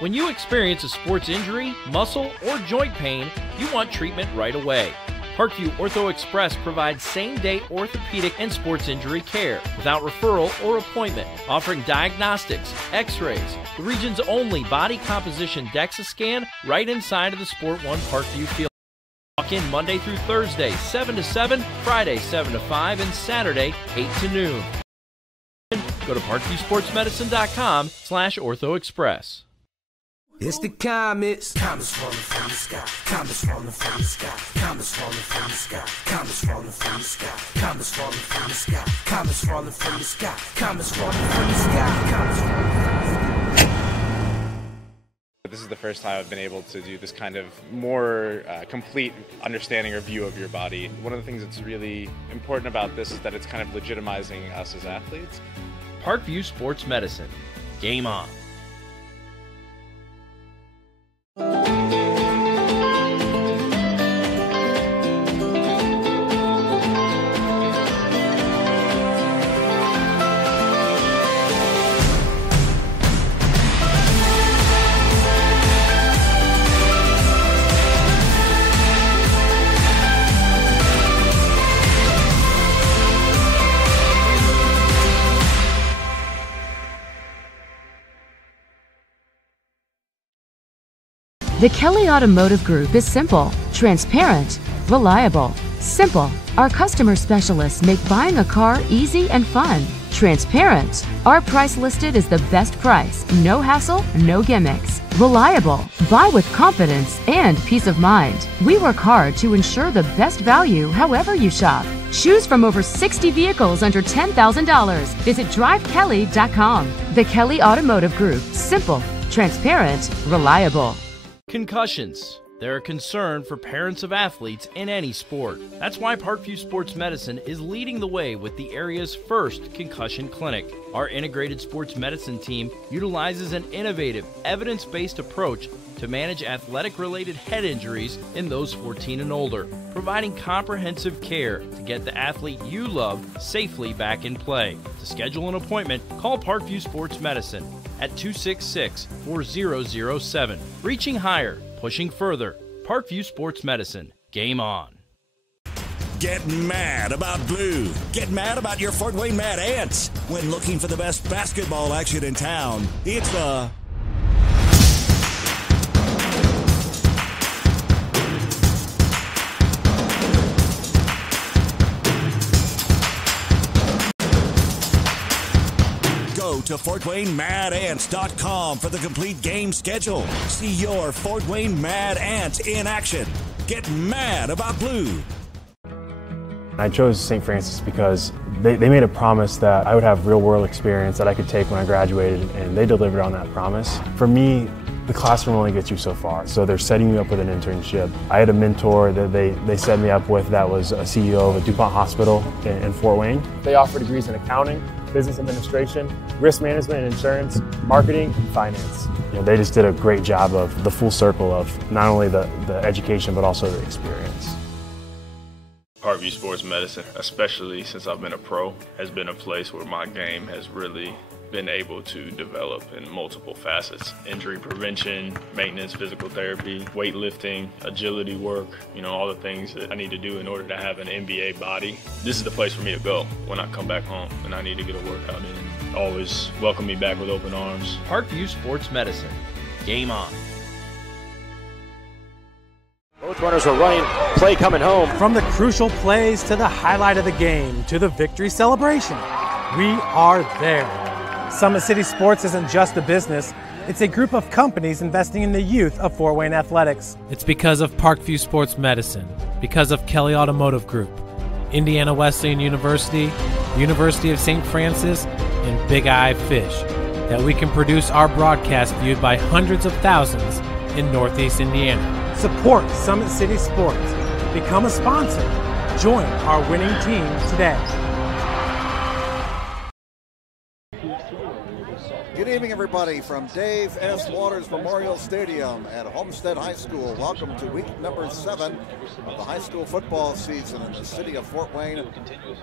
When you experience a sports injury, muscle, or joint pain, you want treatment right away. Parkview Ortho Express provides same-day orthopedic and sports injury care without referral or appointment, offering diagnostics, x-rays, the region's only body composition DEXA scan right inside of the Sport One Parkview field. Walk in Monday through Thursday, 7 to 7, Friday, 7 to 5, and Saturday, 8 to noon. Go to parkviewsportsmedicine.com/orthoexpress. It's the comets. Comets falling from the sky. Comets falling from the sky. Comets falling from the sky. Comets falling from the sky. Comets falling from the sky. Comets falling from the sky. Comets falling from the sky. Comets falling from the sky. This is the first time I've been able to do this kind of more complete understanding or view of your body. One of the things that's really important about this is that it's kind of legitimizing us as athletes. Parkview Sports Medicine. Game on. The Kelly Automotive Group is simple, transparent, reliable. Simple. Our customer specialists make buying a car easy and fun. Transparent. Our price listed is the best price. No hassle, no gimmicks. Reliable. Buy with confidence and peace of mind. We work hard to ensure the best value however you shop. Choose from over 60 vehicles under $10,000. Visit drivekelly.com. The Kelly Automotive Group. Simple, transparent, reliable. Concussions. They're a concern for parents of athletes in any sport. That's why Parkview Sports Medicine is leading the way with the area's first concussion clinic. Our integrated sports medicine team utilizes an innovative, evidence-based approach to manage athletic-related head injuries in those 14 and older, providing comprehensive care to get the athlete you love safely back in play. To schedule an appointment, call Parkview Sports Medicine at 266-4007. Reaching higher, pushing further. Parkview Sports Medicine. Game on. Get mad about blue. Get mad about your Fort Wayne Mad Ants. When looking for the best basketball action in town, it's the Go to FortWayneMadAnts.com for the complete game schedule. See your Fort Wayne Mad Ants in action. Get mad about blue. I chose St. Francis because they made a promise that I would have real-world experience that I could take when I graduated, and they delivered on that promise. For me, the classroom only gets you so far, so they're setting you up with an internship. I had a mentor that they set me up with that was a CEO of a DuPont hospital in Fort Wayne. They offer degrees in accounting, business administration, risk management and insurance, marketing, and finance. You know, they just did a great job of the full circle of not only the education but also the experience. Parkview Sports Medicine, especially since I've been a pro, has been a place where my game has really been able to develop in multiple facets. Injury prevention, maintenance, physical therapy, weightlifting, agility work, you know, all the things that I need to do in order to have an NBA body. This is the place for me to go when I come back home and I need to get a workout in. Always welcome me back with open arms. Parkview Sports Medicine. Game on. Both runners are running, play coming home. From the crucial plays to the highlight of the game to the victory celebration, we are there. Summit City Sports isn't just a business, it's a group of companies investing in the youth of Fort Wayne athletics. It's because of Parkview Sports Medicine, because of Kelly Automotive Group, Indiana Wesleyan University, University of St. Francis, and Big Eye Fish, that we can produce our broadcast viewed by hundreds of thousands in Northeast Indiana. Support Summit City Sports. Become a sponsor. Join our winning team today. Good evening, everybody, from Dave S. Waters Memorial Stadium at Homestead High School. Welcome to week number 7 of the high school football season in the city of Fort Wayne. A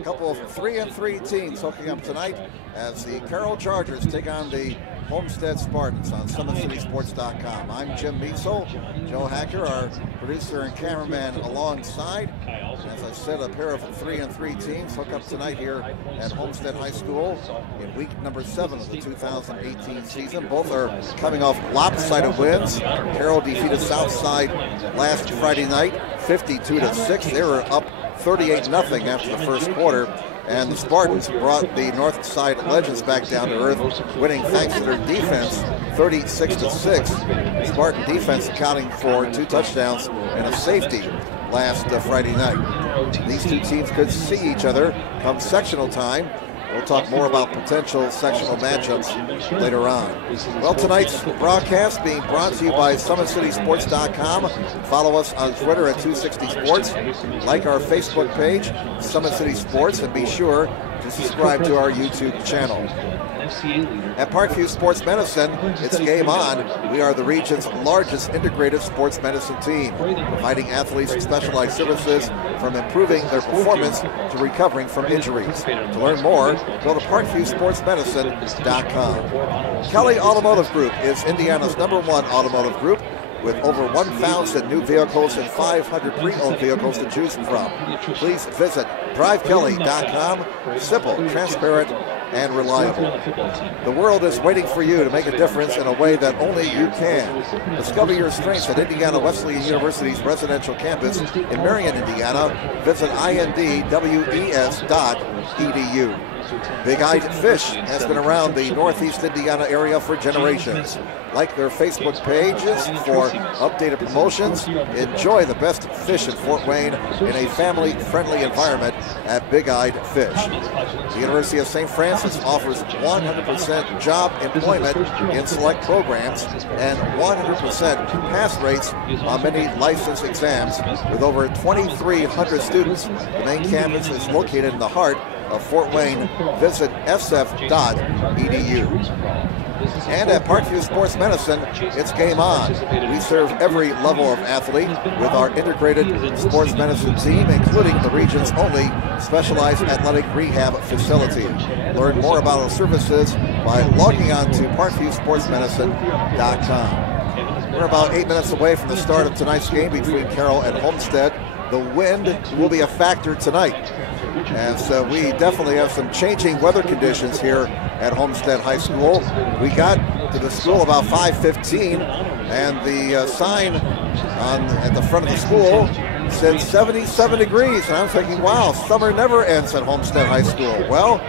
couple of 3-3 teams hooking up tonight as the Carroll Chargers take on the Homestead Spartans on SummitCitySports.com. I'm Jim Measel, Joe Hacker, our producer and cameraman alongside. As I said, a pair of 3-3 teams hook up tonight here at Homestead High School in week number 7 of the 2018 season. Both are coming off lopsided wins. Carroll defeated Southside last Friday night, 52-6. They were up 38-0 after the first quarter. And the Spartans brought the Northside Legends back down to earth, winning thanks to their defense, 36-6. Spartan defense accounting for 2 touchdowns and a safety last Friday night. These two teams could see each other come sectional time. We'll talk more about potential sectional matchups later on. Well, tonight's broadcast being brought to you by SummitCitySports.com. Follow us on Twitter at 260sports. Like our Facebook page, Summit City Sports, and be sure to subscribe to our YouTube channel. At Parkview Sports Medicine, it's game on. We are the region's largest integrated sports medicine team, providing athletes specialized services from improving their performance to recovering from injuries. To learn more, go to parkviewsportsmedicine.com. Kelly Automotive Group is Indiana's #1 automotive group, with over 1,000 new vehicles and 500 pre-owned vehicles to choose from. Please visit drivekelly.com. Simple, transparent, and reliable. The world is waiting for you to make a difference in a way that only you can. Discover your strengths at Indiana Wesleyan University's residential campus in Marion, Indiana. Visit indwes.edu. Big-Eyed Fish has been around the Northeast Indiana area for generations. Like their Facebook pages for updated promotions. Enjoy the best fish in Fort Wayne in a family-friendly environment at Big-Eyed Fish. The University of St. Francis offers 100% job employment in select programs and 100% pass rates on many license exams with over 2,300 students. The main campus is located in the heart of Fort Wayne. Visit sf.edu. And at Parkview Sports Medicine, it's game on. We serve every level of athlete with our integrated sports medicine team, including the region's only specialized athletic rehab facility. Learn more about our services by logging on to parkviewsportsmedicine.com. We're about 8 minutes away from the start of tonight's game between Carroll and Homestead. The wind will be a factor tonight. And so we definitely have some changing weather conditions here at Homestead High School. We got to the school about 5:15, and the sign at the front of the school said 77 degrees. And I'm thinking, wow, summer never ends at Homestead High School. Well,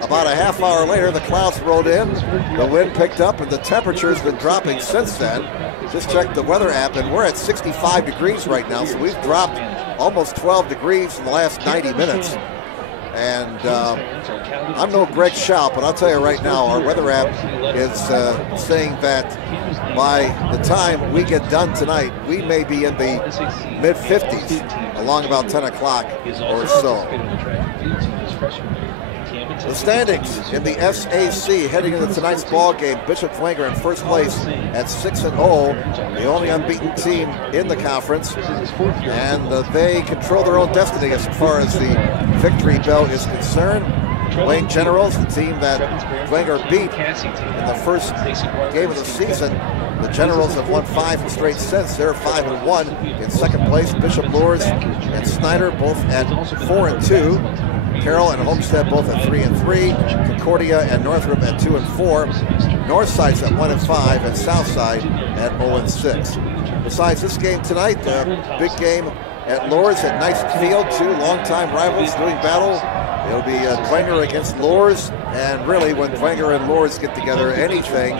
about a half hour later, the clouds rolled in, the wind picked up, and the temperature's been dropping since then. Just checked the weather app, and we're at 65 degrees right now, so we've dropped almost 12 degrees in the last 90 minutes. And I'm no Greg Schaub, but I'll tell you right now, our weather app is saying that by the time we get done tonight, we may be in the mid-50s along about 10 o'clock or so. The standings in the SAC heading into tonight's ball game. Bishop Dwenger in first place at 6-0, the only unbeaten team in the conference, and they control their own destiny as far as the victory bell is concerned. Wayne Generals, the team that Dwenger beat in the first game of the season. The Generals have won 5 straight since. They're 5-1 in second place. Bishop Lourdes and Snyder both at 4-2. Carroll and Homestead both at 3-3. Concordia and Northrop at 2-4. Northside's at 1-5, and Southside at 0-6. Besides this game tonight, the big game at Lourdes at Knights Field. 2 longtime rivals doing battle. It'll be Dwenger against Lourdes, and really when Dwenger and Lourdes get together, anything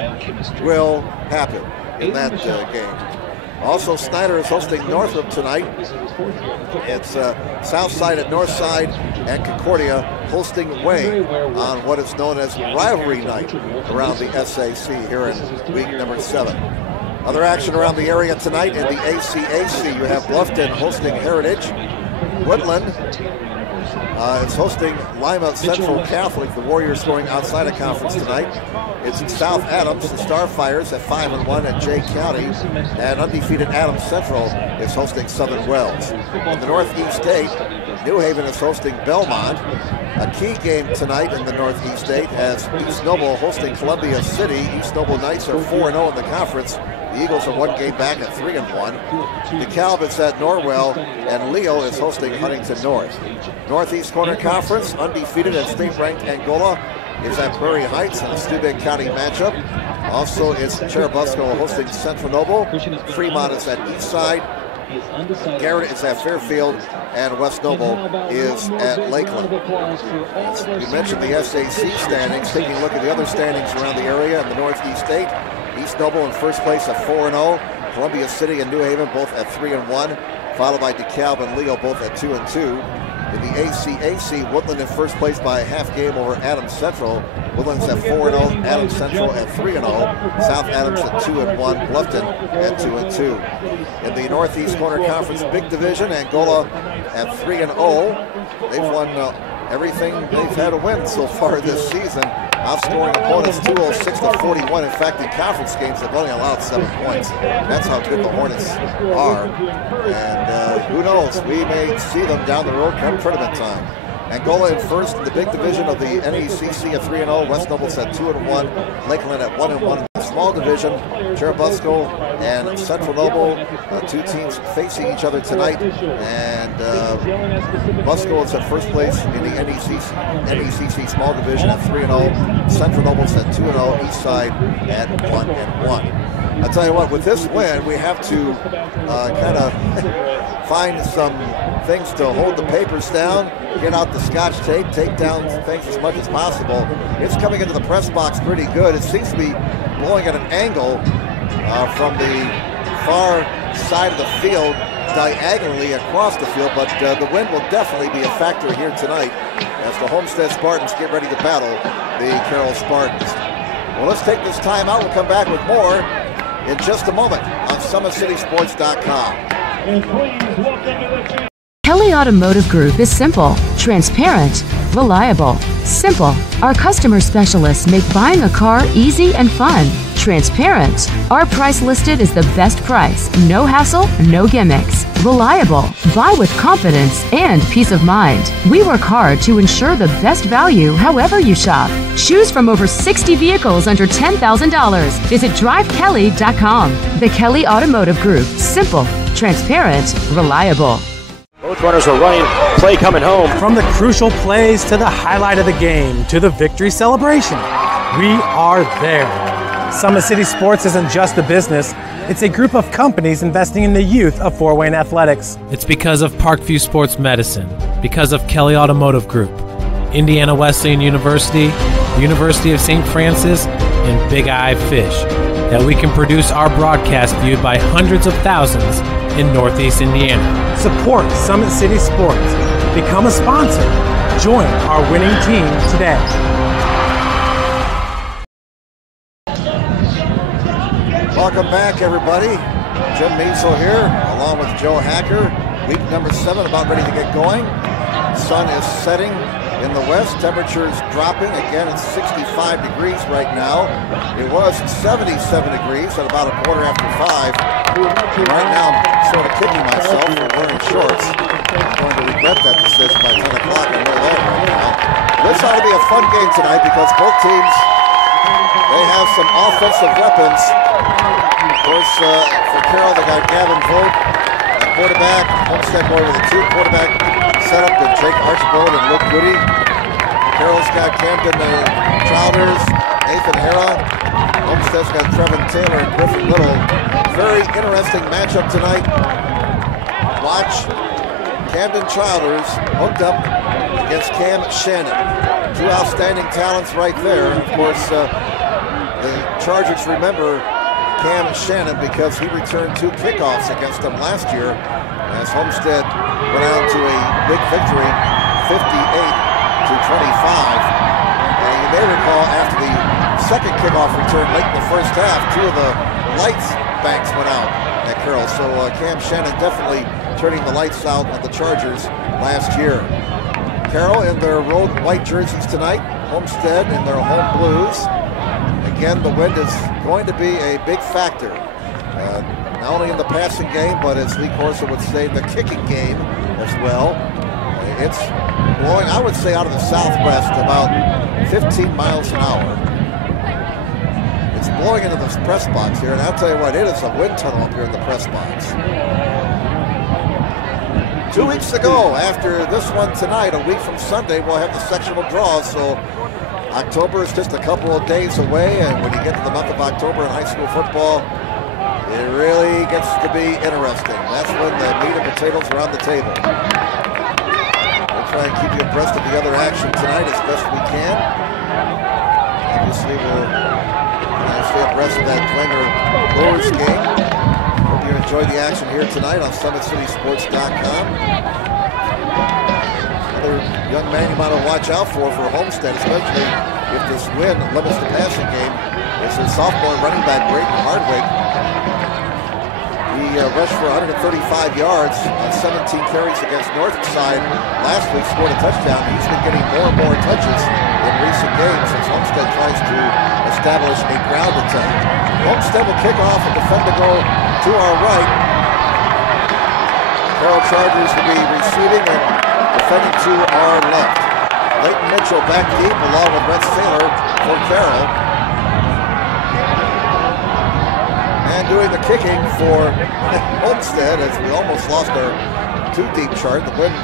will happen in that game. Also, Snyder is hosting Northrop tonight. It's Southside at Northside, and Concordia hosting Wayne on what is known as rivalry night around the SAC here in week number 7. Other action around the area tonight in the ACAC. You have Bluffton hosting Heritage. Woodland is hosting Lima Central Catholic. The Warriors scoring outside of conference tonight. It's South Adams, the Starfires at 5-1 at Jay County, and undefeated Adams Central is hosting Southern Wells. In the Northeast State, New Haven is hosting Belmont. A key game tonight in the Northeast State has East Noble hosting Columbia City. East Noble Knights are 4-0 in the conference. The Eagles are one game back at 3-1. DeKalb is at Norwell, and Leo is hosting Huntington North. Northeast Corner Conference, undefeated and state-ranked Angola is at Prairie Heights in a Steuben County matchup. Also, it's Cherubusco hosting Central Noble. Fremont is at Eastside. Garrett is at Fairfield, and West Noble is at Lakeland. You mentioned the SAC standings. Taking a look at the other standings around the area in the Northeast State. East Noble in first place at 4-0. Columbia City and New Haven both at 3-1, followed by DeKalb and Leo both at 2-2. In the ACAC, Woodland in first place by a half game over Adams Central. Woodland's at 4-0, Adams Central at 3-0, South Adams at 2-1, Bluffton at 2-2. In the Northeast Corner Conference Big Division, Angola at 3-0. They've won everything they've had to win so far this season, outscoring opponents 206-41. In fact, in conference games, they've only allowed 7 points. That's how good the Hornets are. And who knows, we may see them down the road come tournament time. Angola in first in the big division of the NECC at 3-0. West Noble's at 2-1. Lakeland at 1-1 in the small division. Cherubusco and Central Noble, two teams facing each other tonight. And Busco is at first place in the NECC small division at 3-0. Central Noble's at 2-0. Eastside at 1-1. I'll tell you what, with this win, we have to kind of find some things to hold the papers down, get out the Scotch tape, take down things as much as possible. It's coming into the press box pretty good. It seems to be blowing at an angle from the far side of the field, diagonally across the field, but the wind will definitely be a factor here tonight as the Homestead Spartans get ready to battle the Carroll Spartans. Well, let's take this time out. We'll come back with more in just a moment on SummitCitySports.com. Kelly Automotive Group is simple, transparent, reliable. Simple. Our customer specialists make buying a car easy and fun. Transparent. Our price listed is the best price. No hassle, no gimmicks. Reliable. Buy with confidence and peace of mind. We work hard to ensure the best value however you shop. Choose from over 60 vehicles under $10,000. Visit drivekelly.com. The Kelly Automotive Group. Simple, transparent, reliable. Both runners are running, play coming home. From the crucial plays to the highlight of the game to the victory celebration, we are there. Summit City Sports isn't just a business, it's a group of companies investing in the youth of Fort Wayne athletics. It's because of Parkview Sports Medicine, because of Kelly Automotive Group, Indiana Wesleyan University, University of St. Francis, and Big Eye Fish, that we can produce our broadcast viewed by hundreds of thousands in Northeast Indiana. Support Summit City Sports. Become a sponsor. Join our winning team today. Welcome back, everybody. Jim Measel here, along with Joe Hacker. Week number 7 about ready to get going. Sun is setting in the west. Temperatures dropping. Again, it's 65 degrees right now. It was 77 degrees at about 5:15. Right now, I'm sort of kicking myself for wearing shorts. I'm going to regret that decision by 10 o'clock. I know that right now. This ought to be a fun game tonight because both teams, they have some offensive weapons. Of course, for Carroll, they got Gavin Vogt at quarterback. Homestead boy with a 2 quarterback setup with Jake Archibald and Luke Goody. Carroll's got Camden Childers, Nathan Hera. Homestead's got Trevin Taylor and Griffin Little. Very interesting matchup tonight. Watch Camden Childers hooked up against Cam Shannon. 2 outstanding talents right there. Of course, the Chargers remember Cam Shannon because he returned 2 kickoffs against them last year as Homestead went out to a big victory, 58-25. And you may recall after the second kickoff return late in the first half, 2 of the lights banks went out at Carroll. So Cam Shannon definitely turning the lights out on the Chargers last year. Carroll in their road white jerseys tonight. Homestead in their home blues. Again, the wind is going to be a big factor. Not only in the passing game, but as Lee Corso would say, the kicking game as well. It's blowing, I would say, out of the southwest about 15 miles an hour. It's blowing into this press box here, and I'll tell you what, it is a wind tunnel up here in the press box. 2 weeks ago, after this one tonight, a week from Sunday, we'll have the sectional draws. So October is just a couple of days away, and when you get to the month of October in high school football, it really gets to be interesting. That's when the meat and potatoes are on the table. We'll try and keep you abreast of the other action tonight as best we can. Obviously, we'll stay abreast of that Dwenger Lures game. Hope you enjoy the action here tonight on SummitCitySports.com. Another young man you might want to watch out for Homestead, especially if this win limits the passing game, is his sophomore running back, Brayton Hardwick. He rushed for 135 yards on 17 carries against Northside. Last week scored a touchdown. He's been getting more and more touches in recent games as Homestead tries to establish a ground attack. Homestead will kick off and defend to go to our right. Carroll Chargers will be receiving and defending to our left. Leighton Mitchell back deep along with Brett Saylor for Carroll. And doing the kicking for Homestead, as we almost lost our two-deep chart. The wind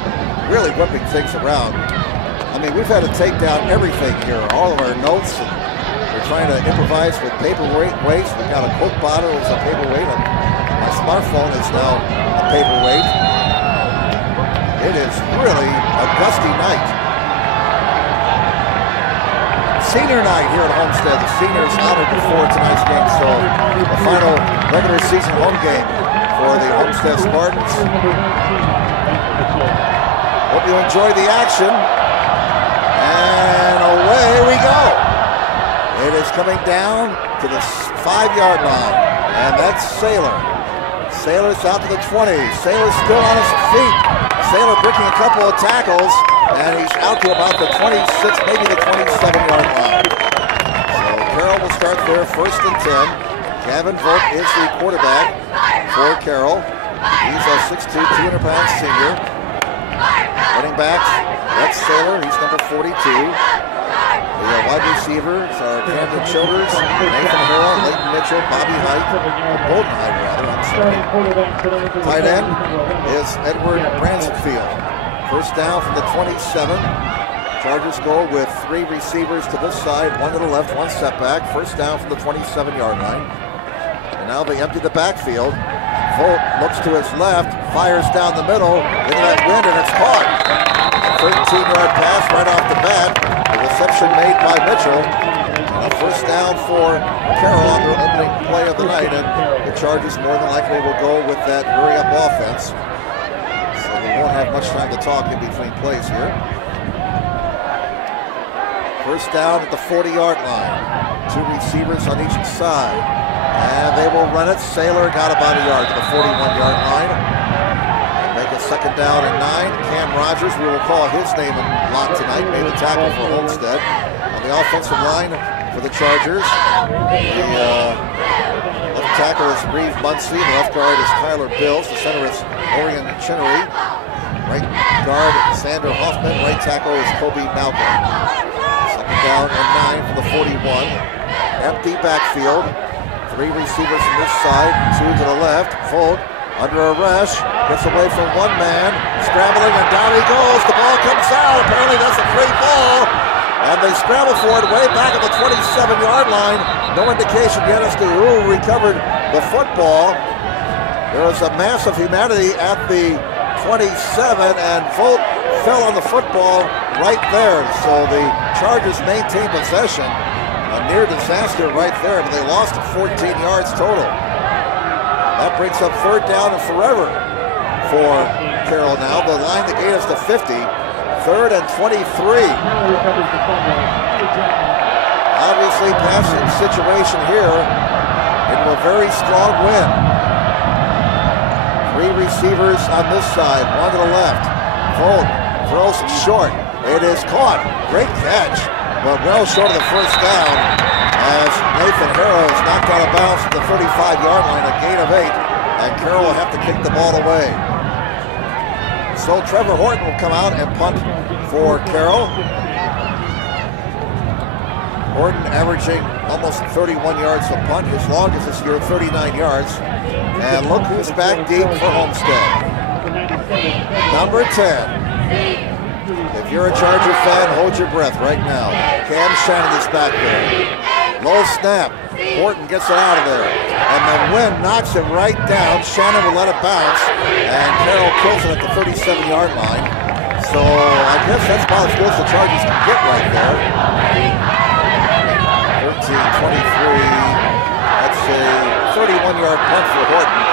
really whipping things around. I mean, we've had to take down everything here, all of our notes. And we're trying to improvise with paperweights. We've got a Coke bottle as a paperweight. My smartphone is now a paperweight. It is really a gusty night. Senior night here at Homestead. The seniors honored before tonight's game, so the final regular season home game for the Homestead Spartans. Hope you enjoy the action. And away we go. It is coming down to the 5-yard line, and that's Saylor. Saylor's out to the 20. Saylor's still on his feet. Saylor breaking a couple of tackles, and he's out to about the 26, maybe the 27-yard line. So Carroll will start there, 1st and 10. Gavin Volk is the quarterback for Carroll. He's a 6'2", 200-pound senior. Running back, that's Saylor. He's number 42. The wide receivers are Camden Childers, Nathan Harrell, Leighton Mitchell, Bobby Height, Bolton Height rather, I'm sorry. Tight end is Edward Bransfield. 1st down from the 27. Chargers go with 3 receivers to this side, 1 to the left, 1 setback. 1st down from the 27-yard line. And now they empty the backfield. Volt looks to his left, fires down the middle into that wind, and it's caught. 13-yard pass right off the bat. The reception made by Mitchell. And a 1st down for Carroll on their opening play of the night, and the Chargers more than likely will go with that hurry-up offense. So they won't have much time to talk in between plays here. 1st down at the 40-yard line. 2 receivers on each side. And they will run it. Saylor got about a yard to the 41-yard line. Make it 2nd down and 9. Cam Rogers, we will call his name a lot tonight, made the tackle for Homestead. On the offensive line for the Chargers, the left tackle is Reeve Muncie. The left guard is Tyler Bills. The center is Orion Chinnery. Right guard, Sander Hoffman. Right tackle is Kobe Malcolm. 2nd down and 9 for the 41. Empty backfield. 3 receivers from this side, 2 to the left. Volt under a rush, gets away from 1 man, scrambling, and down he goes. The ball comes out. Apparently that's a free ball. And they scramble for it way back at the 27-yard line. No indication yet as to who recovered the football. There was a mass of humanity at the 27, and Volt fell on the football right there. So the Chargers maintained possession. A near disaster right there, but they lost 14 yards total. That brings up 3rd down and forever for Carroll now. The line that gave us to 50. 3rd and 23. Obviously, passing situation here into a very strong wind. 3 receivers on this side, 1 to the left. Volt throws it short. It is caught. Great catch, but well short of the first down as Nathan Harrow is knocked out of bounds at the 35-yard line, a gain of 8, and Carroll will have to kick the ball away. So Trevor Horton will come out and punt for Carroll. Horton averaging almost 31 yards a punt. His longest this year, 39 yards. And look who's back deep for Homestead. Number 10. If you're a Charger fan, hold your breath right now. Cam Shannon is back there. Low snap. Horton gets it out of there. And then Wynn knocks it right down. Shannon will let it bounce. And Carroll kills it at the 37-yard line. So I guess that's about as good as the Chargers can get right there. 13-23. That's a 31-yard punt for Horton.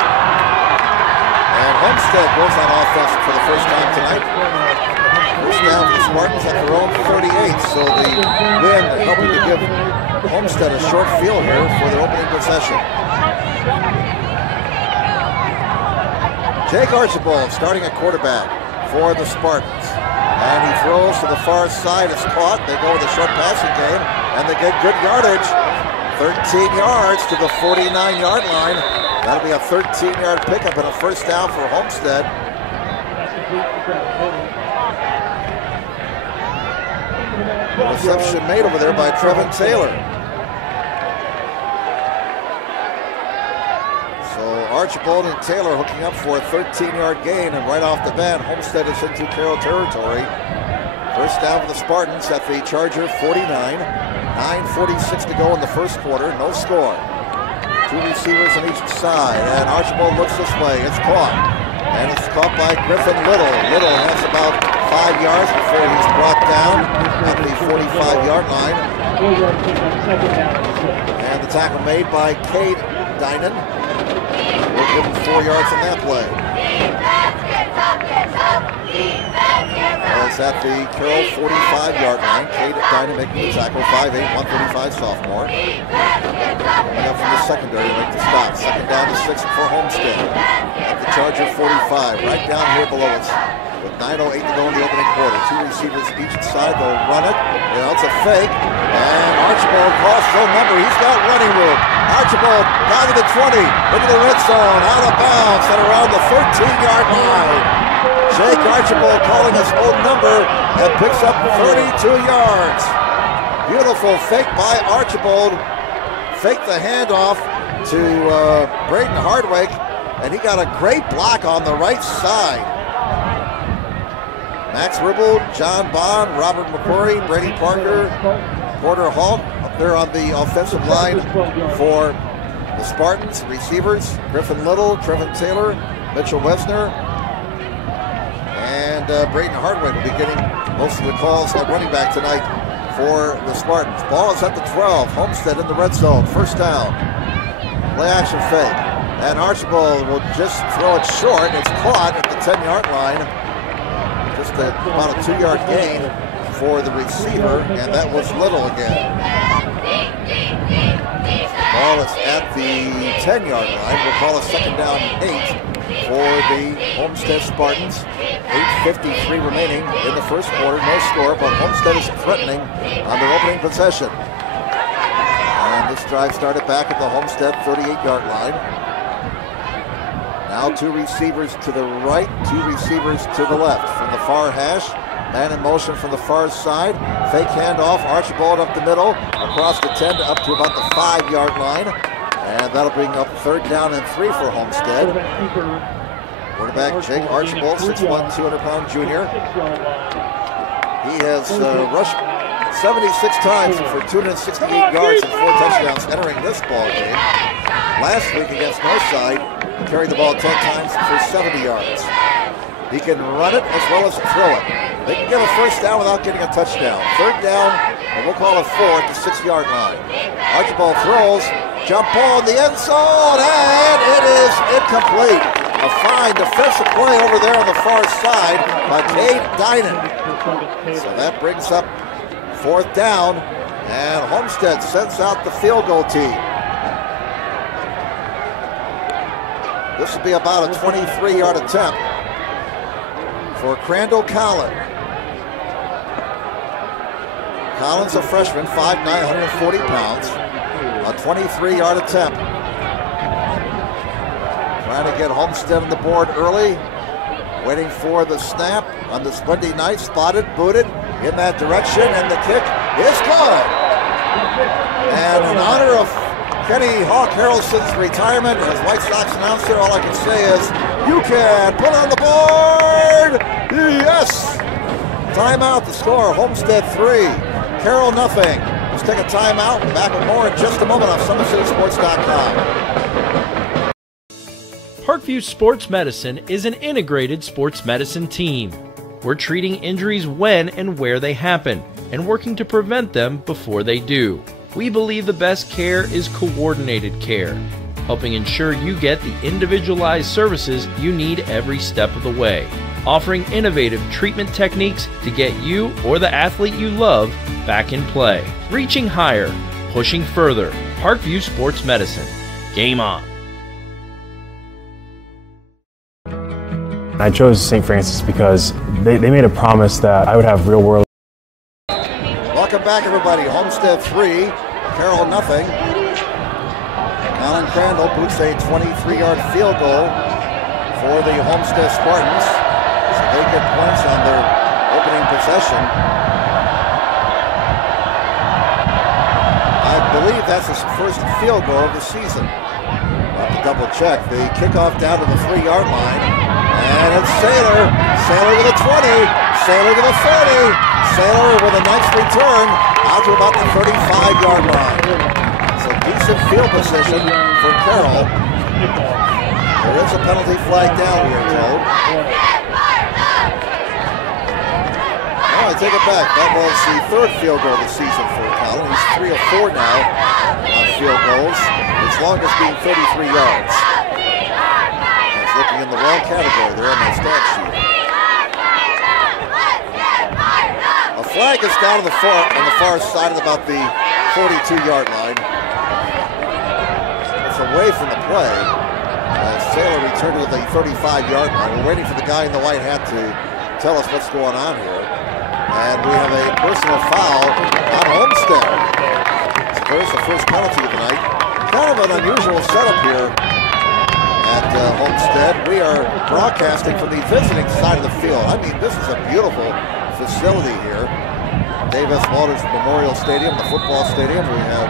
And Homestead goes on offense for the first time tonight. First down for the Spartans at their own 38. So the win helping to give Homestead a short field here for their opening possession. Jake Archibald starting at quarterback for the Spartans. And he throws to the far side. It's caught. They go with a short passing game, and they get good yardage. 13 yards to the 49-yard line. That'll be a 13-yard pickup and a first down for Homestead. Reception made over there by Trevin Taylor. Archibald and Taylor hooking up for a 13-yard gain, and right off the bat, Homestead is into Carroll territory. First down for the Spartans at the Charger 49. 9:46 to go in the first quarter, no score. Two receivers on each side, and Archibald looks this way. It's caught, and it's caught by Griffin Little. Little has about 5 yards before he's brought down at the 45-yard line. And the tackle made by Cade Dinan. We'll give him 4 yards on that play. It's at the Carroll 45-yard line. Cade Dinan making the tackle, 5'8", 135 sophomore. Coming up from the secondary to make the stop. Second down to 6 for Homestead at the Charger 45, right down here below us. With 9:08 to go in the opening quarter. Two receivers each side. They'll run it. You know, it's a fake. And Archibald crossed zone number. He's got running room. Archibald down to the 20. Into the red zone. Out of bounds and around the 13-yard line. Jake Archibald calling his own number and picks up 32 yards. Beautiful fake by Archibald. Faked the handoff to Braden Hardwick. And he got a great block on the right side. Max Ribble, John Bond, Robert McQuarrie, Brady Parker, Porter Hall up there on the offensive line for the Spartans. Receivers, Griffin Little, Trevin Taylor, Mitchell Wesner, and Braden Hardwick will be getting most of the calls at running back tonight for the Spartans. Ball is at the 12, Homestead in the red zone, first down. Play action fake, and Archibald will just throw it short. It's caught at the 10-yard line. Just about a 2-yard gain for the receiver, and that was Little again. Ball is at the 10-yard line. We'll call a second down 8 for the Homestead Spartans. 8:53 remaining in the first quarter, no score, but Homestead is threatening on their opening possession. And this drive started back at the Homestead 38-yard line. Now two receivers to the right, two receivers to the left. From the far hash, man in motion from the far side. Fake handoff, Archibald up the middle, across the 10 up to about the 5-yard line. And that'll bring up third down and 3 for Homestead. Quarterback Jake Archibald, 6'1", 200-pound junior. He has rushed 76 times for 268 yards and 4 touchdowns entering this ball game. Last week against Northside, he carried the ball 10 times for 70 yards. He can run it as well as throw it. They can get a first down without getting a touchdown. Third down, and we'll call it 4 at the 6-yard line. Archibald throws, jump ball in the end zone, and it is incomplete. A fine defensive play over there on the far side by Cade Dinan. So that brings up 4th down, and Homestead sends out the field goal team. This will be about a 23-yard attempt for Crandall Collin. Collins, a freshman, 5'9", 140 pounds. A 23-yard attempt. Trying to get Homestead on the board early. Waiting for the snap on this Monday night. Spotted, booted in that direction, and the kick is good. And in honor of Kenny Hawk Harrelson's retirement as White Sox announcer, all I can say is, you can put on the board! Yes! Timeout, the score, Homestead 3, Carroll nothing. Let's take a timeout. Back with more in just a moment on SummitCitySports.com. Parkview Sports Medicine is an integrated sports medicine team. We're treating injuries when and where they happen and working to prevent them before they do. We believe the best care is coordinated care, helping ensure you get the individualized services you need every step of the way, offering innovative treatment techniques to get you or the athlete you love back in play. Reaching higher, pushing further. Parkview Sports Medicine. Game on. I chose St. Francis because they made a promise that I would have real world. Welcome back, everybody. Homestead 3, Carroll nothing. Colin Crandall boots a 23-yard field goal for the Homestead Spartans, so they get points on their opening possession. I believe that's his first field goal of the season. We'll have to double check. The kickoff down to the 3-yard line. And it's Saylor. Saylor with a 20. Saylor with a 30. Saylor with a nice return out to about the 35-yard line. It's a decent field position for Carroll. There is a penalty flag down, we are told. Oh, I take it back. That was the third field goal of the season for Colin. He's 3 of 4 now on field goals. His longest being 33 yards. Looking in the wrong category there on my stat sheet. A flag is down on the far side of about the 42-yard line. It's away from the play. Saylor returned to the 35-yard line. We're waiting for the guy in the white hat to tell us what's going on here. And we have a personal foul on Homestead. So there's the first penalty of the night. Kind of an unusual setup here at Homestead. We are broadcasting from the visiting side of the field. I mean, this is a beautiful facility here. Davis Walters Memorial Stadium, the football stadium. We have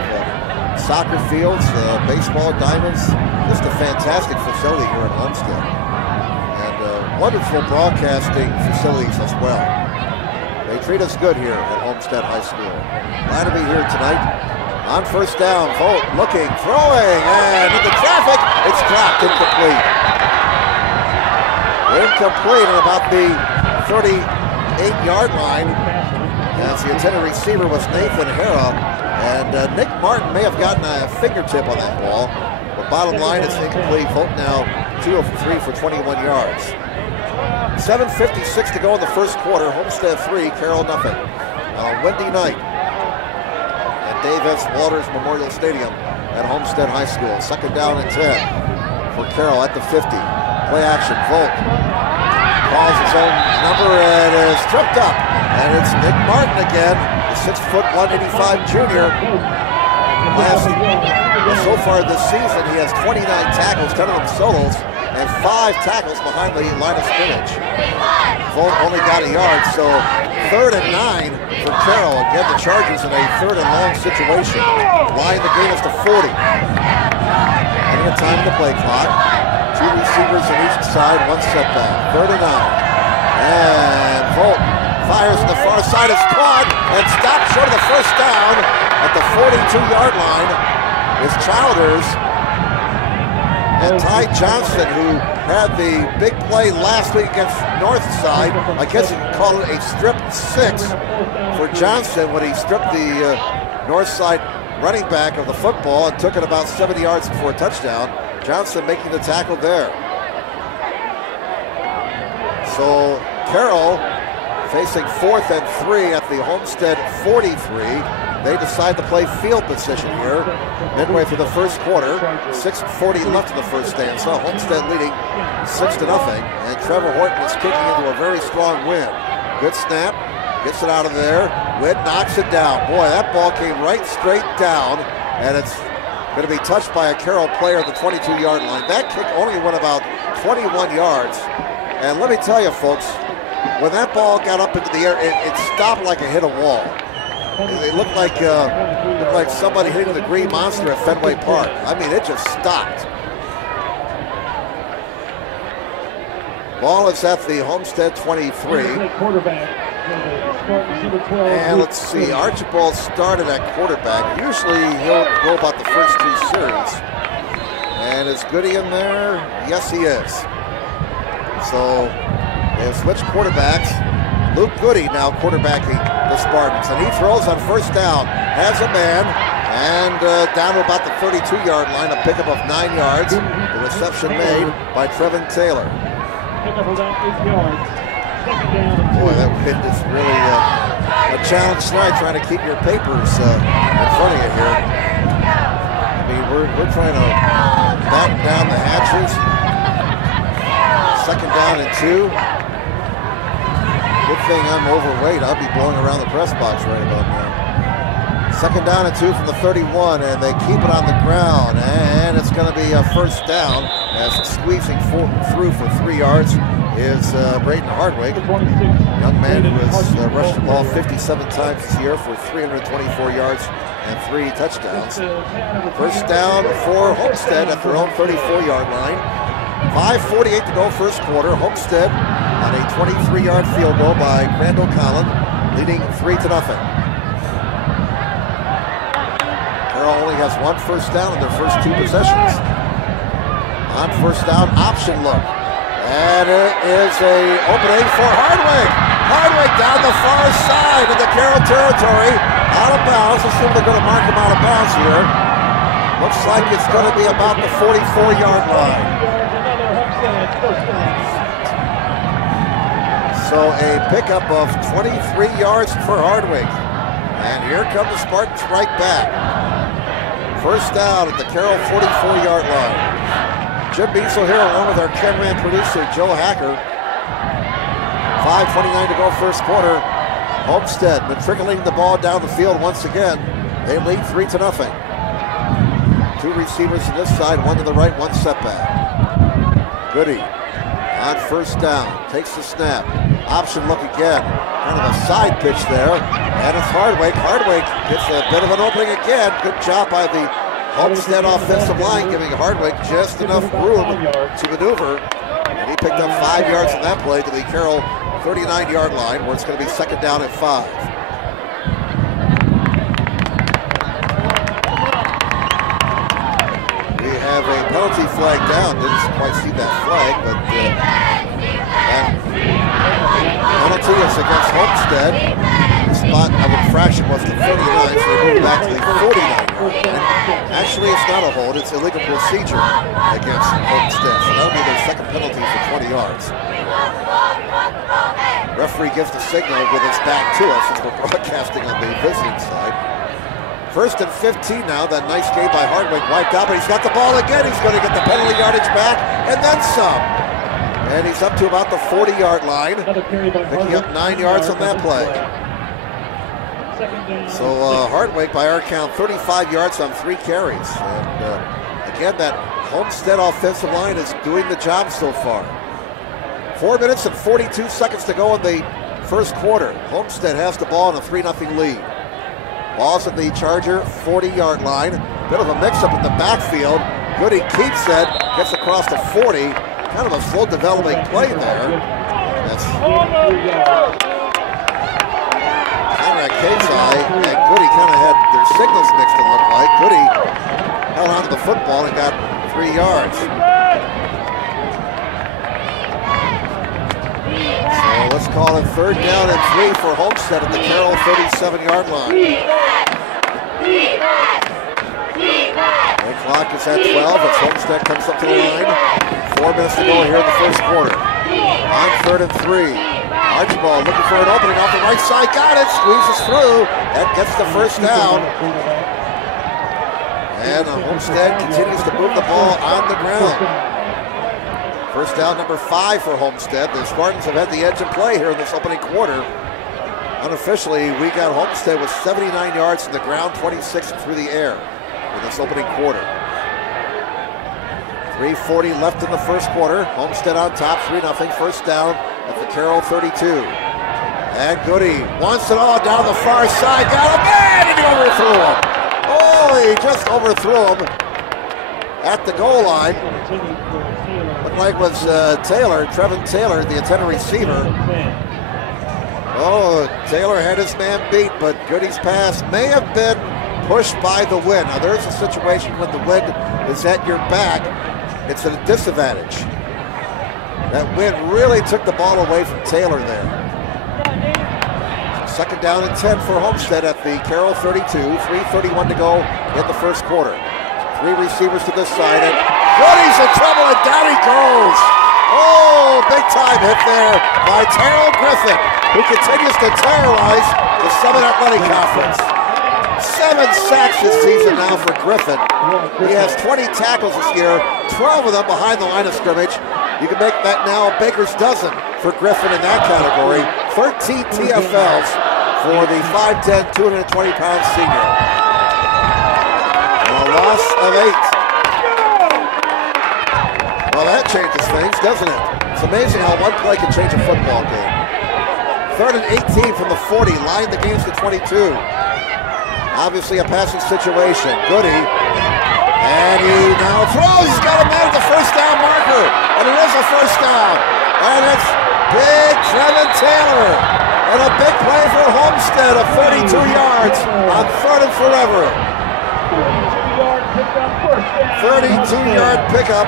soccer fields, baseball diamonds. Just a fantastic facility here at Homestead. And wonderful broadcasting facilities as well. They treat us good here at Homestead High School. Glad to be here tonight. On first down, Volt looking, throwing, and into traffic, it's dropped, incomplete. Incomplete at about the 38-yard line, as the intended receiver was Nathan Hara, and Nick Martin may have gotten a fingertip on that ball, but bottom line, it's incomplete. Volt now 2 of 3 for 21 yards. 7:56 to go in the first quarter. Homestead 3, Carroll nothing. On a windy night. Davis Walters Memorial Stadium at Homestead High School. Second down and 10 for Carroll at the 50. Play action, Volk calls his own number and is tripped up. And it's Nick Martin again, the 6'1", 185 junior. So far this season, he has 29 tackles, 10 of them solos, and 5 tackles behind the line of scrimmage. Volk only got a yard, so 3rd and 9 for Carroll. Again, the Chargers in a 3rd and long situation. Line the game is to 40. And a time in the play clock. 2 receivers on each side, 1 setback. 3rd and 9. And Volt fires on the far side, is caught and stopped short of the first down at the 42-yard line. Is Childers. And Ty Johnson, who had the big play last week against Northside. I guess you can call it a strip 6 for Johnson when he stripped the Northside running back of the football and took it about 70 yards before a touchdown. Johnson making the tackle there. So Carroll facing 4th and 3 at the Homestead 43. They decide to play field position here midway through the first quarter. 6:40 left in the first stanza. Homestead leading 6-0. And Trevor Horton is kicking into a very strong win. Good snap. Gets it out of there. Witt knocks it down. Boy, that ball came right straight down, and it's going to be touched by a Carroll player at the 22-yard line. That kick only went about 21 yards. And let me tell you, folks, when that ball got up into the air, it stopped like it hit a wall. It looked like somebody hitting the Green Monster at Fenway Park. I mean, it just stopped. Ball is at the Homestead 23. And let's see, Archibald started at quarterback. Usually he'll go about the first 2 series. And is Goody in there? Yes, he is. So they have switched quarterbacks. Luke Goody now quarterbacking the Spartans. And he throws on first down. Has a man. And down to about the 32-yard line, a pickup of 9 yards. The reception made by Trevin Taylor. Boy, that wind is really a challenge tonight, trying to keep your papers in front of you here. I mean, we're trying to batten down the hatches. 2nd down and 2. Good thing I'm overweight. I'll be blowing around the press box right about now. 2nd down and 2 from the 31, and they keep it on the ground, and it's going to be a first down as squeezing through for 3 yards is Braden Hardwick, young man who has rushed the ball 57 times this year for 324 yards and 3 touchdowns. First down for Homestead at their own 34-yard line. 5:48 to go first quarter. Homestead on a 23-yard field goal by Crandall Collin, leading 3-0. Carroll only has 1 first down in their first 2 possessions. On first down, option look. And it is an opening for Hardwick. Hardwick down the far side of the Carroll territory. Out of bounds. Let's see if they're going to mark him out of bounds here. Looks like it's going to be about the 44-yard line. So a pickup of 23 yards for Hardwick. And here come the Spartans right back. First down at the Carroll 44-yard line. Jim Beasel here along with our cameraman producer Joe Hacker. 5:29 to go first quarter. Homestead matriculating the ball down the field once again. They lead 3-0. 2 receivers on this side, 1 to the right, 1 setback. Goody on first down, takes the snap. Option look again. Kind of a side pitch there. And it's Hardwick. Hardwick gets a bit of an opening again. Good job by the Homestead offensive line, giving Hardwick just enough room to maneuver. And he picked up 5 yards on that play to the Carroll 39-yard line, where it's going to be 2nd down at 5. We have a penalty flag down. Didn't quite see that flag, but that penalty is against Homestead. The spot of infraction was the 39, so they moved back to the 49-yard line. Actually, it's not a hold. It's illegal procedure against Homestead. So that'll be their 2nd penalty for 20 yards. Referee gives the signal with his back to us since we're broadcasting on the visiting side. 1st and 15 now. That nice game by Hardwick wiped out, but he's got the ball again. He's going to get the penalty yardage back and then some. And he's up to about the 40-yard line, picking up 9 yards on that play. So Hardwick, by our count, 35 yards on 3 carries. And again, that Homestead offensive line is doing the job so far. 4 minutes and 42 seconds to go in the first quarter. Homestead has the ball in a 3-0 lead. Ball's at the Charger 40-yard line. Bit of a mix-up in the backfield. Goody keeps it, gets across the 40. Kind of a slow developing play there. That's Conrad Casey and Goody kind of had their signals mixed, it looked like. Goody held onto the football and got 3 yards. So let's call it 3rd down and 3 for Homestead at the Carroll 37-yard line. The clock is at 12 as Homestead comes up to the line. 4 minutes to go here in the first quarter. On 3rd and 3. Archibald looking for an opening off the right side. Got it. Squeezes through. And gets the first down. And Homestead continues to move the ball on the ground. First down number 5 for Homestead. The Spartans have had the edge in play here in this opening quarter. Unofficially, we got Homestead with 79 yards in the ground, 26 through the air in this opening quarter. 3:40 left in the first quarter. Homestead on top, 3-0. First down at the Carroll 32. And Goody wants it all down the far side. Got him, and he overthrew him. Oh, he just overthrew him at the goal line. Looked like it was Trevin Taylor, the intended receiver. Oh, Taylor had his man beat, but Goody's pass may have been pushed by the wind. Now, there's a situation when the wind is at your back, it's at a disadvantage. That wind really took the ball away from Taylor there. Second down and 10 for Homestead at the Carroll 32. 3:31 to go in the first quarter. Three receivers to this side, and Goody's in trouble, and down he goes. Oh, big time hit there by Terrell Griffin, who continues to terrorize the Summit Athletic Conference. 7 sacks this season now for Griffin. He has 20 tackles this year, 12 of them behind the line of scrimmage. You can make that now a baker's dozen for Griffin in that category. 13 TFLs for the 5'10", 220-pound senior. And a loss of 8. Well, that changes things, doesn't it? It's amazing how one play can change a football game. 3rd and 18 from the 40, line the games to 22. Obviously a passing situation. Goody, and he now throws. He's got a man at the first down marker, and it is a first down. And it's big Trevin Taylor, and a big play for Homestead of 32 yards on 3rd and forever. 32-yard pickup.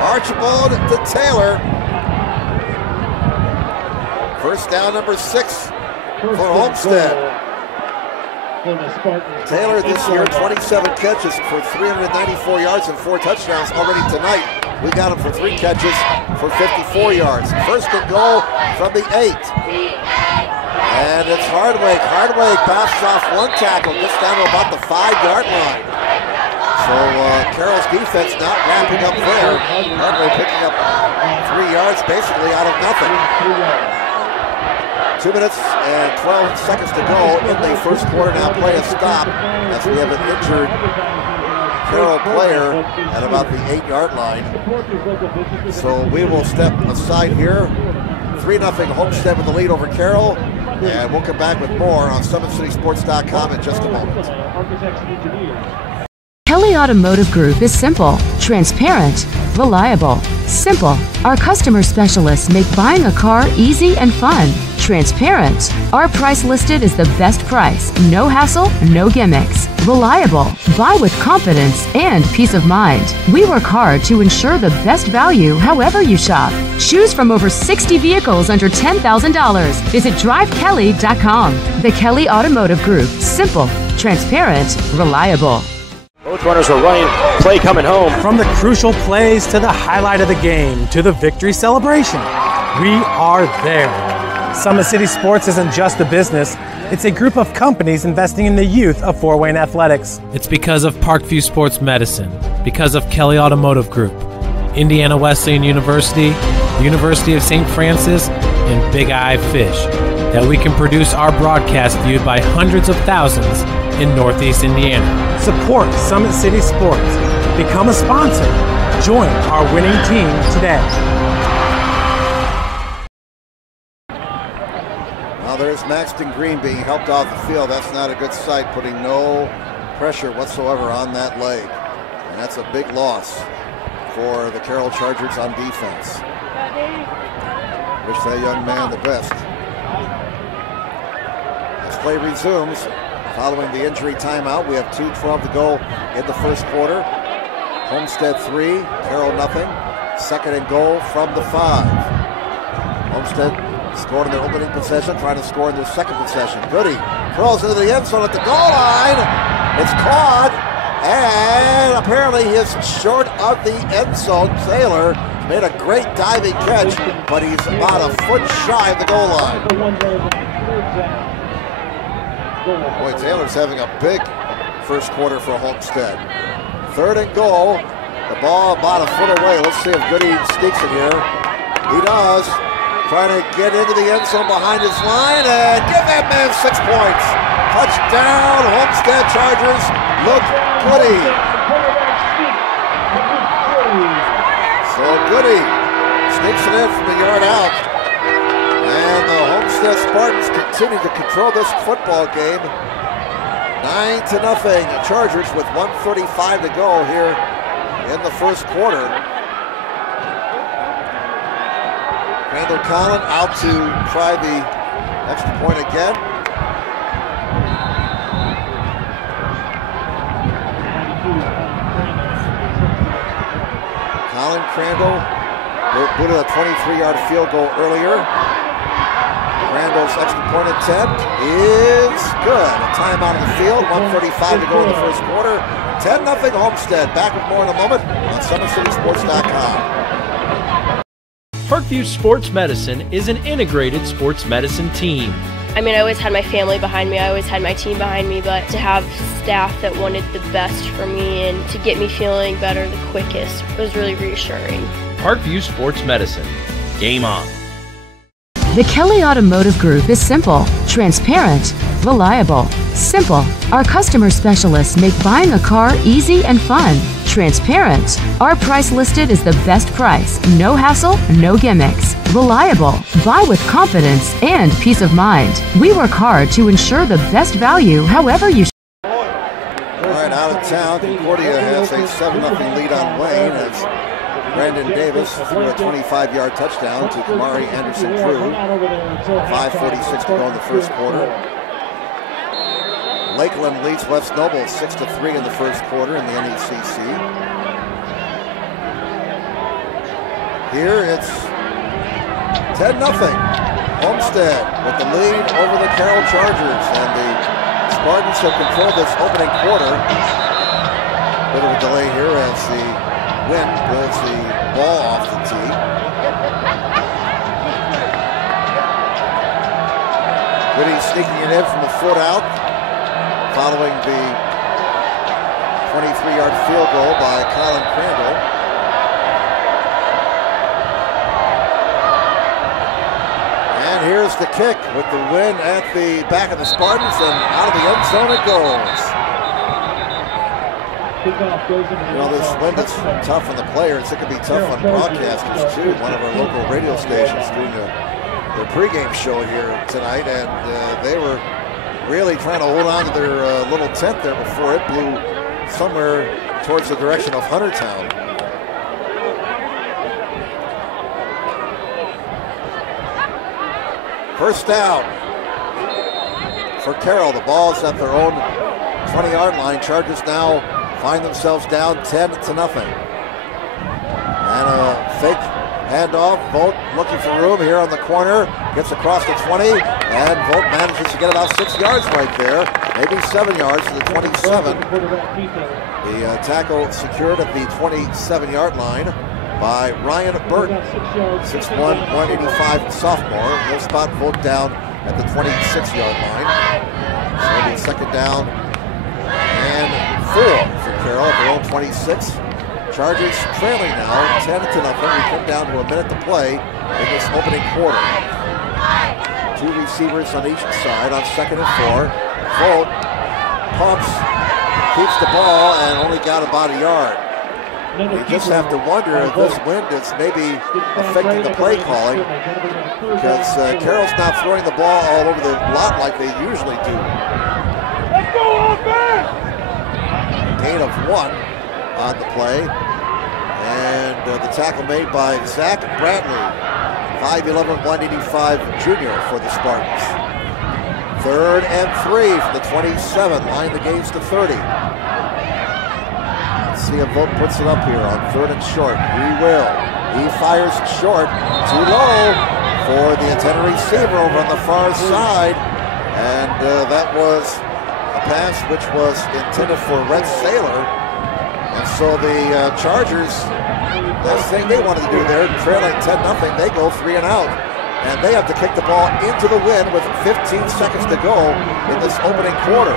Archibald to Taylor. First down, number 6 for Homestead. Taylor this year, 27 catches for 394 yards and 4 touchdowns already tonight. We got him for 3 catches for 54 yards. First and goal from the 8. And it's Hardwick. Hardwick bounces off 1 tackle, gets down to about the 5-yard line. So Carroll's defense not wrapping up there. Hardwick picking up 3 yards basically out of nothing. 2 minutes and 12 seconds to go in the first quarter. Now play a stop as we have an injured Carroll player at about the 8-yard line. So we will step aside here. 3-0 Homestead with the lead over Carroll. And we'll come back with more on SummitCitySports.com in just a moment. Kelly Automotive Group is simple, transparent, reliable. Simple. Our customer specialists make buying a car easy and fun. Transparent. Our price listed is the best price. No hassle, no gimmicks. Reliable. Buy with confidence and peace of mind. We work hard to ensure the best value however you shop. Choose from over 60 vehicles under $10,000. Visit drivekelly.com. The Kelly Automotive Group. Simple, transparent, reliable. Both runners are running, play coming home. From the crucial plays to the highlight of the game to the victory celebration, we are there. Summit City Sports isn't just a business, it's a group of companies investing in the youth of Fort Wayne athletics. It's because of Parkview Sports Medicine, because of Kelly Automotive Group, Indiana Wesleyan University, the University of St. Francis, and Big Eye Fish, that we can produce our broadcast viewed by hundreds of thousands in Northeast Indiana. Support Summit City Sports. Become a sponsor. Join our winning team today. Now there's Maxton Green being helped off the field. That's not a good sight, putting no pressure whatsoever on that leg. And that's a big loss for the Carroll Chargers on defense. Wish that young man the best. As play resumes, following the injury timeout, we have 2:12 to go in the first quarter. Homestead 3, Carroll nothing. Second and goal from the 5. Homestead scored in their opening possession, trying to score in their second possession. Goody throws into the end zone at the goal line. It's caught, and apparently he is short of the end zone. Taylor made a great diving catch, but he's about a foot shy of the goal line. Boy, Taylor's having a big first quarter for Homestead. Third and goal. The ball about a foot away. Let's see if Goody sneaks it here. He does. trying to get into the end zone behind his line, and give that man 6 points. Touchdown, Homestead Chargers. Look Goody. So Goody sneaks it in from the yard out. And the Homestead Spartans continue to control this football game. 9-0 Chargers with 1:35 to go here in the first quarter. Randall Collin out to try the extra point again. Colin Crandall booted a 23-yard field goal earlier. Crandall's extra point attempt is good. A timeout on the field, 1:35 to go in the first quarter. 10-0 Homestead. Back with more in a moment on SummitCitySports.com. Parkview Sports Medicine is an integrated sports medicine team. I mean, I always had my family behind me, I always had my team behind me, but to have staff that wanted the best for me and to get me feeling better the quickest was really reassuring. Parkview Sports Medicine. Game on. The Kelly Automotive Group is simple, transparent, reliable. Simple. Our customer specialists make buying a car easy and fun. Transparent. Our price listed is the best price. No hassle, no gimmicks. Reliable. Buy with confidence and peace of mind. We work hard to ensure the best value however you All right, out of town, Concordia has a 7-0 lead on Wayne as Brandon Davis threw a 25-yard touchdown to Kamari Anderson-Drew. 5:46 to go in the first quarter. Lakeland leads West Noble 6-3 in the first quarter in the NECC. Here it's 10-0. Homestead with the lead over the Carroll Chargers, and the Spartans have controlled this opening quarter. Bit of a delay here as the wind blows the ball off the tee. Goody sneaking it in from the foot out, following the 23-yard field goal by Colin Crandall. And here's the kick with the wind at the back of the Spartans, and out of the end zone it goes. You know, this wind is tough on the players. It can be tough on broadcasters too. One of our local radio stations doing their pregame show here tonight, and they were really trying to hold on to their little tent there before it blew somewhere towards the direction of Huntertown. First down for Carroll. The ball's at their own 20-yard line. Chargers now find themselves down 10-0. And a fake handoff. Vogt looking for room here on the corner. Gets across the 20, and Vogt manages to get about 6 yards right there. Maybe 7 yards to the 27. The tackle secured at the 27-yard line by Ryan Burton, 6'1", 185 sophomore. He'll spot Vogt down at the 26-yard line. So it'll be second down and 4 for Carroll at their own 26. Chargers trailing now 10-0. We come down to a minute to play in this opening quarter. 2 receivers on each side on 2nd and 4. Vogt pumps, keeps the ball, and only got about a yard. You just have to wonder if this wind is maybe affecting the play calling, because Carroll's not throwing the ball all over the lot like they usually do. Let's go offense! Gain of 1 on the play, and the tackle made by Zach Bradley, 5'11", 185 junior for the Spartans. 3rd and 3 from the 27, line the gains to 30. Let's see if Vogt puts it up here on 3rd and short. He will. He fires short, too low for the intended receiver over on the far side, and that was a pass which was intended for Red Sailor. And so the Chargers, last thing they wanted to do there, trailing 10-0, they go 3 and out. And they have to kick the ball into the wind with 15 seconds to go in this opening quarter.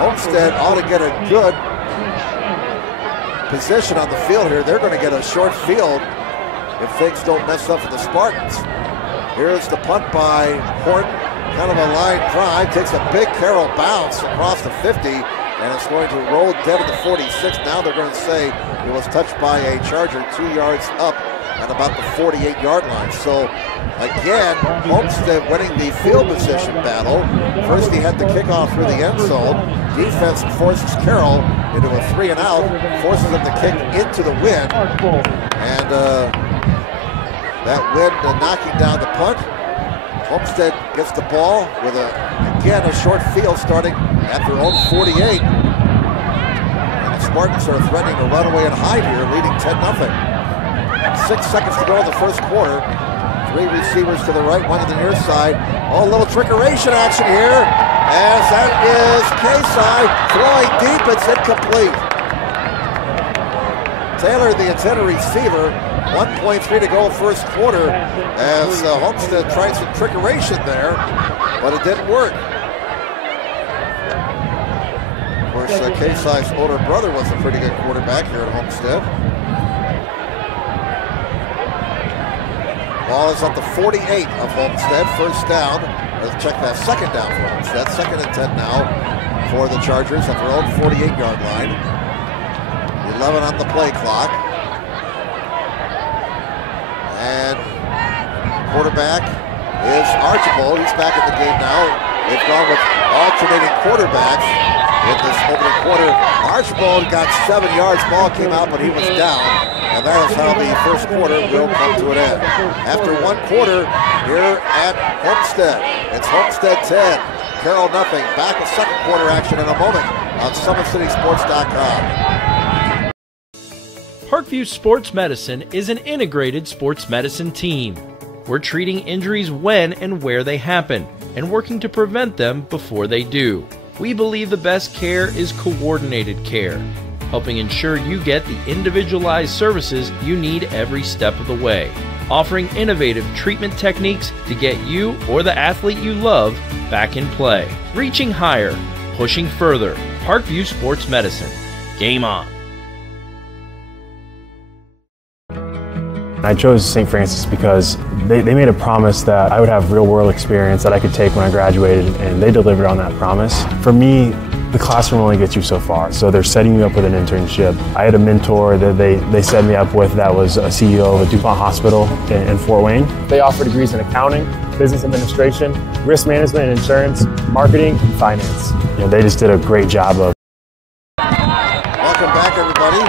Homestead ought to get a good position on the field here. They're going to get a short field if things don't mess up for the Spartans. Here's the punt by Horton. Kind of a line drive. Takes a big Carroll bounce across the 50. And it's going to roll dead at the 46. Now they're going to say it was touched by a Charger 2 yards up at about the 48-yard line. So again, Homestead winning the field position battle. First he had the kickoff through the end zone. Defense forces Carroll into a 3-and-out, forces him to kick into the wind. And that wind knocking down the punt. Homestead gets the ball with again a short field starting at their own 48. And the Spartans are threatening to run away and hide here, leading 10-0. 6 seconds to go in the first quarter. 3 receivers to the right, 1 to the near side. Oh, a little trickeration action here. As that is Kasai throwing deep, it's incomplete. Taylor, the intended receiver, 1.3 to go first quarter as Homestead tried some trickeration there, but it didn't work. Of course, Kasai's older brother was a pretty good quarterback here at Homestead. Ball is at the 48 of Homestead, first down. Let's check that second down for Homestead. 2nd and 10 now for the Chargers at their own 48-yard line. 11 on the play clock. And quarterback is Archibald. He's back in the game now. They've gone with alternating quarterbacks in this opening quarter. Archibald got 7 yards. Ball came out, but he was down. And that is how the first quarter will come to an end. After 1 quarter here at Homestead, it's Homestead 10, Carroll nothing. Back with second quarter action in a moment on SummitCitySports.com. Parkview Sports Medicine is an integrated sports medicine team. We're treating injuries when and where they happen and working to prevent them before they do. We believe the best care is coordinated care, helping ensure you get the individualized services you need every step of the way, offering innovative treatment techniques to get you or the athlete you love back in play. Reaching higher, pushing further. Parkview Sports Medicine. Game on. I chose St. Francis because they made a promise that I would have real-world experience that I could take when I graduated, and they delivered on that promise. For me, the classroom only gets you so far, so they're setting you up with an internship. I had a mentor that they set me up with that was a CEO of a DuPont hospital in Fort Wayne. They offer degrees in accounting, business administration, risk management and insurance, marketing, and finance. You know, they just did a great job of. Welcome back, everybody.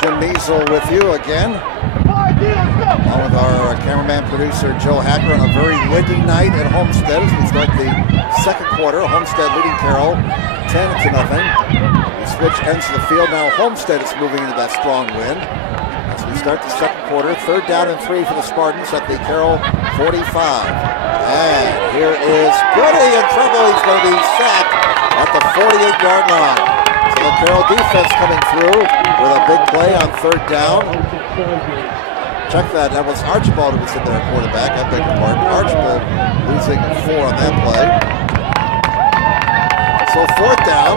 Jim Measle with you again, along with our cameraman producer Joe Hacker on a very windy night at Homestead as we start the second quarter. Homestead leading Carroll 10-0. We switch ends of the field now. Homestead is moving into that strong wind as we start the second quarter. 3rd down and 3 for the Spartans at the Carroll 45. And here is Goody in trouble. He's going to be sacked at the 48-yard line. So the Carroll defense coming through with a big play on 3rd down. Check that. That was Archibald who was in there, quarterback. I beg your pardon. Archibald losing 4 on that play. So 4th down.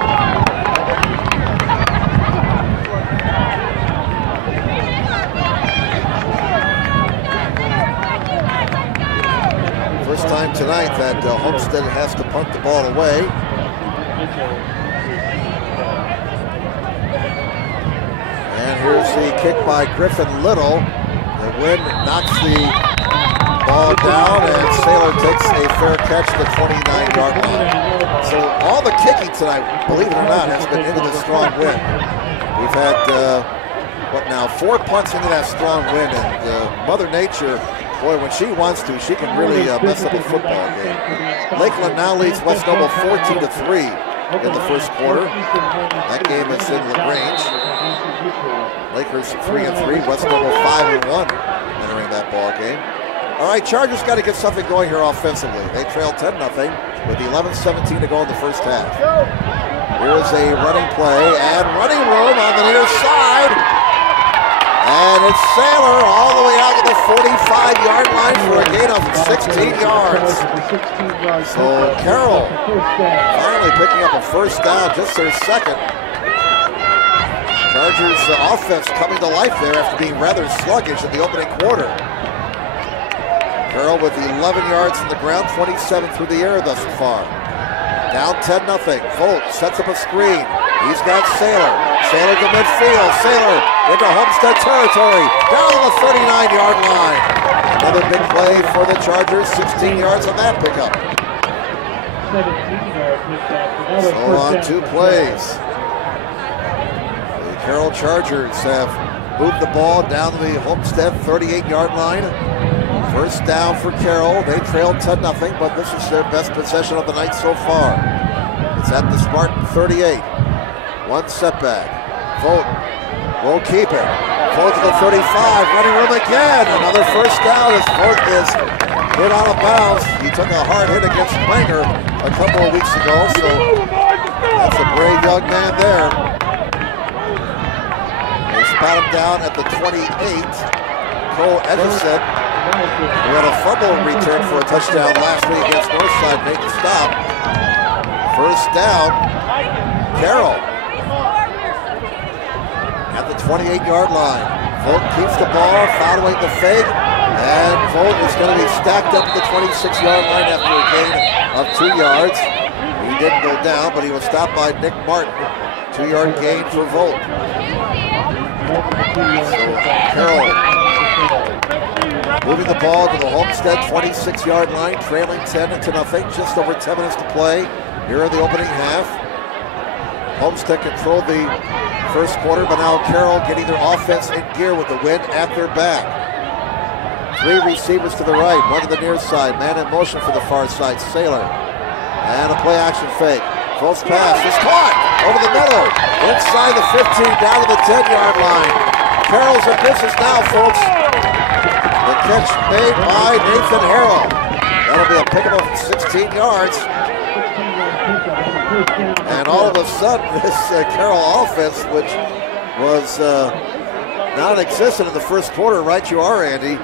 First time tonight that Homestead has to punt the ball away. And here's the kick by Griffin Little. The wind knocks the ball down, and Saylor takes a fair catch to the 29-yard line. So all the kicking tonight, believe it or not, has been into the strong wind. We've had, 4 punts into that strong wind, and Mother Nature, boy, when she wants to, she can really mess up a football game. Lakeland now leads West Noble 14-3. In the first quarter. That game is in LaGrange. Lakers 3-3, West Noble 5-1 entering that ball game. All right, Chargers got to get something going here offensively. They trail 10-0 with 11:17 to go in the first half. Here's a running play and running room on the near side. And it's Saylor all the way out to the 45-yard line for a gain of 16 yards. So Carroll finally picking up a first down, just their second. Chargers offense coming to life there after being rather sluggish in the opening quarter. Carroll with 11 yards from the ground, 27 through the air thus far. Down 10-0. Volt sets up a screen. He's got Saylor. Saylor to midfield. Saylor into Homestead territory. Down to the 39-yard line. Another big play for the Chargers. 16 yards on that pickup. So on 2 plays. The Carroll Chargers have moved the ball down to the Homestead 38-yard line. First down for Carroll. They trailed 10-0, but this is their best possession of the night so far. It's at the Spartan 38. One setback. Volt will keep it. Volt to the 35. Running room again. Another first down as Volt is hit out of bounds. He took a hard hit against Banger a couple of weeks ago, so that's a brave young man there. They spot him down at the 28. Cole Edgerson, who had a fumble return for a touchdown last week against Northside, made the stop. First down, Carroll at the 28-yard line. Volt keeps the ball, following the fake, and Volt is going to be stacked up at the 26-yard line after a gain of 2 yards. He didn't go down, but he was stopped by Nick Martin. 2-yard gain for Volt. So Carroll moving the ball to the Homestead 26-yard line, trailing 10-0, just over 10 minutes to play here in the opening half. Homestead controlled the first quarter, but now Carroll getting their offense in gear with the win at their back. 3 receivers to the right, one to the near side, man in motion for the far side, Saylor. And a play action fake. Volt's pass is caught over the middle, inside the 15, down to the 10-yard line. Carroll's in business now, folks. The catch made by Nathan Harrell. That'll be a pickup of 16 yards. And all of a sudden, this Carroll offense, which was non-existent in the first quarter, right you are, Andy,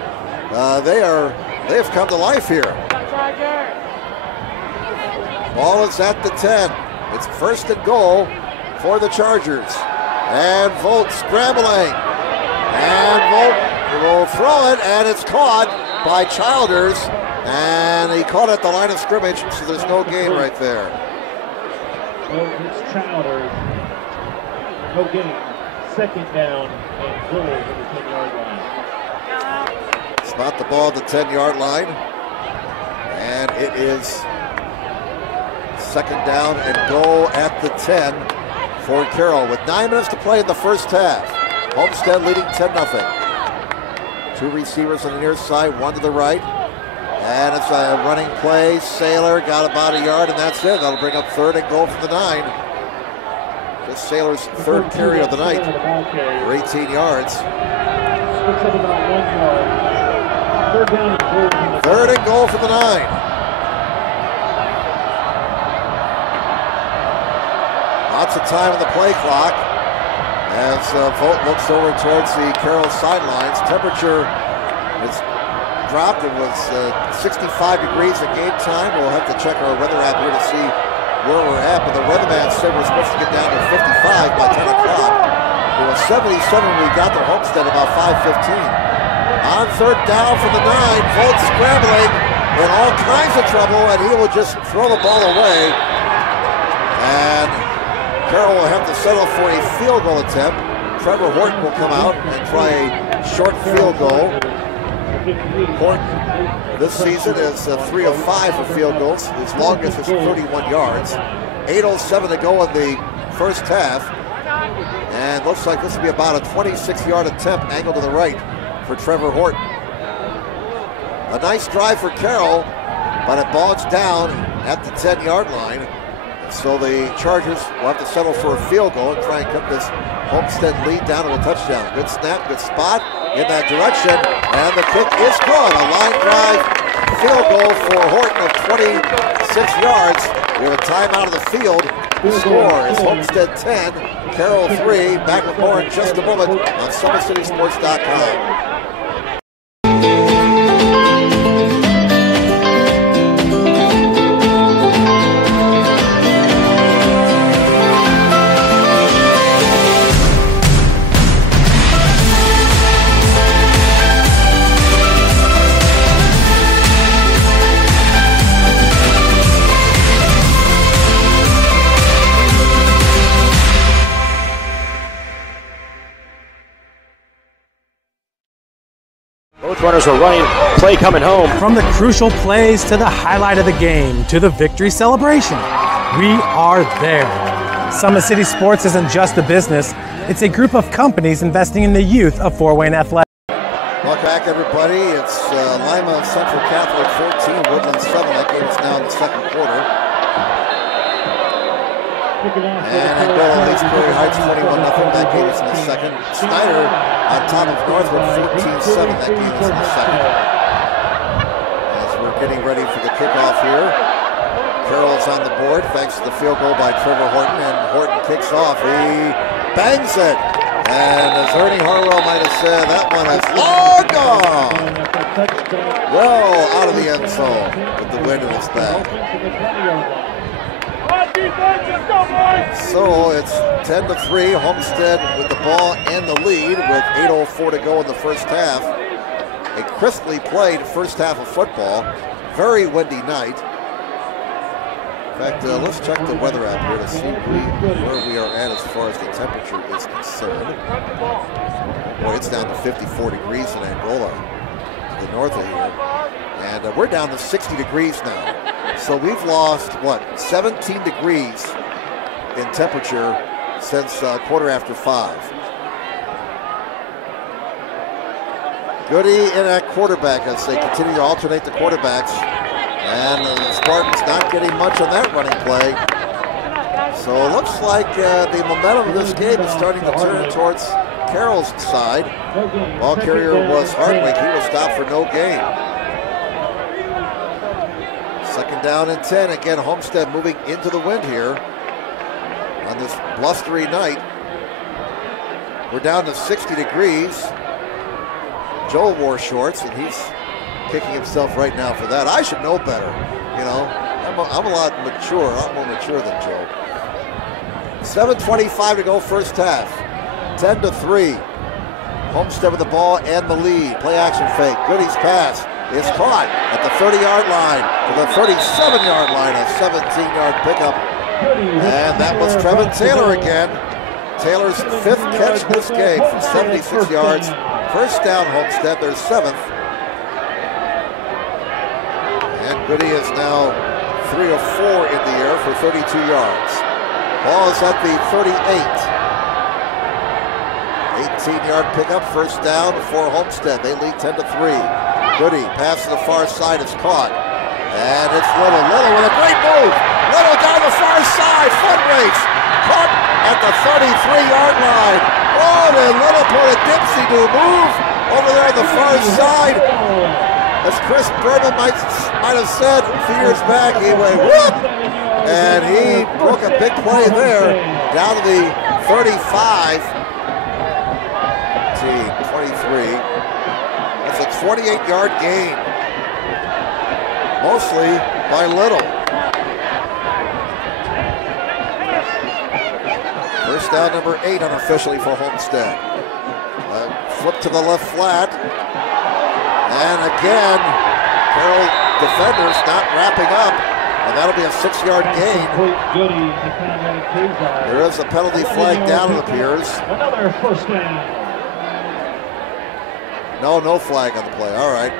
they have come to life here. Ball is at the 10. It's first and goal for the Chargers. And Volt scrambling. And Volt will throw it, and it's caught by Childers. And he caught at the line of scrimmage, so there's no game right there. It's Childers. No game. Second down and goal at the 10-yard line. Spot the ball at the 10-yard line. And it is second down and goal at the 10 for Carroll with 9 minutes to play in the first half. Homestead leading 10-0. 2 receivers on the near side, 1 to the right. And it's a running play. Saylor got about a yard, and that's it. That'll bring up third and goal from the 9. Just Saylor's third carry of the night for 18 yards. Third and goal from the 9. Lots of time on the play clock as Volt looks over towards the Carroll sidelines. Temperature is dropped. It was 65 degrees at game time. We'll have to check our weather app here to see where we're at, but the weatherman said we're supposed to get down to 55 by 10 o'clock. It was 77 when we got to Homestead about 5:15. On third down for the 9, Volt scrambling in all kinds of trouble, and he will just throw the ball away. And Carroll will have to settle for a field goal attempt. Trevor Horton will come out and try a short field goal. Horton this season is 3 of 5 for field goals. His longest is 31 yards. 8:07 to go in the first half. And looks like this will be about a 26-yard attempt angled to the right for Trevor Horton. A nice drive for Carroll, but it bogs down at the 10-yard line. So the Chargers will have to settle for a field goal and try and cut this Homestead lead down to a touchdown. Good snap, good spot in that direction, and the kick is good. A line drive field goal for Horton of 26 yards. We have a timeout of the field. The score is Homestead 10, Carroll 3. Back with more in just a moment on SummitCitySports.com. Both runners are running. Play coming home. From the crucial plays to the highlight of the game to the victory celebration, we are there. Summit City Sports isn't just a business, it's a group of companies investing in the youth of Fort Wayne athletics. Welcome back, everybody. It's Lima Central Catholic 14, Woodland 7. That game is now in the second quarter. And Angola leads Prairie Heights 21-0. That game is in the second. Snyder on top of Northwood 14-7. That game is in the second. As we're getting ready for the kickoff here, Carroll is on the board thanks to the field goal by Trevor Horton, and Horton kicks off. He bangs it. And as Ernie Harwell might have said, that one is long gone. Well out of the end zone with the wind in his back. So it's 10-3, Homestead with the ball and the lead with 8:04 to go in the first half. A crisply played first half of football. Very windy night. In fact, let's check the weather app here to see where we are at as far as the temperature is concerned. Boy, it's down to 54 degrees in Angola, to the north of here. And we're down to 60 degrees now. So we've lost, what, 17 degrees in temperature since quarter after 5. Goody in at quarterback as they continue to alternate the quarterbacks. And the Spartans not getting much on that running play. So it looks like the momentum of this game is starting to turn towards Carroll's side. Ball carrier was Hardwick. He was stopped for no gain. Second down and 10. Again, Homestead moving into the wind here on this blustery night. We're down to 60 degrees. Joel wore shorts, and he's kicking himself right now for that. I should know better. You know, I'm a lot mature, a lot more mature than Joe. 7:25 to go first half. 10-3. Homestead with the ball and the lead. Play action fake. Goody's pass is caught at the 30-yard line to the 37-yard line. A 17-yard pickup. And that was Trevin Taylor again. Taylor's 5th catch this game from 76 yards. First down, Homestead, their 7th. And Goody is now 3 of 4 in the air for 32 yards. Ball is at the 38. 18-yard pickup, first down for Homestead. They lead 10-3. Goody, pass to the far side, is caught. And it's Little. Little with a great move. Little down the far side, foot race. Caught at the 33-yard line. Oh, and Little put a dipsy-do move over there on the far side. As Chris Berman might have said a few years back, he went whoop, and he broke a big play there down to the 35. 23. That's a 28-yard gain, mostly by Little. First down number 8 unofficially for Homestead. Flip to the left flat. And again, Carroll defenders not wrapping up. And that'll be a 6-yard gain. There is a penalty flag down, it appears. Another first down. No flag on the play. All right.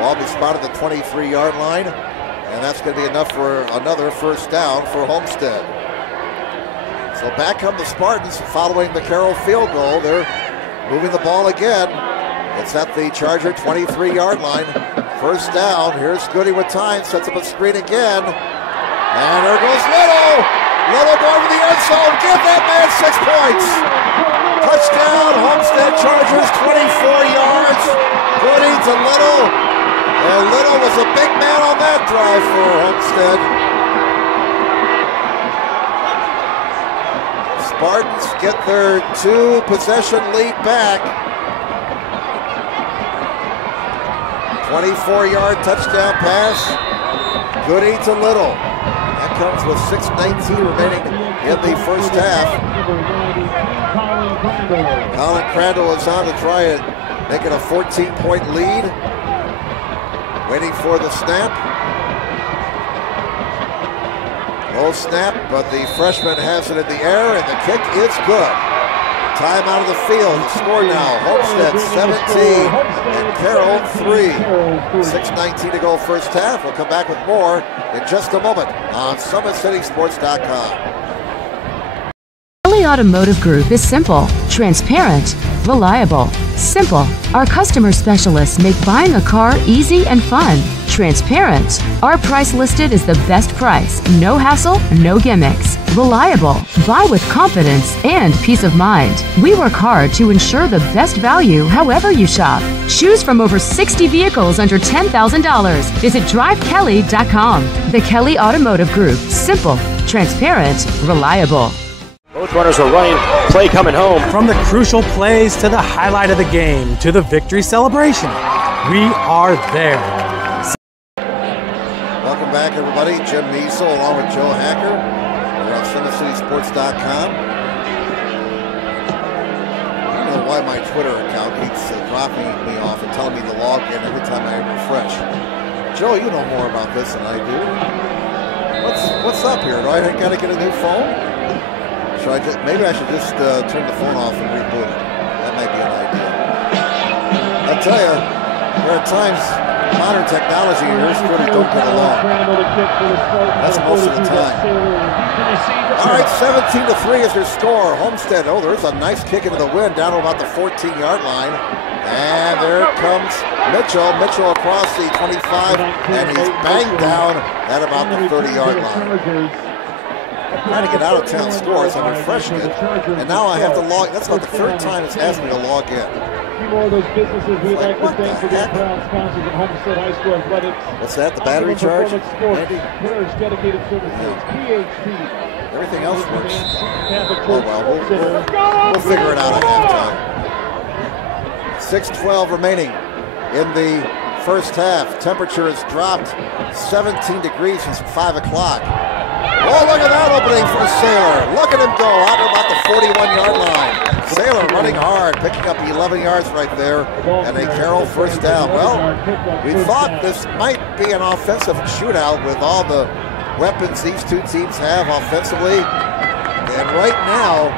Ball be spotted at the 23-yard line. And that's going to be enough for another first down for Homestead. So back come the Spartans following the Carroll field goal. They're moving the ball again. It's at the Charger 23-yard line. First down. Here's Goody with time. Sets up a screen again. And there goes Little. Little going to the end zone. Give that man 6 points. Touchdown. Homestead Chargers 24 yards. Goody to Little. And Little was a big man on that drive for Homestead. Spartans get their 2-possession lead back. 24-yard touchdown pass. Goody to Little. That comes with 6:19 remaining in the first half. Colin Crandall is on to try and make it a 14-point lead. Waiting for the snap. Low snap, but the freshman has it in the air, and the kick is good. Time out of the field. The score now, Homestead 17 and Carroll 3. 6:19 to go first half. We'll come back with more in just a moment on SummitCitySports.com. Kelly Automotive Group is simple, transparent, reliable. Simple. Our customer specialists make buying a car easy and fun. Transparent. Our price listed is the best price. No hassle, no gimmicks. Reliable. Buy with confidence and peace of mind. We work hard to ensure the best value however you shop. Choose from over 60 vehicles under $10,000. Visit drivekelly.com. The Kelly Automotive Group. Simple, transparent, reliable. Both runners are running, play coming home. From the crucial plays to the highlight of the game to the victory celebration, we are there. Welcome back, everybody. Jim Niesel along with Joe Hacker. We're on SummitCitySports.com. I don't know why my Twitter account keeps dropping me off and telling me to log in every time I refresh. Joe, you know more about this than I do. What's up here? Do I got to get a new phone? Maybe I should just turn the phone off and reboot it. That might be an idea. I tell you, there are times modern technology and yours really don't get along. That's most of the time. All right, 17-3 is their score. Homestead, there's a nice kick into the wind down to about the 14-yard line. And there comes Mitchell. Mitchell across the 25, and he's banged down at about the 30-yard line. Trying to get out of town scores. I'm refreshing it, and now I have to log. That's about the third time it's asked me to log in. What the heck? What's that? The battery charge? Everything else works. Oh well, we'll figure it out at halftime. 6:12 remaining in the first half. Temperature has dropped 17 degrees since 5 o'clock. Oh, look at that opening for Sailor. Look at him go out to about the 41-yard line. Sailor running hard, picking up 11 yards right there, and a Carroll first down. Well, we thought this might be an offensive shootout with all the weapons these two teams have offensively. And right now,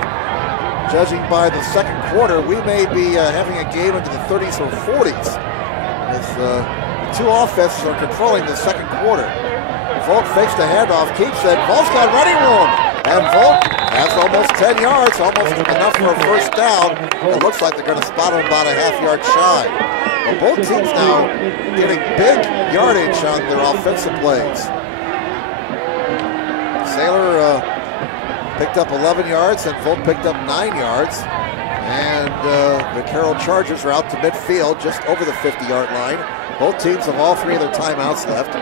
judging by the second quarter, we may be having a game into the 30s or 40s. As the two offenses are controlling the second quarter. Volk fakes the handoff, keeps it. Volk's got running room. And Volk has almost 10 yards, almost enough for a first down. It looks like they're going to spot him about a half-yard shy. Well, both teams now getting big yardage on their offensive plays. Sailor picked up 11 yards, and Volk picked up 9 yards. And the Carroll Chargers are out to midfield, just over the 50-yard line. Both teams have all three of their timeouts left.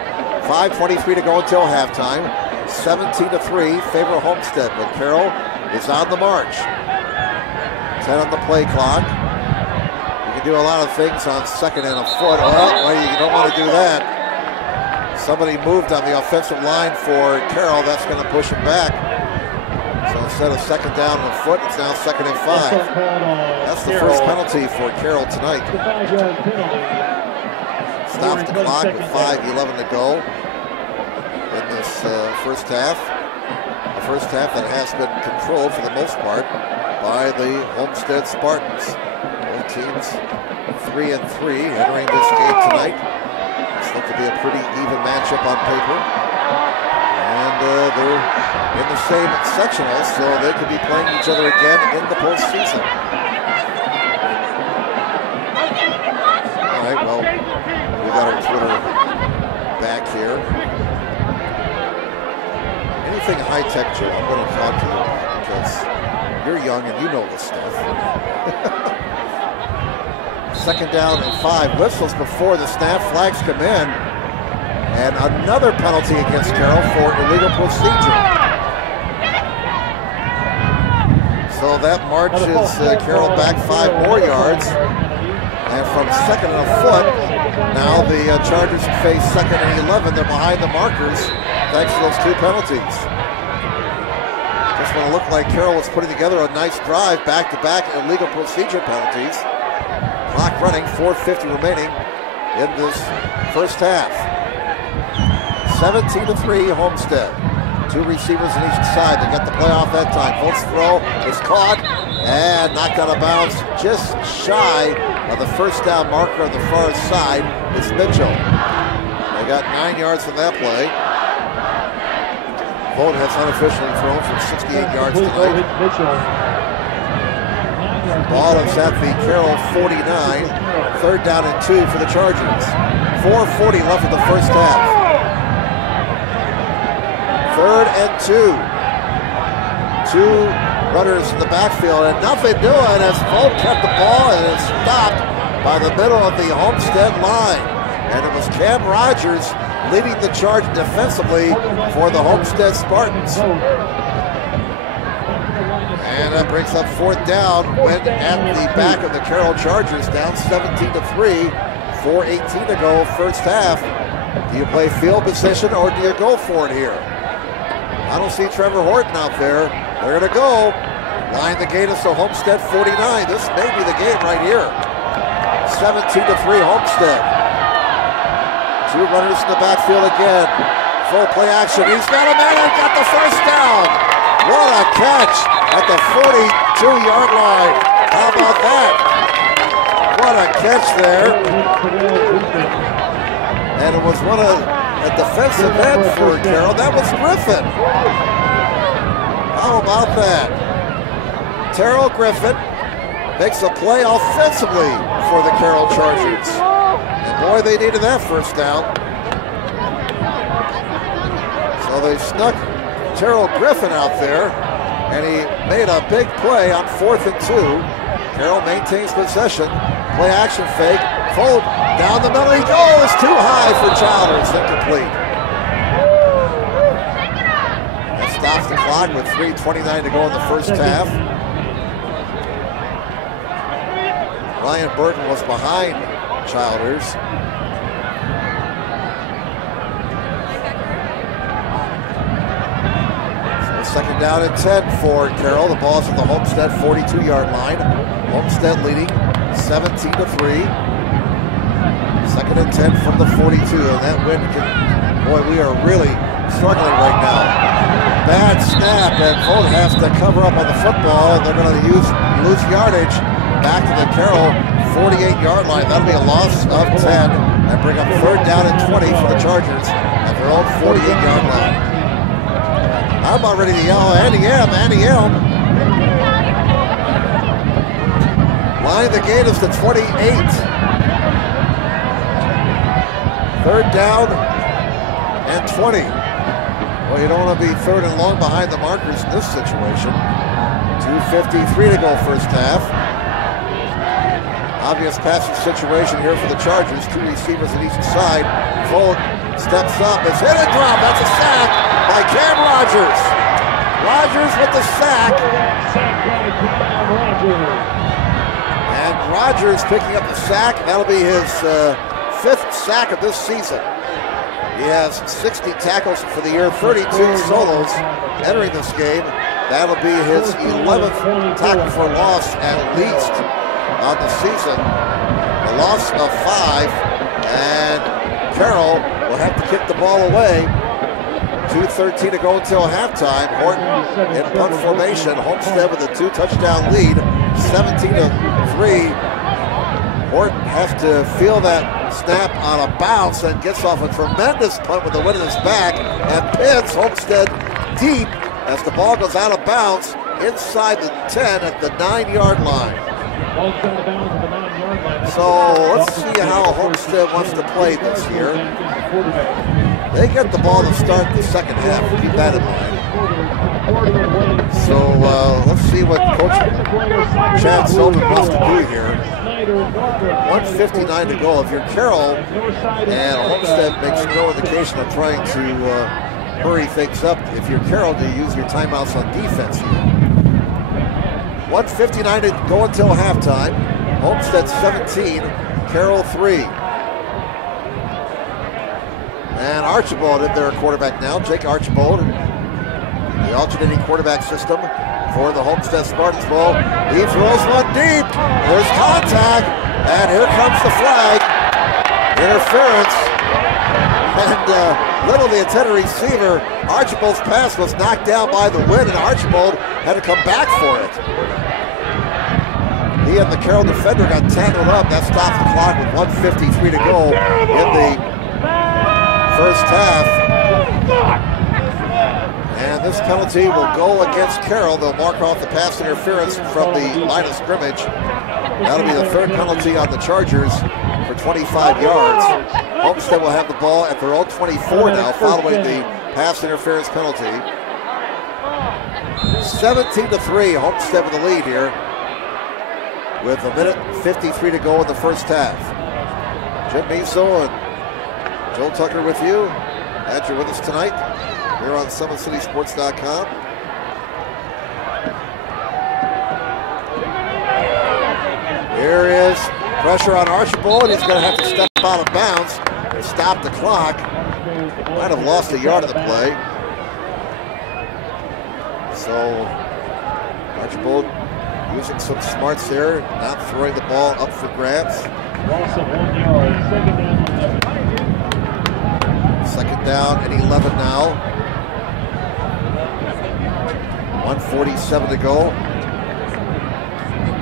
5:23 to go until halftime. 17-3, favor Homestead, but Carroll is on the march. 10 on the play clock. You can do a lot of things on second and a foot. Well, you don't want to do that. Somebody moved on the offensive line for Carroll. That's going to push him back. So instead of second down and a foot, it's now second and 5. That's the first penalty for Carroll tonight. Stops the clock with 5:11 to go in this first half. A first half that has been controlled for the most part by the Homestead Spartans. Both teams 3-3 entering this game tonight. It's looks to be a pretty even matchup on paper. And they're in the same sectional, so they could be playing each other again in the postseason. All right, well, we got our Twitter back here. Anything high-tech, Joe, I'm going to talk to you because you're young and you know this stuff. Second down and 5. Whistles before the snap. Flags come in. And another penalty against Carroll for illegal procedure. So that marches Carroll back 5 more yards. And from second and a foot, now the Chargers face second and 11. They're behind the markers thanks to those 2 penalties. Just going to look like Carroll was putting together a nice drive, back-to-back illegal procedure penalties. Clock running, 4:50 remaining in this first half. 17-3 Homestead. Two receivers on each side. They got the play off that time. Holt's throw is caught and knocked out of bounds just shy of the first down marker on the far side. It's Mitchell. They got 9 yards from that play. Holt has unofficially thrown from 68 yards tonight. Ball is at the Carroll 49. 3rd down and 2 for the Chargers. 4:40 left in the first half. 3rd and 2. Two runners in the backfield and nothing doing as Holt kept the ball and it's stopped by the middle of the Homestead line. And it was Cam Rogers leading the charge defensively for the Homestead Spartans. And that brings up 4th down when at the back of the Carroll Chargers, down 17-3, 4:18 to go, first half. Do you play field position or do you go for it here? I don't see Trevor Horton out there. They're going to go. Line the gate is to Homestead 49. This may be the game right here. 17-3 Homestead. Two runners in the backfield again. Full play action. He's got a man and got the first down. What a catch at the 42-yard line. How about that? What a catch there. And it was one of a defensive end for Carroll. That was Griffin. How about that? Terrell Griffin makes a play offensively for the Carroll Chargers. And boy, they needed that first down. So they snuck Terrell Griffin out there, and he made a big play on 4th and 2. Carroll maintains possession. Play action fake. Fold down the middle. He goes too high for Childers. Incomplete. That stops the clock with 3:29 to go in the first half. Ryan Burton was behind Childers. So 2nd down and 10 for Carroll. The ball's at the Homestead 42-yard line. Homestead leading 17-3. 2nd and 10 from the 42. And that win can, boy, we are really struggling right now. Bad snap, and Holt has to cover up on the football, and they're going to lose yardage back to the Carroll 48-yard line. That'll be a loss of 10 and bring up 3rd down and 20 for the Chargers at their own 48-yard line. I'm about ready to yell, Andy M, Andy M. Line the gate is to 28. 3rd down and 20. Well, you don't want to be 3rd and long behind the markers in this situation. 2:53 to go first half. Obvious passing situation here for the Chargers. Two receivers on each side. Fold steps up. It's hit and drop. That's a sack by Cam Rogers. Rogers with the sack. And Rogers picking up the sack. That'll be his 5th sack of this season. He has 60 tackles for the year, 32 solos entering this game. That'll be his 11th tackle for loss at least on the season. A loss of 5, and Carroll will have to kick the ball away. 2:13 to go until halftime. Horton in punt formation. Homestead with a 2-touchdown lead, 17-3. Horton has to feel that snap on a bounce and gets off a tremendous punt with the wind in his back and pins Homestead deep as the ball goes out of bounds inside the 10 at the 9-yard line. So let's see how Homestead wants to play this year. They get the ball to start the second half. Keep that in mind. So let's see what Coach Chad Sullivan wants to do here. 1:59 to go. If you're Carroll, and Homestead makes no indication of trying to hurry things up. If you're Carroll, do you use your timeouts on defense here? 1:59 to go until halftime. Homestead 17, Carroll 3. And Archibald in their quarterback now, Jake Archibald. The alternating quarterback system for the Homestead Spartans ball. He throws one deep. There's contact, and here comes the flag. Interference. And Little, the intended receiver, Archibald's pass was knocked down by the wind, and Archibald had to come back for it. He and the Carroll defender got tangled up. That stopped the clock with 1:53 to go in the first half. And this penalty will go against Carroll. They'll mark off the pass interference from the line of scrimmage. That'll be the third penalty on the Chargers for 25 yards. Homestead will have the ball at their own 24 now following the pass interference penalty. 17-3, Homestead with the lead here with 1:53 to go in the first half. Jim Measle and Joel Tucker with you. Glad you're with us tonight here on SummitCitySports.com. Here is pressure on Archibald, and he's going to have to step out of bounds and stop the clock. Might have lost a yard of the play. So Archibald using some smarts here, not throwing the ball up for grabs. Loss of 1 yard, Second down and 11 now. 1:47 to go.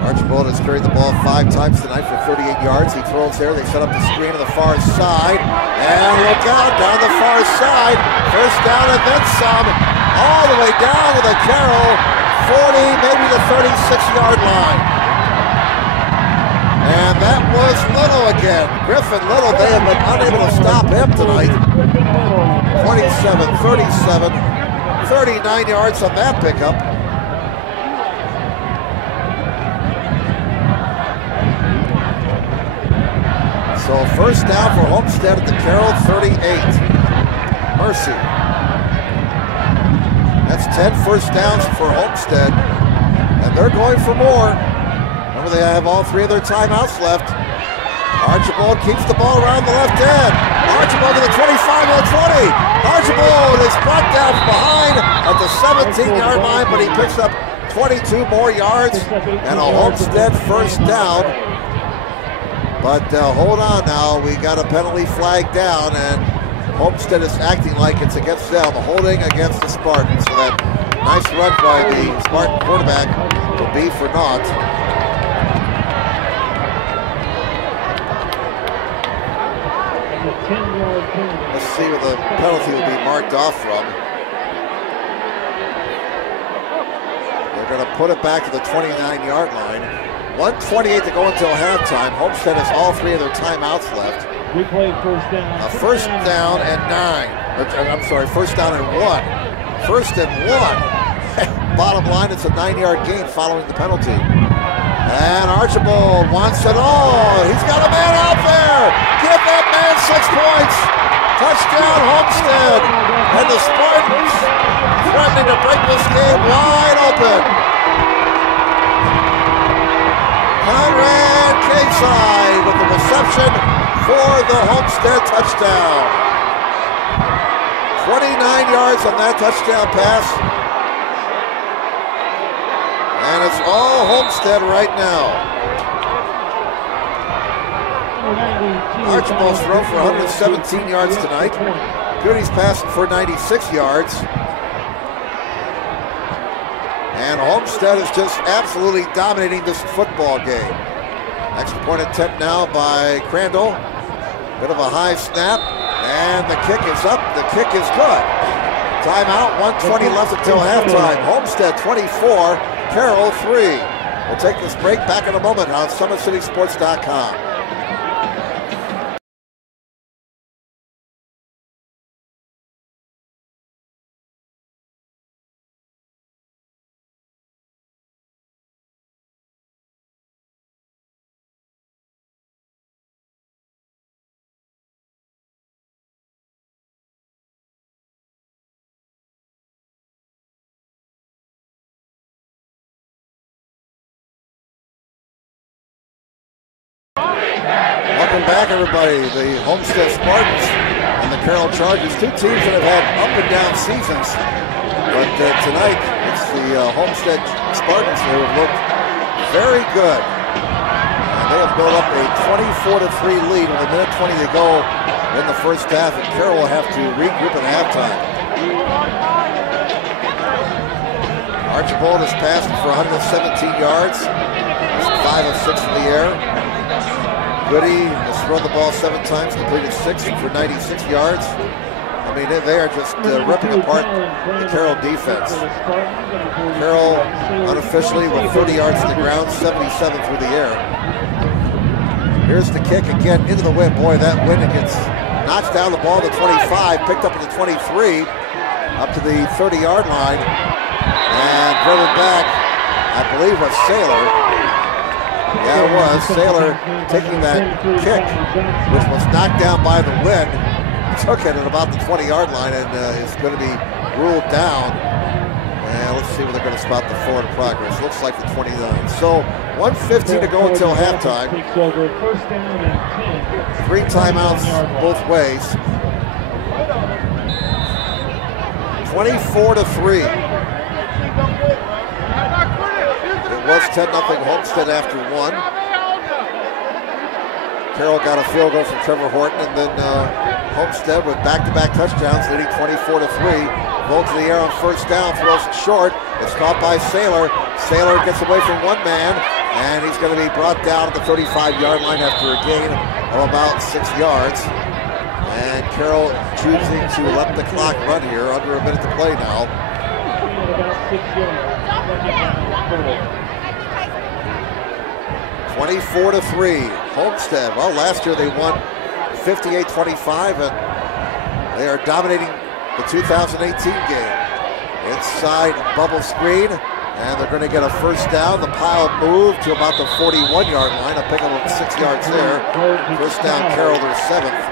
Archibald has carried the ball 5 times tonight for 38 yards. He throws there. They set up the screen on the far side. And look out, down the far side. First down and then some. All the way down to the Carroll 40, maybe the 36-yard line. And that was Little again. Griffin Little, they have been unable to stop him tonight. 27, 37, 39 yards on that pickup. So first down for Homestead at the Carroll 38. Mercy. That's 10 first downs for Homestead. And they're going for more. Remember, they have all 3 of their timeouts left. Archibald keeps the ball around the left end. Archibald to the 25 to the 20. Archibald is brought down from behind at the 17-yard line, but he picks up 22 more yards and a Homestead first down. But hold on now, we got a penalty flag down, and Homestead is acting like it's against them, holding against the Spartans. So that nice run by the Spartan quarterback will be for naught. Let's see where the penalty will be marked off from. They're going to put it back to the 29-yard line. 1:28 to go until halftime. Homestead has all 3 of their timeouts left. We played first down. First down and 9. I'm sorry, first down and 1. First and 1. Bottom line, it's a 9-yard gain following the penalty. And Archibald wants it all. He's got a man out there. Give that man 6 points. Touchdown, Homestead. And the Spartans threatening to break this game wide open. Conrad Casey with the reception for the Homestead touchdown. 29 yards on that touchdown pass. And it's all Homestead right now. Archibald's thrown for 117 yards tonight. Goody's passing for 96 yards. And Homestead is just absolutely dominating this football game. Extra point attempt now by Crandall. Bit of a high snap, and the kick is up. The kick is good. Timeout, 1:20 left until halftime. Homestead 24, Carroll 3. We'll take this break back in a moment on SummitCitySports.com. Welcome back, everybody. The Homestead Spartans and the Carroll Chargers, 2 teams that have had up and down seasons. But tonight, it's the Homestead Spartans who have looked very good. And they have built up a 24-3 lead with 1:20 to go in the first half, and Carroll will have to regroup at halftime. Archibald has passed for 117 yards. That's 5 of 6 in the air. Goody has thrown the ball 7 times, completed 6 for 96 yards. I mean, they are just ripping apart the Carroll defense. Carroll, unofficially, with 30 yards to the ground, 77 through the air. Here's the kick again into the wind. Boy, that wind, it gets knocks down the ball to 25, picked up at the 23, up to the 30-yard line, and driven back, I believe, was Saylor. Yeah, it was. Saylor taking that kick, which was knocked down by the wind, took it at about the 20-yard line, and is going to be ruled down. And let's see where they're going to spot the forward progress. Looks like the 29. So 1:15 to go until halftime. 3 timeouts both ways. 24-3. It was 10-0 Homestead after 1. Carroll got a field goal from Trevor Horton, and then Homestead with back-to-back touchdowns, leading 24-3. Ball to the air on first down, throws it short. It's caught by Saylor. Saylor gets away from one man, and he's going to be brought down at the 35-yard line after a gain of about 6 yards. And Carroll choosing to let the clock run here, under a minute to play now. 24-3, Homestead. Well, last year they won 58-25, and they are dominating the 2018 game. Inside bubble screen, and they're going to get a first down. The pile moved to about the 41-yard line. A pick up of 6 yards there. First down, Carroll, their 7th.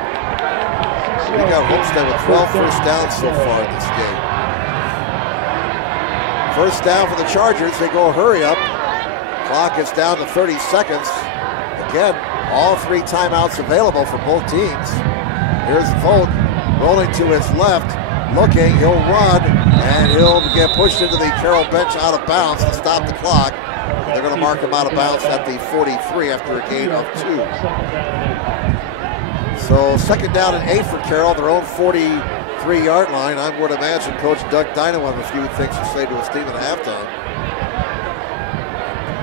We got Homestead with 12 first downs so far in this game. First down for the Chargers. They go hurry up. Clock is down to 30 seconds. Again, all 3 timeouts available for both teams. Here's Vogt rolling to his left, looking, he'll run, and he'll get pushed into the Carroll bench out of bounds to stop the clock. They're going to mark him out of bounds at the 43 after a gain of 2. So second down and 8 for Carroll, their own 43-yard line. I would imagine Coach Doug Dino will have a few things to say to his team at halftime.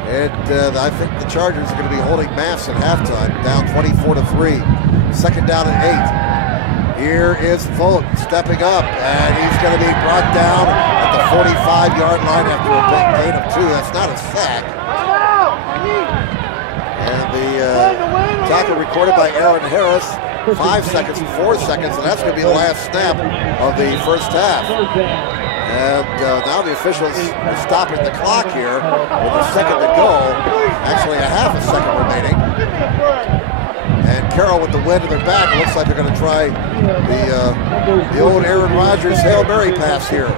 And I think the Chargers are going to be holding mass at halftime, down 24-3. Second down and 8. Here is Vogt stepping up, and he's going to be brought down at the 45-yard line after a big gain of 2. That's not a sack. And the tackle recorded by Aaron Harris, 5 seconds and 4 seconds, and that's going to be the last snap of the first half. And now the officials are stopping the clock here with a second to go. Actually, a half a second remaining. And Carroll with the wind in their back. It looks like they're going to try the old Aaron Rodgers Hail Mary pass here.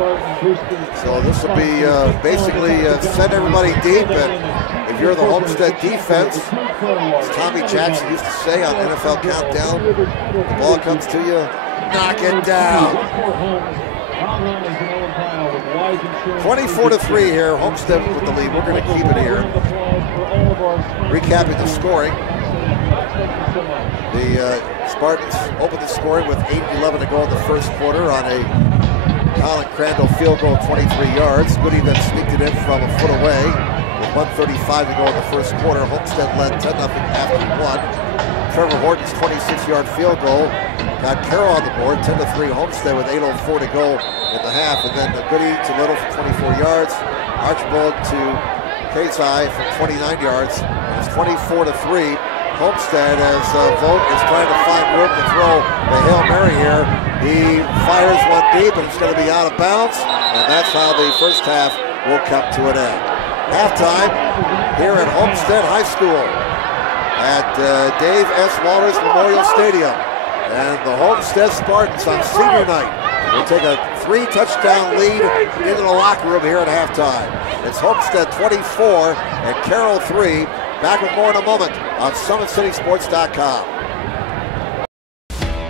So this will be basically send everybody deep. And if you're the Homestead defense, as Tommy Jackson used to say on NFL Countdown, the ball comes to you, knock it down. 24-3 here, Homestead with the lead. We're going to keep it here. Recapping the scoring. The Spartans opened the scoring with 8:11 to go in the first quarter on a Colin Crandall field goal of 23 yards. Goody then sneaked it in from a foot away with 1:35 to go in the first quarter. Homestead led 10-0 after 1. Trevor Horton's 26-yard field goal got Carroll on the board, 10-3 Homestead with 8:04 to go in the half. And then Goody to Little for 24 yards. Archibald to Casey for 29 yards. It's 24-3. Homestead, as Vogt is trying to find room to throw the Hail Mary here. He fires one deep, and it's going to be out of bounds. And that's how the first half will come to an end. Halftime here at Homestead High School at Dave S. Walters Memorial Stadium. And the Homestead Spartans on senior night will take a 3-touchdown lead into the locker room here at halftime. It's Homestead 24 and Carroll 3. Back with more in a moment on SummitCitySports.com.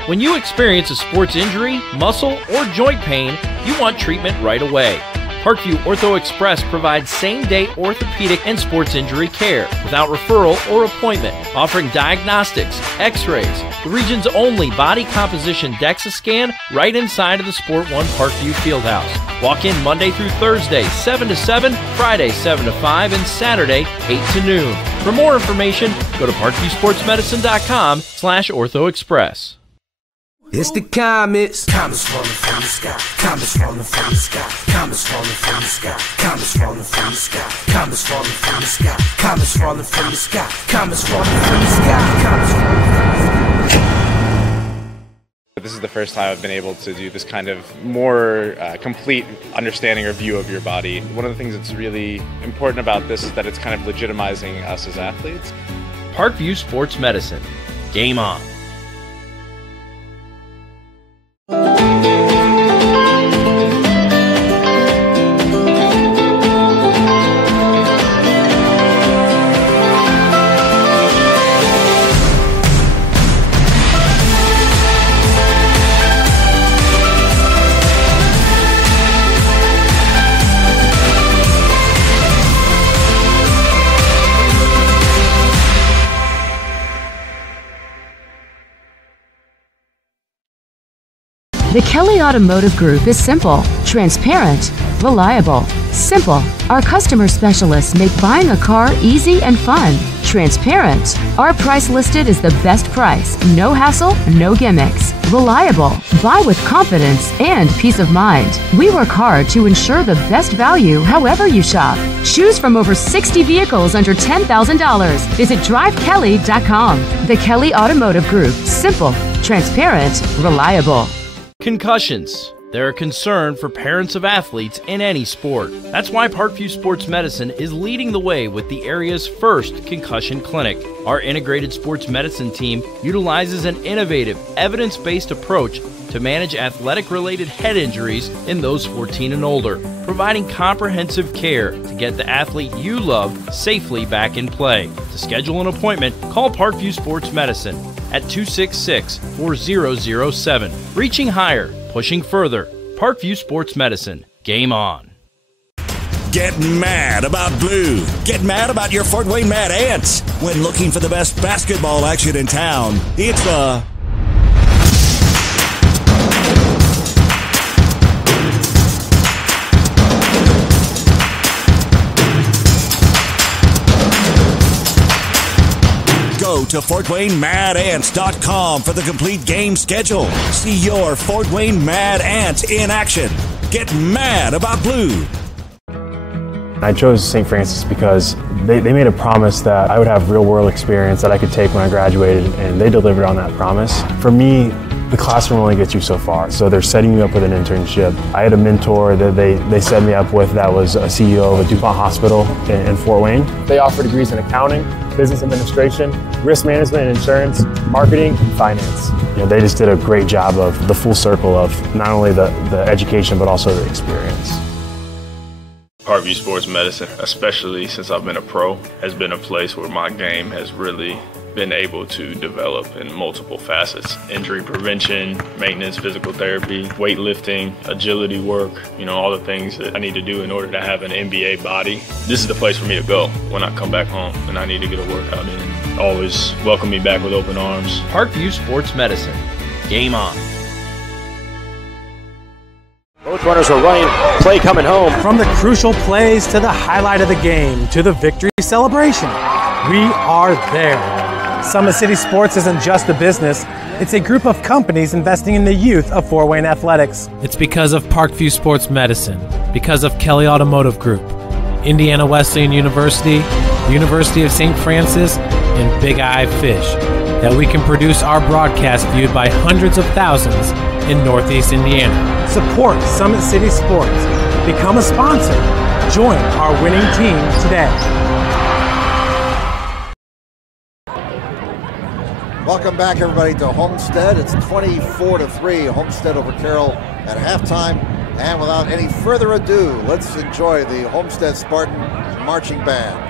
When you experience a sports injury, muscle, or joint pain, you want treatment right away. Parkview Ortho Express provides same-day orthopedic and sports injury care without referral or appointment, offering diagnostics, x-rays, the region's only body composition DEXA scan right inside of the Sport One Parkview Fieldhouse. Walk in Monday through Thursday, 7 to 7, Friday, 7 to 5, and Saturday, 8 to noon. For more information, go to parkviewsportsmedicine.com/orthoexpress. It's the comets. Comets falling from the sky. Comets falling from the sky. Comets falling from the sky. Comets falling from the sky. Comets falling from the sky. Comets falling from the sky. Comets falling from the sky. Comets falling from the sky. This is the first time I've been able to do this kind of more complete understanding or view of your body. One of the things that's really important about this is that it's kind of legitimizing us as athletes. Parkview Sports Medicine. Game on. The Kelly Automotive Group is simple, transparent, reliable. Simple. Our customer specialists make buying a car easy and fun. Transparent. Our price listed is the best price. No hassle, no gimmicks. Reliable. Buy with confidence and peace of mind. We work hard to ensure the best value however you shop. Choose from over 60 vehicles under $10,000. Visit drivekelly.com. The Kelly Automotive Group. Simple, transparent, reliable. Concussions. They're a concern for parents of athletes in any sport. That's why Parkview Sports Medicine is leading the way with the area's first concussion clinic. Our integrated sports medicine team utilizes an innovative, evidence-based approach to manage athletic-related head injuries in those 14 and older, providing comprehensive care to get the athlete you love safely back in play. To schedule an appointment, call Parkview Sports Medicine at 266-4007. Reaching higher, pushing further. Parkview Sports Medicine. Game on. Get mad about blue. Get mad about your Fort Wayne Mad Ants. When looking for the best basketball action in town, it's the Go to FortWayneMadAnts.com for the complete game schedule. See your Fort Wayne Mad Ants in action. Get mad about blue. I chose St. Francis because they made a promise that I would have real-world experience that I could take when I graduated, and they delivered on that promise. For me, the classroom only gets you so far, so they're setting you up with an internship. I had a mentor that they set me up with that was a CEO of a DuPont hospital in Fort Wayne. They offer degrees in accounting, business administration, risk management and insurance, marketing, and finance. You know, they just did a great job of the full circle of not only the education but also the experience. Parkview Sports Medicine, especially since I've been a pro, has been a place where my game has really been able to develop in multiple facets. Injury prevention, maintenance, physical therapy, weightlifting, agility work, all the things that I need to do in order to have an NBA body. This is the place for me to go when I come back home and I need to get a workout in. Always welcome me back with open arms. Parkview Sports Medicine. Game on. Both runners are running, play coming home. From the crucial plays to the highlight of the game to the victory celebration, we are there. Summit City Sports isn't just a business, it's a group of companies investing in the youth of Fort Wayne athletics. It's because of Parkview Sports Medicine, because of Kelly Automotive Group, Indiana Wesleyan University, University of St. Francis, and Big Eye Fish, that we can produce our broadcast viewed by hundreds of thousands in Northeast Indiana. Support Summit City Sports. Become a sponsor. Join our winning team today. Welcome back, everybody, to Homestead. It's 24-3, Homestead over Carroll at halftime. And without any further ado, let's enjoy the Homestead Spartan Marching Band.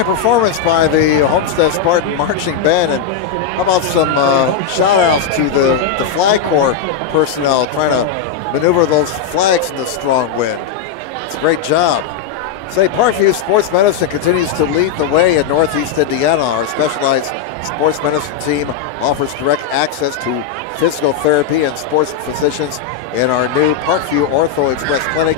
Fine performance by the Homestead Spartan Marching Band. And how about some shout-outs to the Flag Corps personnel trying to maneuver those flags in the strong wind. It's a great job. Say, Parkview Sports Medicine continues to lead the way in Northeast Indiana. Our specialized sports medicine team offers direct access to physical therapy and sports physicians in our new Parkview Ortho Express Clinic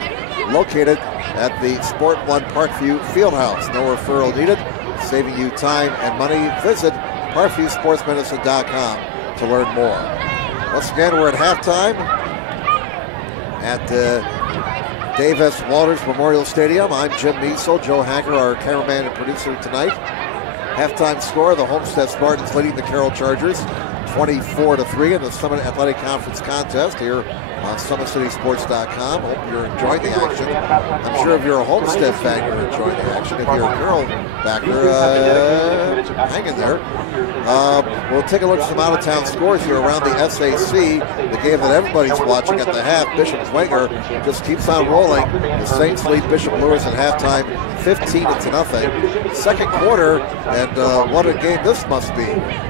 located at the Sport One Parkview Fieldhouse. No referral needed, saving you time and money. Visit ParkviewSportsMedicine.com to learn more. Once again, we're at halftime at Dave S. Walters Memorial Stadium. I'm Jim Measel, Joe Hacker, our cameraman and producer tonight. Halftime score, the Homestead Spartans leading the Carroll Chargers 24-3 in the Summit Athletic Conference contest here on SummitCitySports.com. Hope you're enjoying the action. I'm sure if you're a Homestead fan, you're enjoying the action. If you're a Carroll backer, hang in there. We'll take a look at some out-of-town scores here around the SAC, the game that everybody's watching at the half. Bishop Wenger just keeps on rolling. The Saints lead Bishop Lewis at halftime 15-0. Second quarter, and what a game this must be.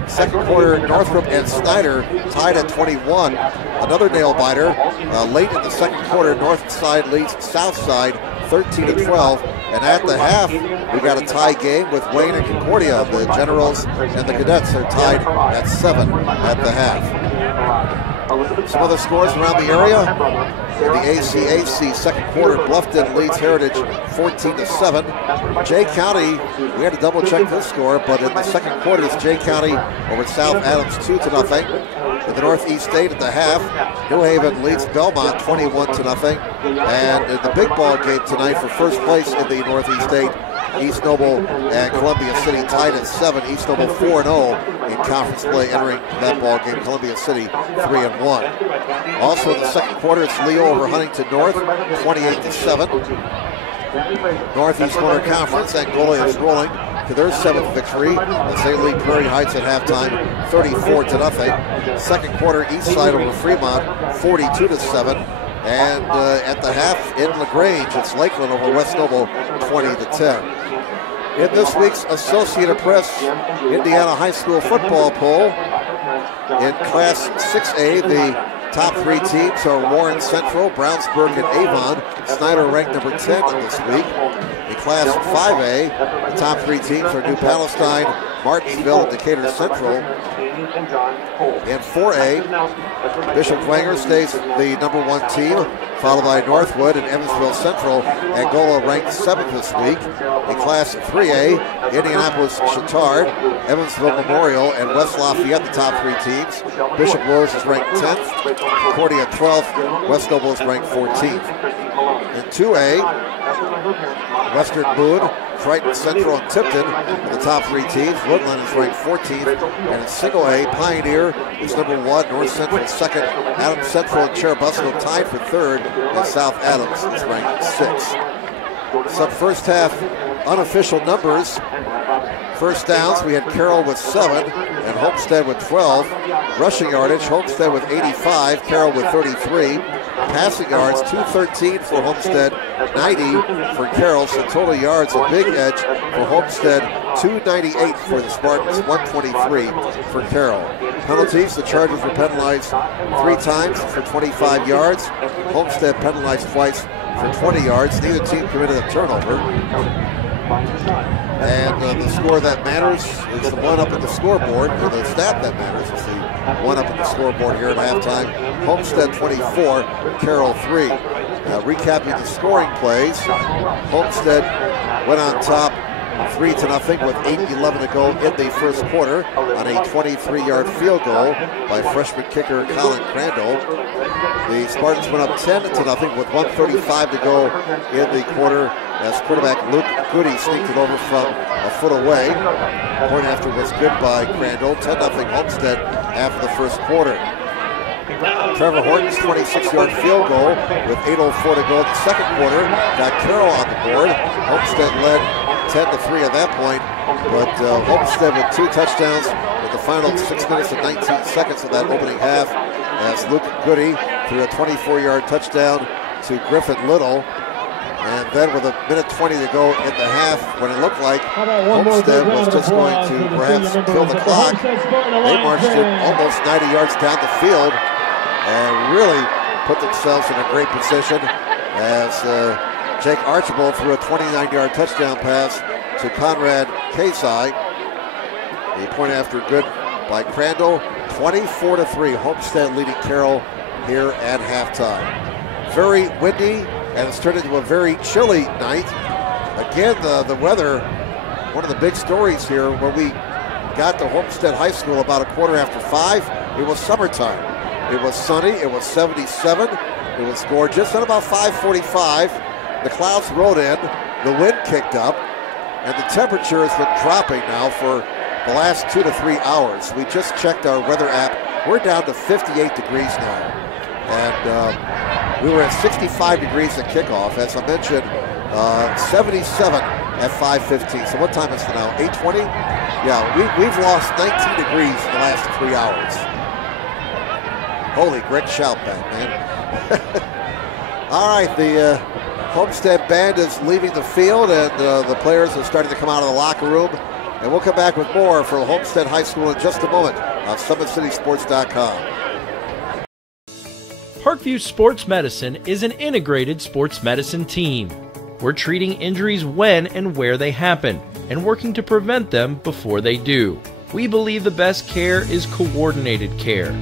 Second quarter, Northrop and Snyder tied at 21. Another nail-biter. Late in the second quarter, North Side leads South Side 13-12. And at the half, we got a tie game with Wayne and Concordia. The Generals and the Cadets are tied at 7 at the half. Some other scores around the area. In the ACAC second quarter, Bluffton leads Heritage 14-7. Jay County, we had to double check this score, but in the second quarter, it's Jay County over South Adams 2-0. In the Northeast State at the half, New Haven leads Belmont 21-0. And in the big ball game tonight for first place in the Northeast State, East Noble and Columbia City tied at 7. East Noble 4-0 in conference play entering that ball game. Columbia City 3-1. Also in the second quarter, it's Leo over Huntington North 28-7. Northeast Corner Conference, Angola is rolling to their 7th victory as they lead Prairie Heights at halftime 34-0. Second quarter, East Side over Fremont 42-7. And at the half in LaGrange, it's Lakeland over West Noble 20-10. In this week's Associated Press Indiana High School football poll, in Class 6A, the top 3 teams are Warren Central, Brownsburg, and Avon. Snyder ranked number 10 this week. In Class 5A, the top 3 teams are New Palestine, Martinsville, and Decatur Central. In 4A, Bishop Wenger stays the number 1 team, followed by Northwood and Evansville Central. Angola ranked 7th this week. In Class 3A, Indianapolis Chittard, Evansville Memorial, and West Lafayette, the top 3 teams. Bishop Willis is ranked 10th, Concordia 12th, West Noble is ranked 14th. In 2A, Western Boone, Triton Central, and Tipton are the top 3 teams. Woodland is ranked 14th. And in single A, Pioneer is number 1, North Central 2nd, Adams Central and Cherubusco tied for 3rd, and South Adams is ranked 6th. Some first half unofficial numbers. First downs, we had Carroll with 7 and Homestead with 12. Rushing yardage, Homestead with 85, Carroll with 33. Passing yards, 213 for Homestead, 90 for Carroll. So total yards, a big edge for Homestead, 298 for the Spartans, 123 for Carroll. Penalties, the Chargers were penalized 3 times for 25 yards. Homestead penalized twice for 20 yards. Neither team committed a turnover. And the score that matters is the one up at the scoreboard, or the stat that matters is the one up at the scoreboard here at halftime. Homestead 24, Carroll 3. Recapping the scoring plays, Homestead went on top 3-0 with 8:11 to go in the first quarter on a 23-yard field goal by freshman kicker Colin Crandall. The Spartans went up 10-0 with 1:35 to go in the quarter as quarterback Luke Goody sneaked it over from a foot away. Point after was good by Crandall. 10-0 Homestead after the first quarter. Trevor Horton's 26-yard field goal with 8:04 to go in the second quarter got Carroll on the board. Homestead led 10-3 at that point, but Homestead with 2 touchdowns with the final 6 minutes and 19 seconds of that opening half as Luke Goody threw a 24-yard touchdown to Griffin Little. And then with a minute 20 to go in the half, when it looked like Homestead was just going to perhaps kill the clock, they marched it almost 90 yards down the field and really put themselves in a great position as Jake Archibald threw a 29-yard touchdown pass to Conrad Kasai. The point after good by Crandall. 24-3, Homestead leading Carroll here at halftime. Very windy, and it's turned into a very chilly night. Again, the weather, one of the big stories here, when we got to Homestead High School about 5:15, it was summertime. It was sunny, it was 77, it was gorgeous. Then about 5:45, the clouds rolled in, the wind kicked up, and the temperature has been dropping now for the last 2 to 3 hours. We just checked our weather app. We're down to 58 degrees now. And we were at 65 degrees at kickoff. As I mentioned, 77 at 5:15. So what time is it now? 8:20? Yeah, we've lost 19 degrees in the last 3 hours. Holy, great shout back, man. All right, the Homestead band is leaving the field, and the players are starting to come out of the locker room. And we'll come back with more for Homestead High School in just a moment on SummitCitySports.com. Parkview Sports Medicine is an integrated sports medicine team. We're treating injuries when and where they happen and working to prevent them before they do. We believe the best care is coordinated care,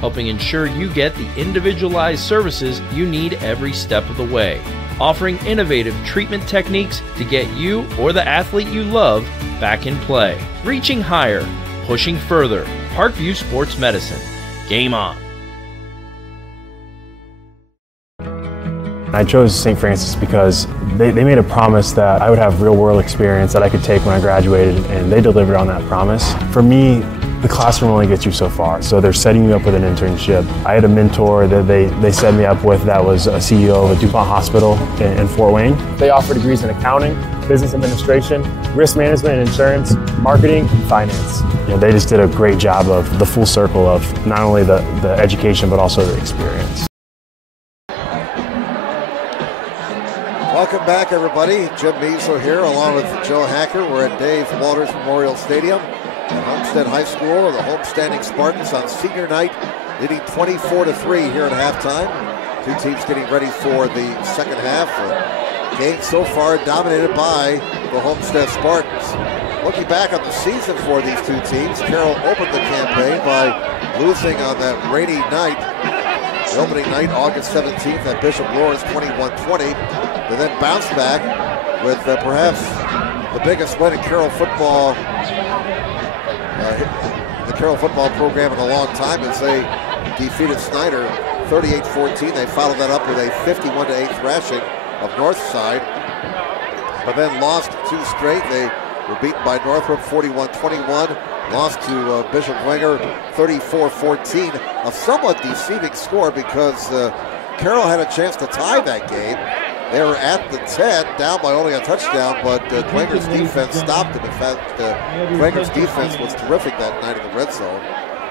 helping ensure you get the individualized services you need every step of the way, offering innovative treatment techniques to get you or the athlete you love back in play. Reaching higher, pushing further. Parkview Sports Medicine. Game on. I chose St. Francis because they made a promise that I would have real-world experience that I could take when I graduated, and they delivered on that promise. For me, the classroom only gets you so far, so they're setting you up with an internship. I had a mentor that they set me up with that was a CEO of a DuPont hospital in Fort Wayne. They offer degrees in accounting, business administration, risk management and insurance, marketing, and finance. You know, they just did a great job of the full circle of not only the education, but also the experience. Welcome back, everybody. Jim Measler here, along with Joe Hacker. We're at Dave Walters Memorial Stadium at Homestead High School. The homestanding Spartans on senior night, leading 24-3 here at halftime. Two teams getting ready for the second half. The game so far dominated by the Homestead Spartans. Looking back on the season for these two teams, Carroll opened the campaign by losing on that rainy night. The opening night, August 17th at Bishop Loras, 21-20. They then bounced back with perhaps the biggest win in Carroll football, the Carroll football program in a long time, as they defeated Snyder 38-14. They followed that up with a 51-8 thrashing of Northside, but then lost two straight. They were beaten by Northrop 41-21. Lost to Bishop Wenger 34-14. A somewhat deceiving score because Carroll had a chance to tie that game. They were at the 10, down by only a touchdown, but Wenger's defense stopped them. In fact, Wenger's defense was terrific that night in the red zone.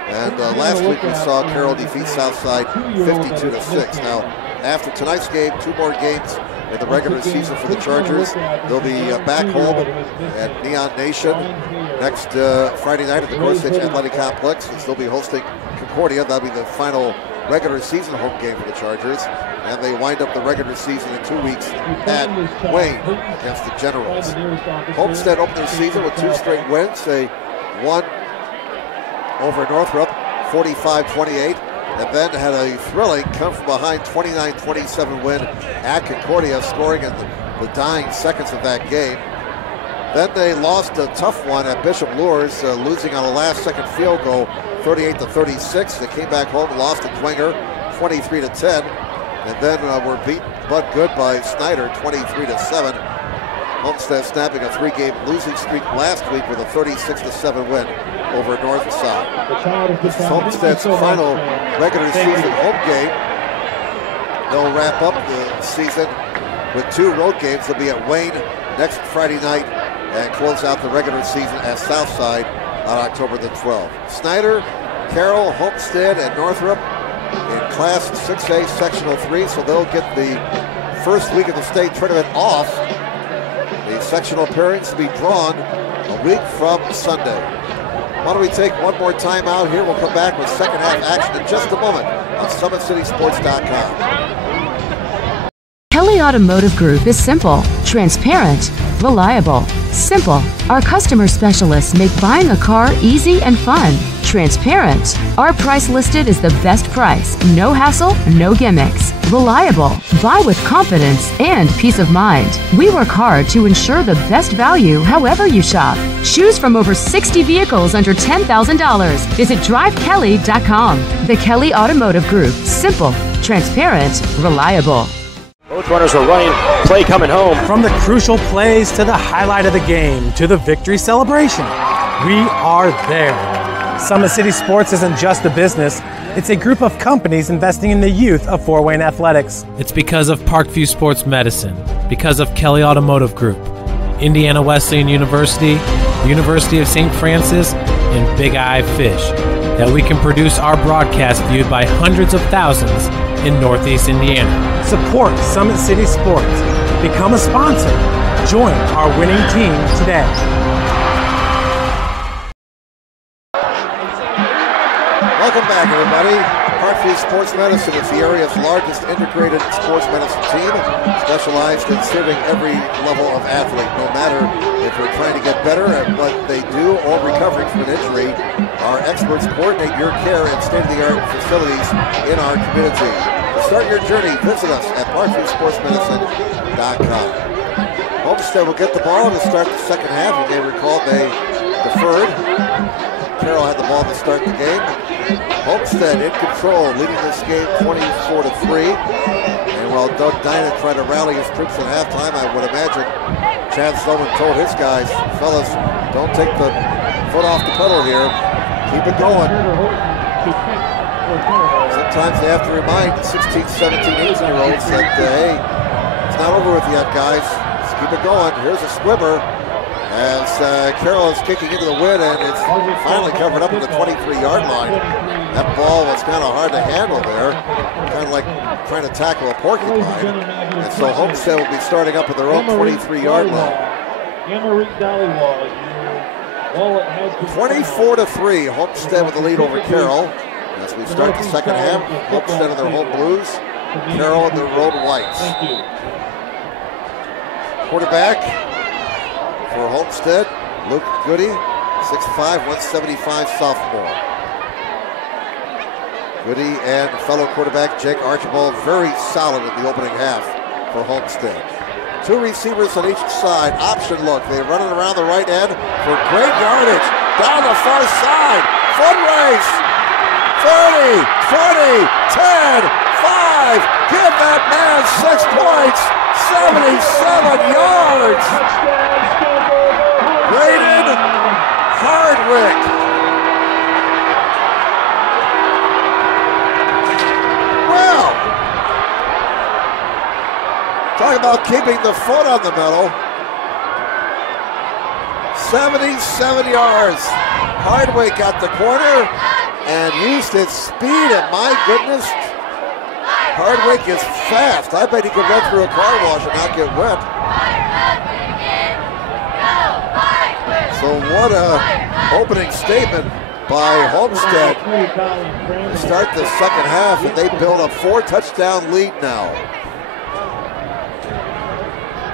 And last week we saw Carroll defeat Southside 52-6. Now, after tonight's game, two more games in the regular season for the Chargers. They'll be back home at Neon Nation next Friday night at the Gorsuch Athletic Complex. They'll be hosting Concordia. That'll be the final regular season home game for the Chargers. And they wind up the regular season in 2 weeks at Wayne against the Generals. Homestead opened their season with two straight wins. They won over Northrop 45-28. And then had a thrilling come from behind 29-27 win at Concordia, scoring in the dying seconds of that game. Then they lost a tough one at Bishop Loras, losing on a last-second field goal, 38-36. They came back home, lost to Dwenger, 23-10, and then were beaten but good by Snyder, 23-7. Homestead snapping a three-game losing streak last week with a 36-7 win over Northside. This is Homestead's final regular season home game. They'll wrap up the season with two road games. They'll be at Wayne next Friday night and close out the regular season at Southside on October the 12th. Snyder, Carroll, Homestead, and Northrop in Class 6A Sectional 3, so they'll get the first week of the state tournament off. The sectional pairings to be drawn a week from Sunday. Why don't we take one more time out here? We'll come back with second half action in just a moment on SummitCitySports.com. Kelly Automotive Group is simple, transparent, reliable. Simple. Our customer specialists make buying a car easy and fun. Transparent. Our price listed is the best price. No hassle, no gimmicks. Reliable. Buy with confidence and peace of mind. We work hard to ensure the best value however you shop. Choose from over 60 vehicles under $10,000. Visit drivekelly.com. The Kelly Automotive Group. Simple, transparent, reliable. Both runners are running, play coming home. From the crucial plays to the highlight of the game to the victory celebration, we are there. Summit City Sports isn't just a business, it's a group of companies investing in the youth of Fort Wayne athletics. It's because of Parkview Sports Medicine, because of Kelly Automotive Group, Indiana Wesleyan University, University of St. Francis, and Big Eye Fish, that we can produce our broadcast viewed by hundreds of thousands in Northeast Indiana. Support Summit City Sports. Become a sponsor. Join our winning team today. Welcome back, everybody. Parkview Sports Medicine is the area's largest integrated sports medicine team, specialized in serving every level of athlete, no matter if you're trying to get better at what they do or recovering from an injury. Our experts coordinate your care in state-of-the-art facilities in our community. To start your journey, visit us at ParkviewSportsMedicine.com. Homestead will get the ball to start the second half. You may recall they deferred. Carroll had the ball to start the game. Homestead in control, leading this game 24-3. And while Doug Dynan tried to rally his troops at halftime, I would imagine Chad Sloman told his guys, fellas, don't take the foot off the pedal here. Keep it going. Sometimes they have to remind 16, 17, 18-year-olds that, hey, it's not over with yet, guys. Let's keep it going. Here's a squibber as Carroll is kicking into the wind, and it's finally covered up at the 23-yard line. That ball was kind of hard to handle there, kind of like trying to tackle a porcupine. And so Homestead will be starting up at their own 23-yard line. 24-3, Homestead with the lead over Carroll. As we start the second half, Homestead in their home blues, Carroll in their road whites. Quarterback for Homestead, Luke Goody, 6'5", 175 sophomore. Goody and fellow quarterback Jake Archibald very solid in the opening half for Homestead. Two receivers on each side, option look. They're running around the right end for great yardage. Down the far side, foot race. 30, 20, 10, 5, give that man 6 points, 77 yards. Braden Hardwick. Well, talk about keeping the foot on the metal. 77 yards. Hardwick got the corner and used his speed, and my goodness, Hardwick is fast. I bet he could run through a car wash and not get wet. So what a opening statement by Homestead to start the second half, and they build a 4-touchdown lead now.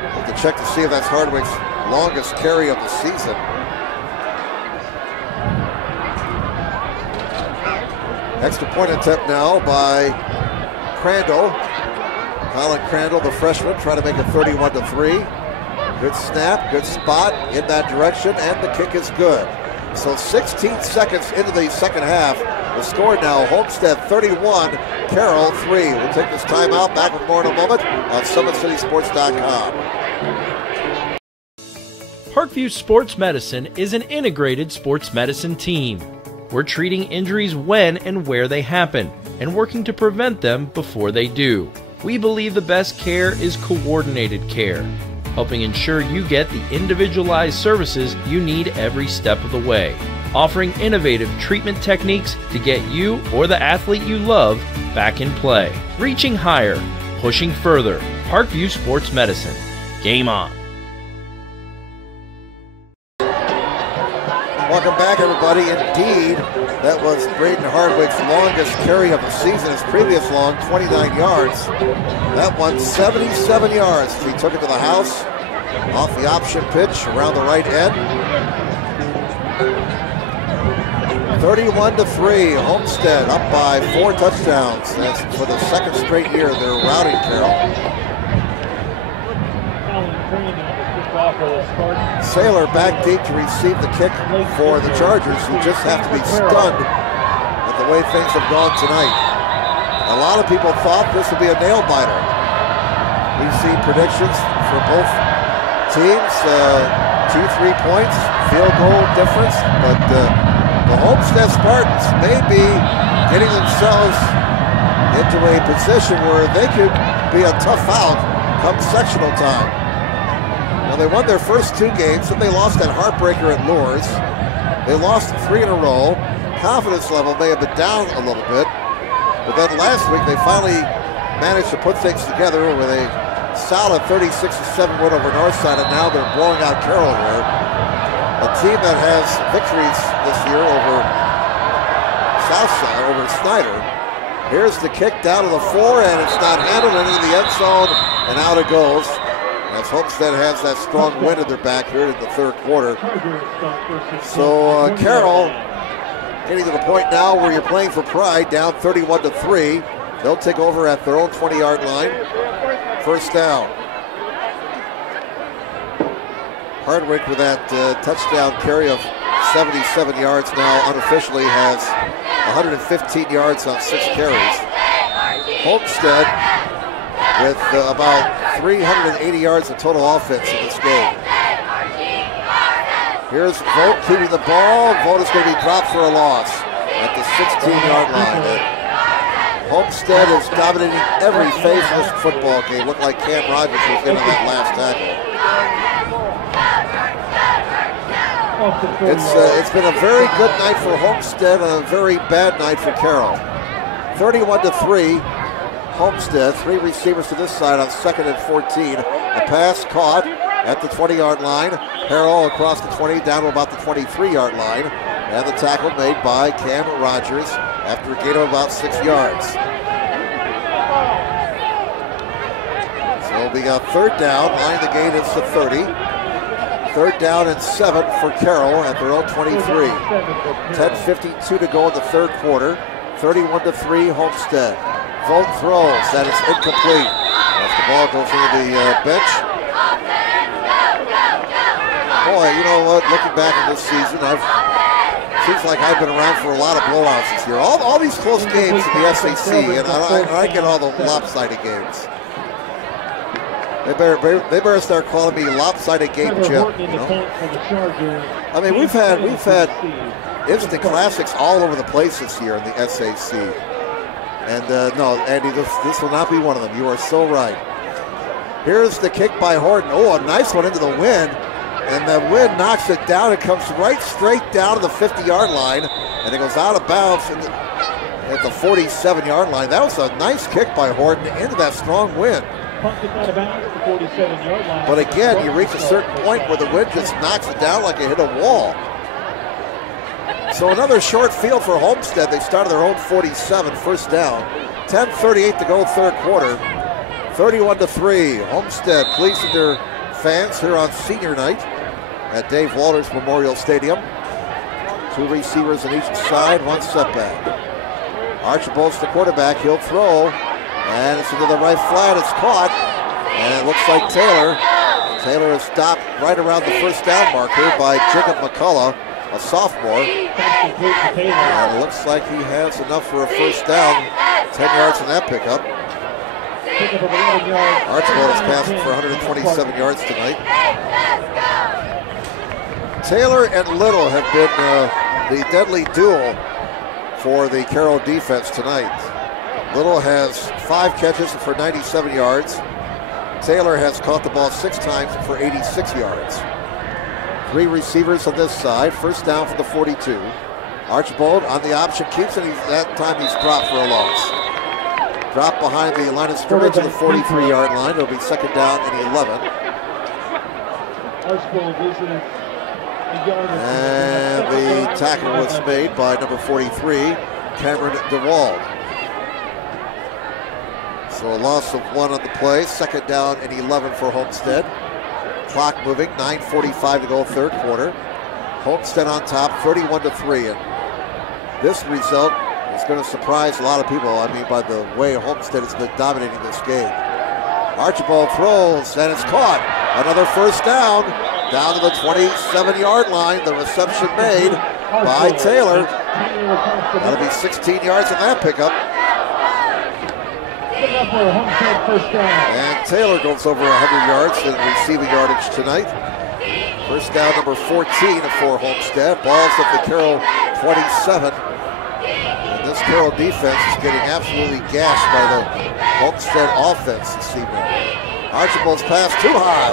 We'll have to check to see if that's Hardwick's longest carry of the season. Extra point attempt now by Crandall. Colin Crandall, the freshman, trying to make it 31-3. Good snap, good spot in that direction, and the kick is good. So 16 seconds into the second half. The score now, Homestead 31, Carroll 3. We'll take this timeout. Back with more in a moment on SummitCitySports.com. Parkview Sports Medicine is an integrated sports medicine team. We're treating injuries when and where they happen, and working to prevent them before they do. We believe the best care is coordinated care, helping ensure you get the individualized services you need every step of the way, offering innovative treatment techniques to get you or the athlete you love back in play. Reaching higher, pushing further. Parkview Sports Medicine. Game on. Welcome back, everybody. Indeed, that was Braden Hardwick's longest carry of the season. His previous long, 29 yards. That one, 77 yards. He took it to the house off the option pitch around the right end. 31-3, Homestead up by 4 touchdowns. That's for the second straight year they're routing Carroll. Saylor back deep to receive the kick for the Chargers, who just have to be stunned at the way things have gone tonight. A lot of people thought this would be a nail-biter. We've seen predictions for both teams, 2-3 points, field goal difference, but the Homestead Spartans may be getting themselves into a position where they could be a tough out come sectional time. Now, they won their first 2 games, then they lost that heartbreaker at Lourdes. They lost 3 in a row. Confidence level may have been down a little bit, but then last week they finally managed to put things together with a solid 36-7 win over Northside, and now they're blowing out Carroll here. A team that has victories this year over Southside, over Snyder. Here's the kick down to the 4, and it's not handled into the end zone, and out it goes. As Homestead has that strong wind at their back here in the third quarter. So Carroll getting to the point now where you're playing for pride, down 31-3. They'll take over at their own 20-yard line. First down. Hardwick with that touchdown carry of 77 yards now unofficially has 115 yards on 6 carries. Homestead with about 380 yards of total offense in this game. Here's Vogt keeping the ball. Vogt is going to be dropped for a loss at the 16-yard line. Homestead is dominating every phase of this football game. Looked like Cam Rogers was in on that last tackle. It's been a very good night for Homestead and a very bad night for Carroll. 31-3. Homestead, 3 receivers to this side on 2nd and 14. A pass caught at the 20-yard line. Carroll across the 20 down to about the 23-yard line. And the tackle made by Cam Rogers after a gain of about 6 yards. So we got 3rd down, line the gate is the 30. 3rd down and 7 for Carroll at their own 23. 10:52 to go in the 3rd quarter. 31-3 Homestead. Vogt throws, that is incomplete. As the ball goes into the bench. Boy, you know what, looking back at this season, seems like I've been around for a lot of blowouts this year. All these close games in the SAC, and I get all the lopsided games. They better start calling me lopsided game Jim. You know? I mean, we've had instant classics all over the place this year in the SAC. And no, Andy, this will not be one of them. You are so right. Here's the kick by Horton. Oh, a nice one into the wind. And the wind knocks it down. It comes right straight down to the 50-yard line. And it goes out of bounds at the 47-yard line. That was a nice kick by Horton into that strong wind. But again, you reach a certain point where the wind just knocks it down like it hit a wall. So another short field for Homestead. They started their own 47, first down. 10:38 to go, 3rd quarter. 31-3. Homestead pleasing their fans here on senior night at Dave Walters Memorial Stadium. 2 receivers on each side, 1 setback. Archibald's the quarterback. He'll throw, and it's into the right flat. It's caught, and it looks like Taylor is stopped right around the first down marker by Jacob McCullough, a sophomore. And it looks like he has enough for a first down. 10 yards on that pickup. Archibald is passing for 127 yards tonight. Taylor and Little have been the deadly duel for the Carroll defense tonight. Little has 5 catches for 97 yards. Taylor has caught the ball 6 times for 86 yards. 3 receivers on this side. First down for the 42. Archibald on the option keeps it. That time he's dropped for a loss. drop behind the line of scrimmage to the 43-yard line. It'll be second down and 11. And the tackle was made by number 43, Cameron DeWald. So a loss of 1 on the play. Second down and 11 for Homestead. Clock moving, 9:45 to go, third quarter. Homestead on top, 31-3. And this result is going to surprise a lot of people. I mean, by the way Homestead has been dominating this game. Archibald throws, and it's caught. Another first down to the 27-yard line. The reception made by Taylor. That'll be 16 yards in that pickup. And Taylor goes over 100 yards in receiving yardage tonight. First down number 14 for Homestead. Ball's at the Carroll 27. And this Carroll defense is getting absolutely gashed by the Homestead offense this evening. Archibald's pass too high.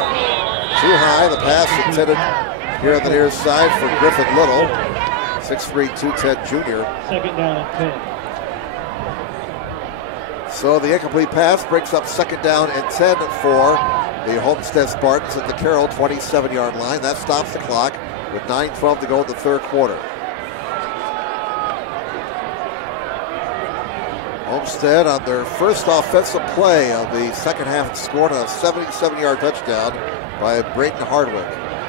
Too high. The pass intended here on the near side for Griffin Little. 6'3", 210 junior. Second down and 10. So the incomplete pass brings up second down and 10 for the Homestead Spartans at the Carroll 27-yard line. That stops the clock with 9:12 to go in the third quarter. Homestead on their first offensive play of the second half scored on a 77-yard touchdown by Brayton Hardwick.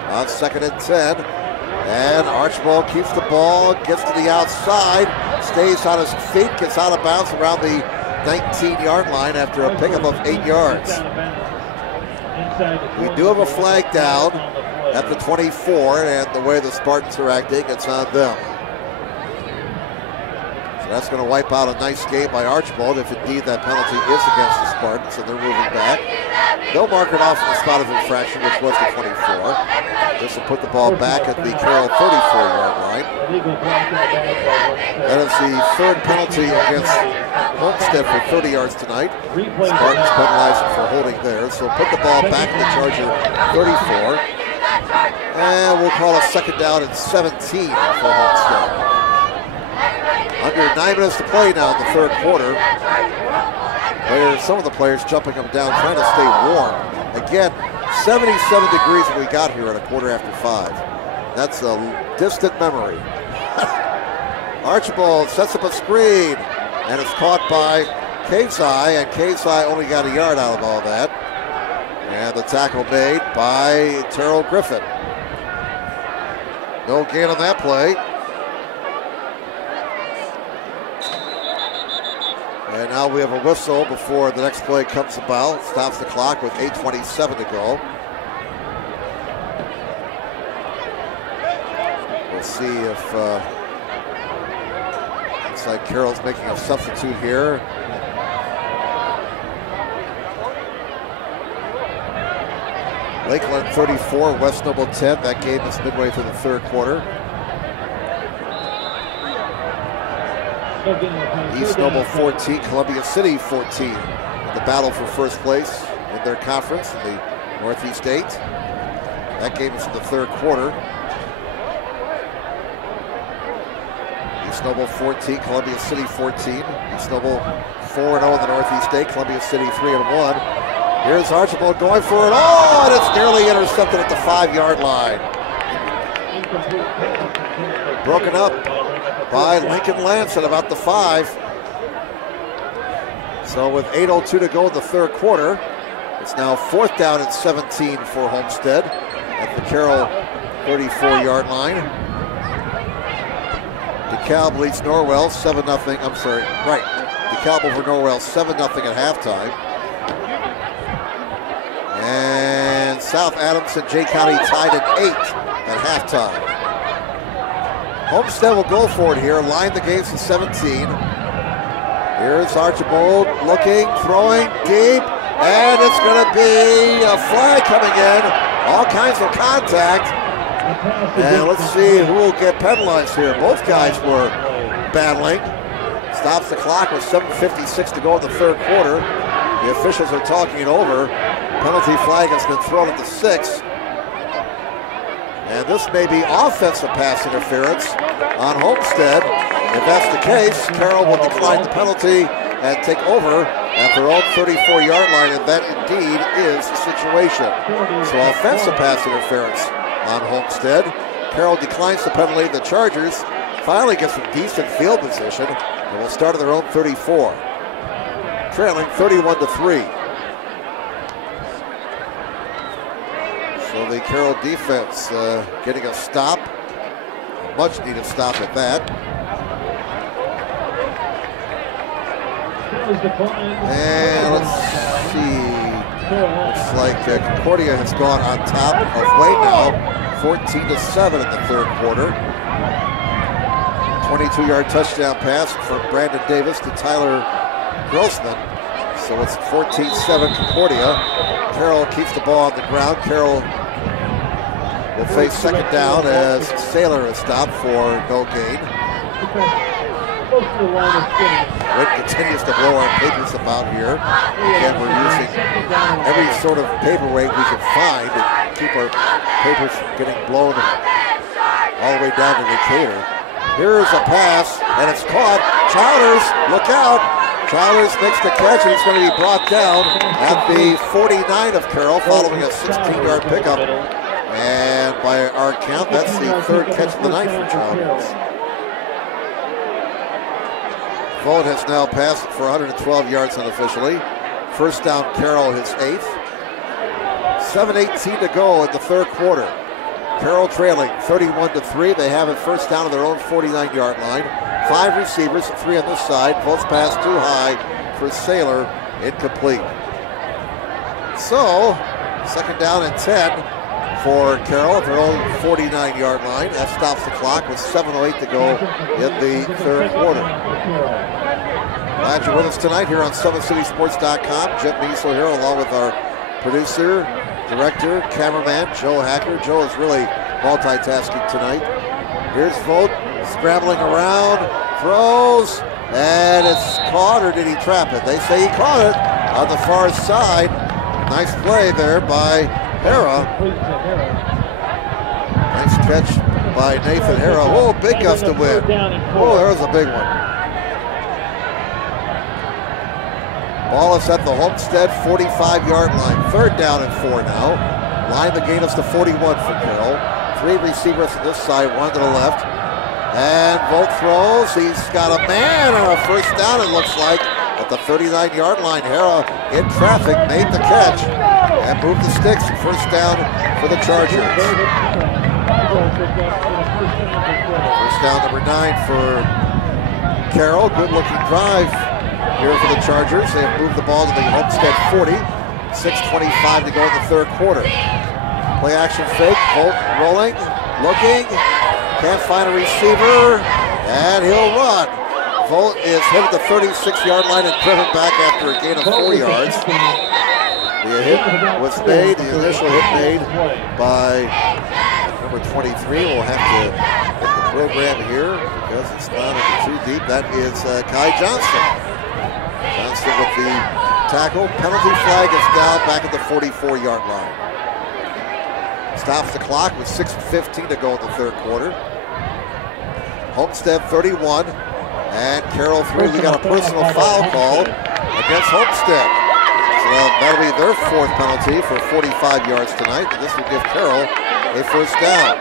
On second and 10, and Archibald keeps the ball, gets to the outside, stays on his feet, gets out of bounds around the 19-yard line after a pickup of 8 yards. We do have a flag down at the 24, and the way the Spartans are acting, it's on them. So that's going to wipe out a nice game by Archibald if indeed that penalty is against the Spartans, and they're moving back. They'll mark it off in the spot of infraction, which was the 24. This will put the ball back at the Carroll 34-yard line. That is the third penalty against Homestead for 30 yards tonight. Spartans penalized for holding there, so put the ball back in the Charger 34. And we'll call a second down and 17 for Homestead. Under 9 minutes to play now in the third quarter. Some of the players jumping them down, trying to stay warm. Again, 77 degrees when we got here at a quarter after 5. That's a distant memory. Archibald sets up a screen, and it's caught by Casey, and Casey only got a yard out of all that. And the tackle made by Terrell Griffin. No gain on that play. And now we have a whistle before the next play comes about. Stops the clock with 8:27 to go. We'll see if looks like Carroll's making a substitute here. Lakeland 34, West Noble 10. That game is midway through the third quarter. East Noble 14, Columbia City 14. The battle for first place in their conference in the Northeast 8. That game is in the third quarter. East Noble 14, Columbia City 14. East Noble 4-0 in the Northeast 8, Columbia City 3-1. Here's Archibald going for it. Oh, and it's nearly intercepted at the 5-yard line. Broken up by Lincoln Lance at about the 5. So with 8:02 to go in the third quarter, it's now fourth down and 17 for Homestead at the Carroll 34-yard line. DeKalb leads Norwell 7-0. I'm sorry, right. DeKalb over Norwell 7-0 at halftime. And South Adams and Jay County tied at 8 at halftime. Homestead will go for it here, line the game to 17. Here's Archibald looking, throwing deep, and it's going to be a flag coming in. All kinds of contact. And let's see who will get penalized here. Both guys were battling. Stops the clock with 7:56 to go in the third quarter. The officials are talking it over. Penalty flag has been thrown at the 6. And this may be offensive pass interference on Homestead. If that's the case, Carroll will decline the penalty and take over at their own 34-yard line, and that indeed is the situation. So offensive pass interference on Homestead. Carroll declines the penalty. The Chargers finally get some decent field position and will start at their own 34. Trailing 31-3. So the Carroll defense getting a stop. A much needed stop at that. And let's see. Looks like Concordia has gone on top of Wayne now. 14-7 in the third quarter. 22-yard touchdown pass from Brandon Davis to Tyler Grossman. So it's 14-7 Concordia. Carroll keeps the ball on the ground. Carroll will face second down as Saylor is stopped for no gain. Wind continues to blow our papers about here. Again, we're using every sort of paperweight we can find to keep our papers from getting blown all the way down to Decatur. Here's a pass, and it's caught. Childers, look out. Childers makes the catch, and he's going to be brought down at the 49 of Carroll following a 16-yard pickup. And by our count, that's the third catch of the night for Childers. Vogt has now passed for 112 yards unofficially. First down, Carroll, his 8th. 7:18 to go in the third quarter. Carroll trailing 31-3. They have it first down on their own 49-yard line. 5 receivers, 3 on this side. Vogt's pass too high for Saylor, incomplete. So, second down and 10 for Carroll at their own 49-yard line. That stops the clock with 7:08 to go in the third quarter. Glad you're with us tonight here on SummitCitySports.com. Jim Measle here along with our producer, director, cameraman, Joe Hacker. Joe is really multitasking tonight. Here's Vogt scrambling around, throws, and it's caught, or did he trap it? They say he caught it on the far side. Nice play there by Hera. Nice catch by Nathan Hera. Oh, big gust of wind. Oh, there's a big one. Ball is at the Homestead 45-yard line. Third down and 4 now. Line the gain is to 41 for Carroll. 3 receivers on this side, 1 to the left. And Vogt throws. He's got a man on a first down, it looks like, at the 39-yard line. Hera in traffic made the catch and moved the sticks. First down for the Chargers. First down number 9 for Carroll. Good looking drive here for the Chargers. They have moved the ball to the Homestead 40. 6:25 to go in the third quarter. Play action fake. Vogt rolling, looking. Can't find a receiver, and he'll run. Vogt is hit at the 36-yard line and driven back after a gain of 4 yards. The hit was made, the initial hit made by number 23. We'll have to hit the program here because it's not too deep. That is Kai Johnson. Johnson with the tackle. Penalty flag is down back at the 44-yard line. Stops the clock with 6:15 to go in the third quarter. Homestead 31 and Carroll 3. We got a personal foul call against Homestead. So that'll be their 4th penalty for 45 yards tonight. And this will give Carroll a first down.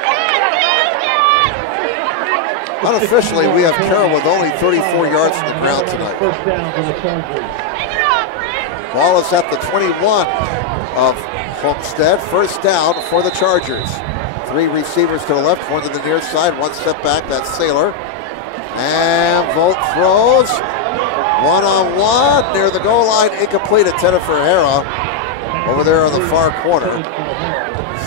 Unofficially, we have Carroll with only 34 yards from the ground tonight. Ball is at the 21 of Homestead. First down for the Chargers. 3 receivers to the left, 1 to the near side, 1 step back, that's Saylor. And Vogt throws. One-on-one near the goal line, incomplete, intended for Hera over there on the far corner.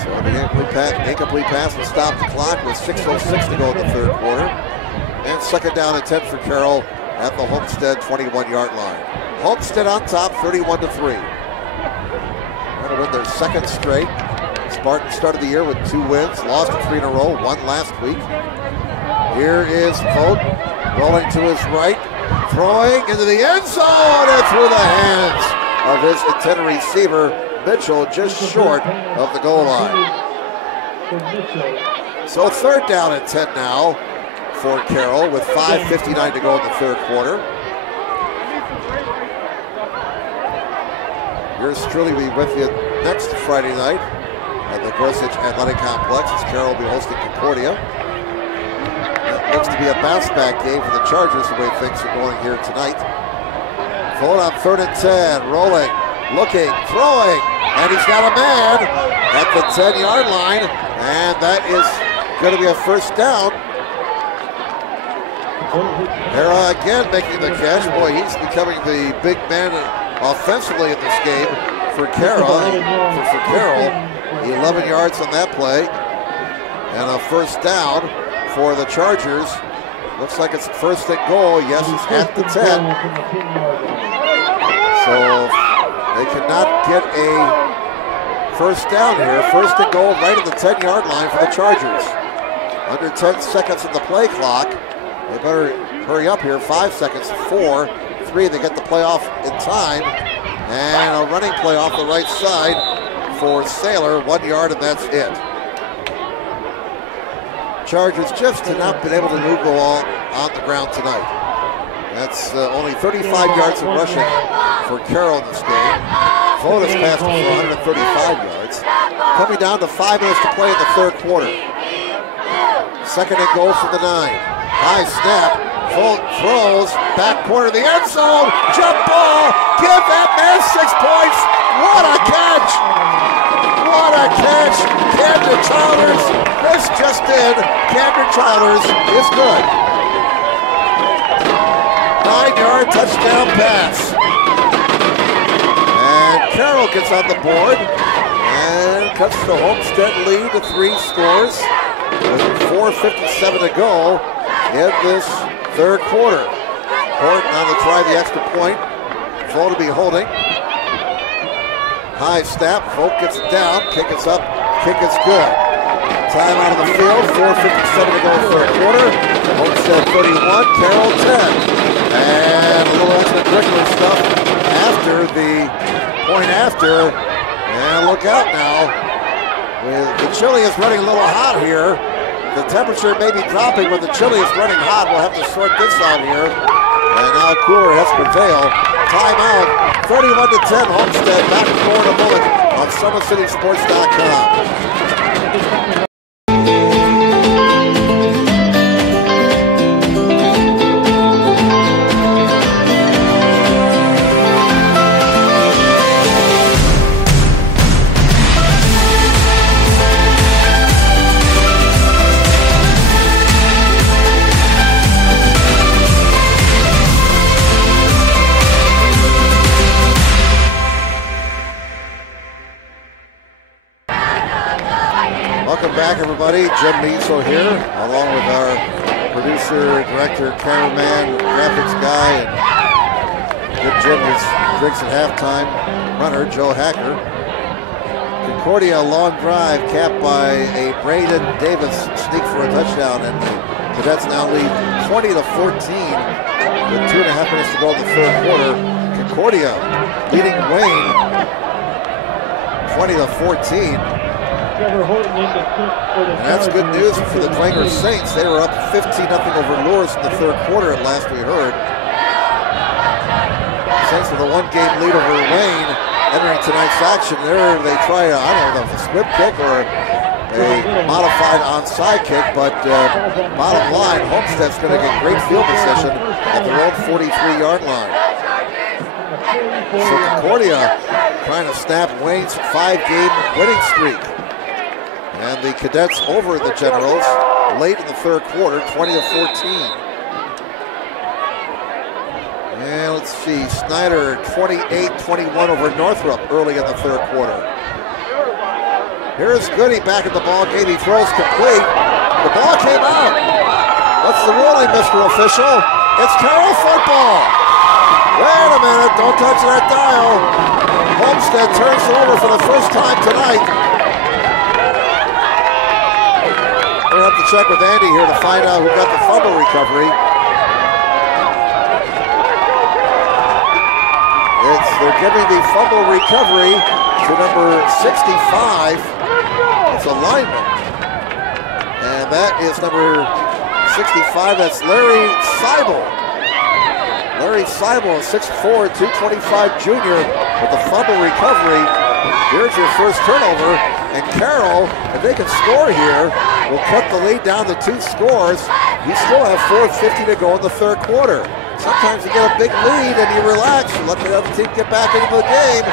So the incomplete pass will stop the clock with 6:06 to go in the third quarter. And second down and 10 for Carroll at the Homestead 21-yard line. Homestead on top, 31-3. Going to win their 2nd straight. Spartans started the year with 2 wins, lost 3 in a row, 1 last week. Here is Vogt rolling to his right, throwing into the end zone and through the hands of his intended receiver, Mitchell, just short of the goal line. So third down and 10 now for Carroll with 5:59 to go in the third quarter. Yours truly will be with you next Friday night at the Gorsuch Athletic Complex as Carroll will be hosting Concordia. It looks to be a bounce-back game for the Chargers the way things are going here tonight. Vogt on 3rd and 10, rolling, looking, throwing, and he's got a man at the 10-yard line, and that is going to be a first down. Hera again making the catch. Boy, he's becoming the big man offensively in this game for Carroll. 11 yards on that play, and a first down for the Chargers. Looks like it's first and goal. Yes, it's at the 10. So they cannot get a first down here. First and goal right at the 10-yard line for the Chargers. Under 10 seconds on the play clock. They better hurry up here. 5 seconds, 4, 3. They get the play off in time. And a running play off the right side for Saylor. 1 yard, and that's it. Chargers just have not been able to move the ball on the ground tonight. That's only 35 yards of rushing for Carroll in this game. Vogt has passed for 135 yards. Coming down to 5 minutes to play in the third quarter. Second and goal from the 9. High snap. Vogt throws. Back corner of the end zone. Jump ball. Give that man 6 points. What a catch. What a catch. Camden Childers. This just in. Camden Childers is good. 9-yard touchdown pass. And Carroll gets on the board and cuts the Homestead lead to 3 scores. With 4:57 to go in this third quarter. Horton on to try the extra point. Vogt to be holding. High snap. Vogt gets it down. Kick is up. Kick is good. Time out of the field. 4:57 to go third quarter. Homestead 31. Carroll 10. And a little extracurricular stuff after the point after. And look out now. The chili is running a little hot here. The temperature may be dropping, but the chili is running hot. We'll have to sort this out here. And now cooler has prevailed. Timeout. 31-10. Homestead. Back and forward a moment on SummitCitySports.com. Back, everybody. Jim Meeso here, along with our producer, director, cameraman, graphics guy, and good Jim is drinks at halftime runner, Joe Hacker. Concordia long drive capped by a Braden Davis sneak for a touchdown, and the Cadets now lead 20-14 with 2.5 minutes to go in the third quarter. Concordia leading Wayne 20-14. And that's good news for the Dwenger Saints. They were up 15-0 over Lourdes in the third quarter at last we heard. Saints with a 1-game lead over Wayne entering tonight's action. There they try, I don't know if it's a whip kick or a modified onside kick, but bottom line, Homestead's going to get great field position at their own 43-yard line. So Concordia trying to snap Wayne's 5-game winning streak. And the Cadets over the Generals late in the third quarter, 20-14. And let's see, Snyder 28-21 over Northrop early in the third quarter. Here's Goody back in the ball game. He throws complete. The ball came out. What's the ruling, Mr. Official? It's Carroll football. Wait a minute, don't touch that dial. Homestead turns it over for the first time tonight. We'll have to check with Andy here to find out who got the fumble recovery. They're giving the fumble recovery to number 65. It's a lineman. And that is number 65. That's Larry Seibel. Larry Seibel, a 6'4", 225 junior with the fumble recovery. Here's your first turnover, and Carroll, if they can score here, will cut the lead down to 2 scores. You still have 4:50 to go in the third quarter. Sometimes you get a big lead and you relax and let the other team get back into the game.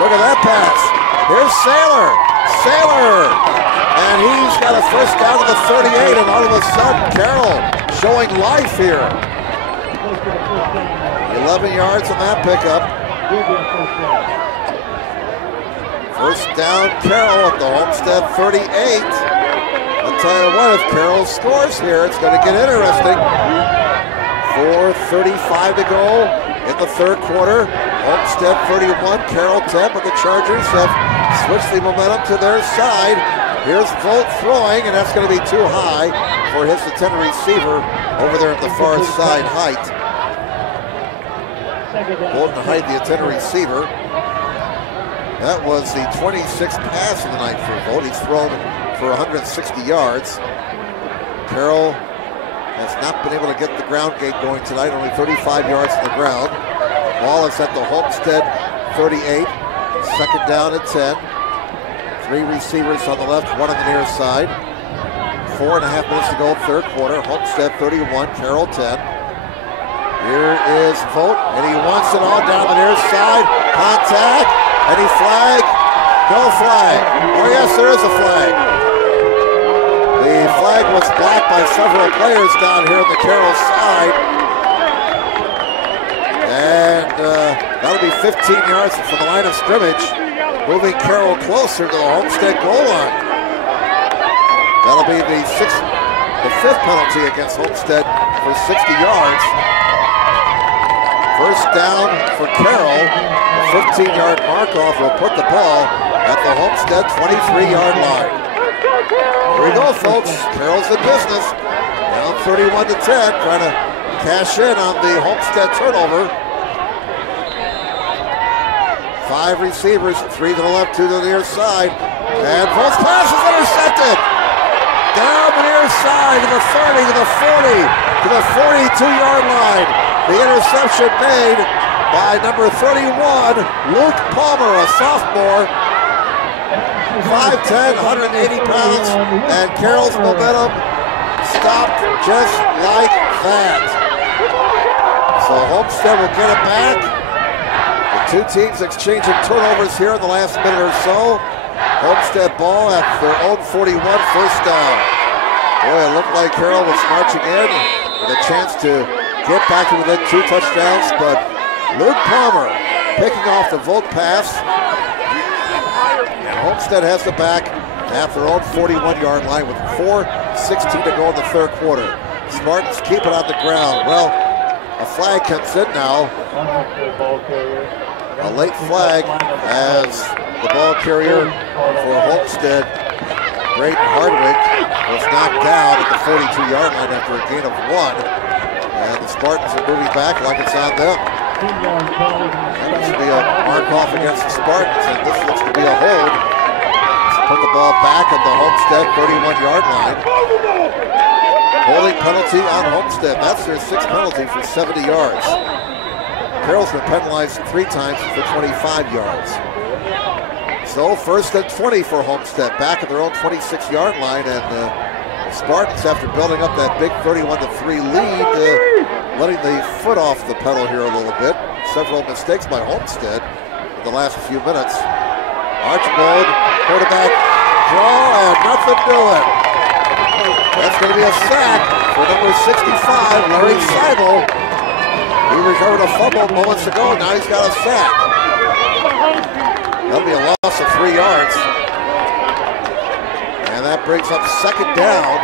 Look at that pass. Here's Saylor. And he's got a first down to the 38, and all of a sudden Carroll showing life here. 11 yards on that pickup. First down Carroll at the Homestead 38. I'll tell you what, if Carroll scores here, it's going to get interesting. 4:35 to go in the third quarter. Homestead 31, Carroll 10, but the Chargers have switched the momentum to their side. Here's Volt throwing, and that's going to be too high for his intended receiver over there at the far side height. Bolton Height, the intended receiver. That was the 26th pass of the night for Volt. He's thrown for 160 yards. Carroll has not been able to get the ground game going tonight, only 35 yards on the ground. Ball is at the Homestead 38, second down at 10. 3 receivers on the left, 1 on the near side. 4.5 minutes to go, third quarter. Homestead 31, Carroll 10. Here is Vogt, and he wants it all down the near side. Contact, any flag? No flag. Oh yes, there is a flag. The flag was blocked by several players down here on the Carroll side. And that'll be 15 yards from the line of scrimmage, moving Carroll closer to the Homestead goal line. That'll be the 5th penalty against Homestead for 60 yards. First down for Carroll. A 15-yard mark-off will put the ball at the Homestead 23-yard line. Here we go, folks. Carroll's in business. Down 31-10, trying to cash in on the Homestead turnover. 5 receivers, 3 to the left, 2 to the near side. And Volt's pass is intercepted. Down the near side to the 30, to the 40, to the 42-yard line. The interception made by number 31, Luke Palmer, a sophomore. 5'10", 180 pounds, and Carroll's momentum stopped just like that. So Homestead will get it back. The 2 teams exchanging turnovers here in the last minute or so. Homestead ball at their own 41, first down. Boy, it looked like Carroll was marching in with a chance to get back to within 2 touchdowns, but Luke Palmer picking off the Volt pass. And Homestead has the back at their own 41-yard line with 4:16 to go in the third quarter. Spartans keep it on the ground. Well, a flag comes in now. A late flag as the ball carrier for Homestead, Brayton Hardwick, was knocked down at the 42-yard line after a gain of 1. And the Spartans are moving back like it's on them. That looks to be a mark-off against the Spartans, and this looks to be a hold. So put the ball back at the Homestead 31-yard line. Holding penalty on Homestead. That's their 6th penalty for 70 yards. Carroll's been penalized 3 times for 25 yards. So first and 20 for Homestead, back at their own 26-yard line, and the Spartans, after building up that big 31-3 lead, letting the foot off the pedal here a little bit. Several mistakes by Homestead in the last few minutes. Archibald, quarterback draw, and nothing doing. That's going to be a sack for number 65, Larry Seibel. He recovered a fumble moments ago, now he's got a sack. That'll be a loss of 3 yards. And that brings up second down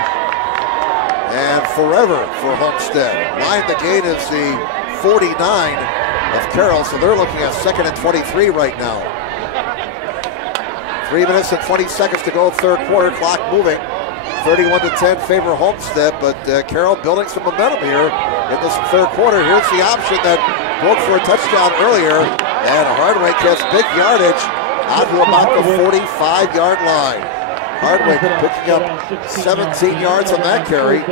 and forever for Homestead. Line the gate is the 49 of Carroll, so they're looking at 2nd and 23 right now. 3 minutes and 20 seconds to go, third quarter, clock moving. 31-10 favor Homestead, but Carroll building some momentum here in this third quarter. Here's the option that broke for a touchdown earlier, and Hardwick gets big yardage out to about the 45-yard line. Hardwick picking up 17 yards on that carry.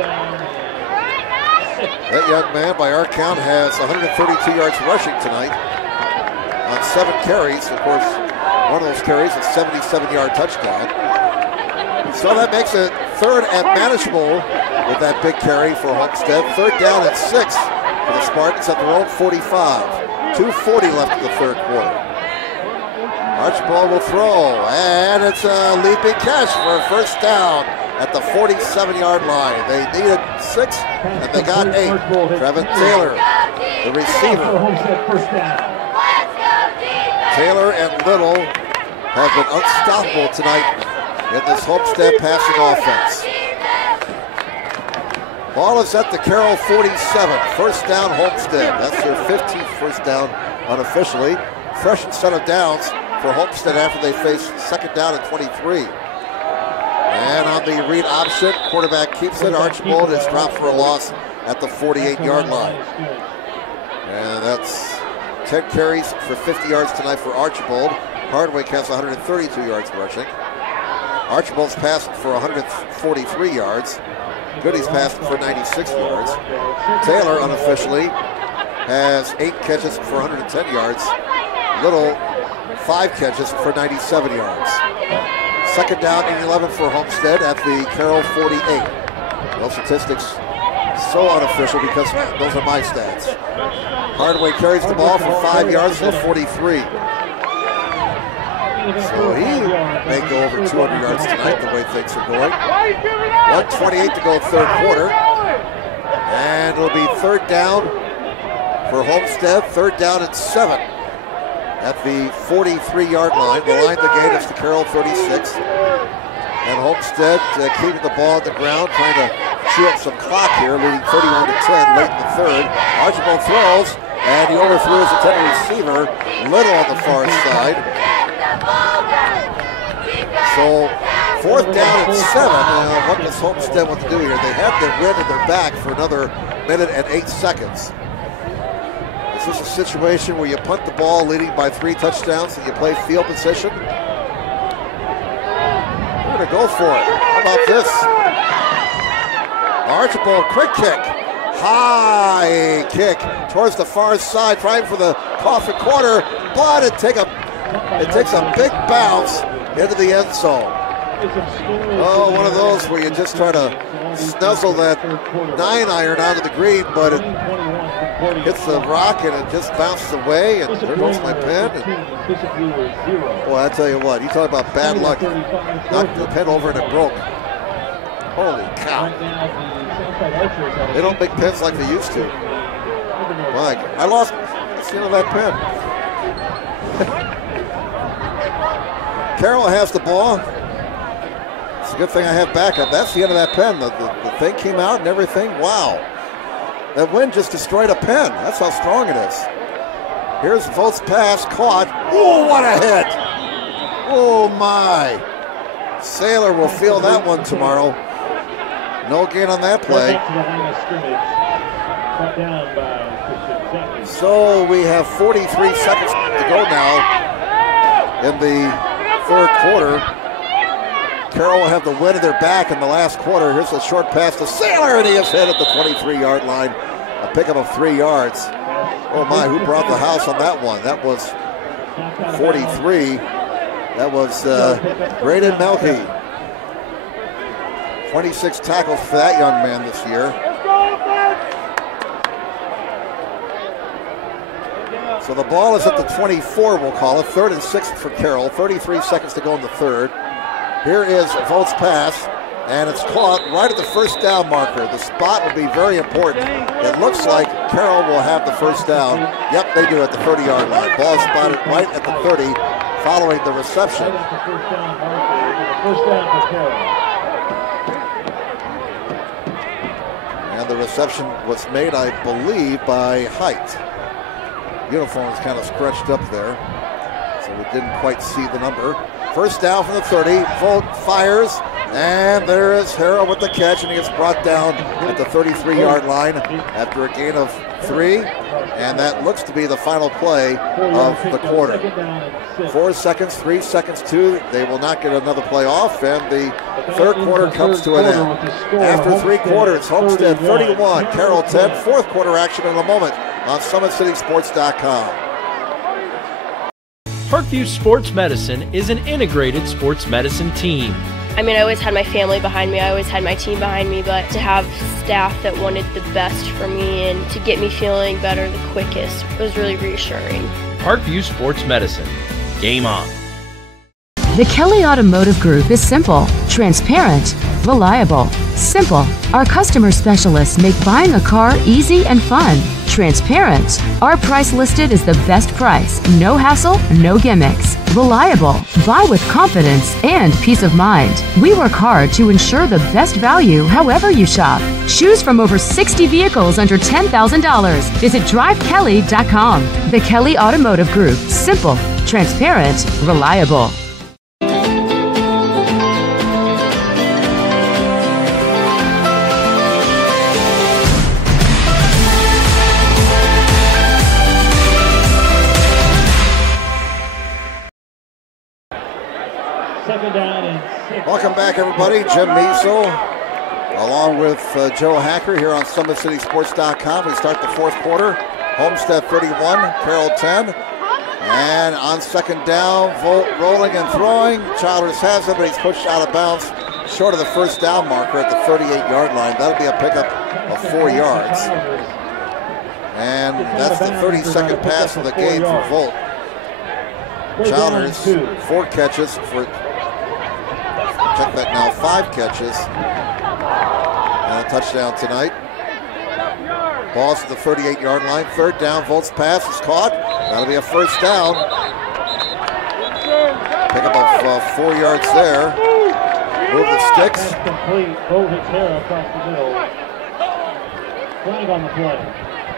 That young man, by our count, has 132 yards rushing tonight on 7 carries. Of course, one of those carries is a 77-yard touchdown. So that makes it third and manageable with that big carry for Homestead. Third down and 6 for the Spartans at their own 45. 2:40 left in the third quarter. Archibald will throw, and it's a leaping catch for a first down at the 47-yard line. They needed 6, and they got 8. Trevin Taylor, the receiver. Taylor and Little have been unstoppable tonight in this Homestead passing offense. Ball is at the Carroll 47. First down, Homestead. That's their 15th first down unofficially. Fresh set of downs for Homestead after they face second down at 23. And on the read option, quarterback keeps it. Archibald is dropped for a loss at the 48-yard line. And that's 10 carries for 50 yards tonight for Archibald. Hardwick has 132 yards rushing. Archibald's passing for 143 yards. Goody's passing for 96 yards. Taylor unofficially has 8 catches for 110 yards. Little 5 catches for 97 yards. Second down and 11 for Homestead at the Carroll 48. Those statistics so unofficial because those are my stats. Hardaway carries the ball for 5 yards to the 43. So he may go over 200 yards tonight the way things are going. 1:28 to go third quarter. And it'll be third down for Homestead. Third down and 7 at the 43-yard line. The line of the gate is the Carroll 36. And Homestead keeping the ball on the ground, trying to chew up some clock here, leading 31-10 late in the third. Archibald throws, and he overthrew his intended receiver. Little on the far side. So, fourth down and 7. What does Homestead want to do here? They have the wind in their back for another minute and 8 seconds. Is this a situation where you punt the ball leading by 3 touchdowns and you play field position? We're going to go for it. How about this? Archibald, quick kick. High kick towards the far side, trying for the coffin corner, but it takes a big bounce into the end zone. Oh, one of those where you just try to snuzzle that 9-iron onto the green, but it hits the rock and it just bounces away, and there goes my pen. And, boy, I tell you what, you talk about bad luck. Knocked the pen over and it broke. Holy cow. They don't make pens like they used to. My, I lost the end of that pen. Carroll has the ball. It's a good thing I have backup. That's the end of that pen. The thing came out and everything. Wow. That wind just destroyed a pen. That's how strong it is. Here's Vogt's pass, caught. Oh, what a hit. Oh, my. Saylor will feel that one tomorrow. No gain on that play. So we have 43 seconds to go now in the third quarter. Carroll will have the wind at their back in the last quarter. Here's a short pass to Saylor, and he is hit at the 23-yard line. A pickup of 3 yards. Oh my, who brought the house on that one? That was 43. That was Braden Melke. 26 tackles for that young man this year. So the ball is at the 24, we'll call it. 3rd and 6 for Carroll. 33 seconds to go in the third. Here is Vogt's pass, and it's caught right at the first down marker. The spot will be very important. It looks like Carroll will have the first down. Yep, they do at the 30-yard line. Ball is spotted right at the 30 following the reception. And the reception was made, I believe, by Height. Uniform is kind of scratched up there, so we didn't quite see the number. First down from the 30. Vogt fires, And there is Carroll with the catch, and he gets brought down at the 33-yard line after a gain of 3. And that looks to be the final play of the quarter. 4 seconds, 3 seconds, 2. They will not get another play off, and the third quarter comes to an end. After 3 quarters, Homestead 31, Carroll 10. Fourth quarter action in a moment on SummitCitySports.com. Parkview Sports Medicine is an integrated sports medicine team. I mean, I always had my family behind me, I always had my team behind me, but to have staff that wanted the best for me and to get me feeling better the quickest was really reassuring. Parkview Sports Medicine. Game on. The Kelly Automotive Group is simple, transparent, reliable. Simple. Our customer specialists make buying a car easy and fun. Transparent. Our price listed is the best price. No hassle, no gimmicks. Reliable. Buy with confidence and peace of mind. We work hard to ensure the best value however you shop. Choose from over 60 vehicles under $10,000. Visit drivekelly.com. The Kelly Automotive Group. Simple, transparent, reliable. Welcome back, everybody. Jim Measel, along with Joe Hacker here on SummitCitySports.com. We start the fourth quarter. Homestead 31, Carroll 10. And on second down, Volt rolling and throwing. Childers has it, but he's pushed out of bounds short of the first down marker at the 38-yard line. That'll be a pickup of 4 yards. And that's the 32nd pass of the game for Volt. Childers, 4 catches for... Check that now, 5 catches and a touchdown tonight. Ball's at the 38-yard line. Third down, Volt's pass is caught. That'll be a first down. Pick up of 4 yards there. Move the sticks. Complete. Volt hits Hara across the middle. Flag on the play.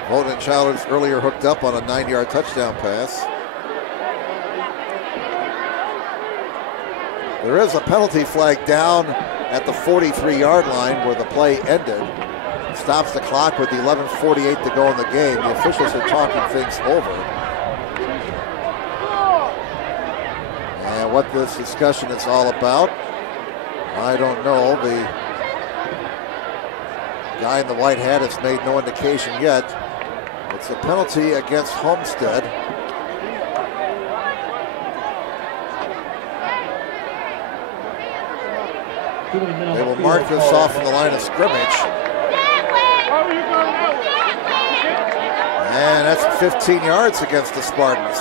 Volt and Childers earlier hooked up on a 9-yard touchdown pass. There is a penalty flag down at the 43-yard line where the play ended. Stops the clock with 11:48 to go in the game. The officials are talking things over. And what this discussion is all about, I don't know. The guy in the white hat has made no indication yet. It's a penalty against Homestead. They will mark this off from the line of scrimmage. And that's 15 yards against the Spartans.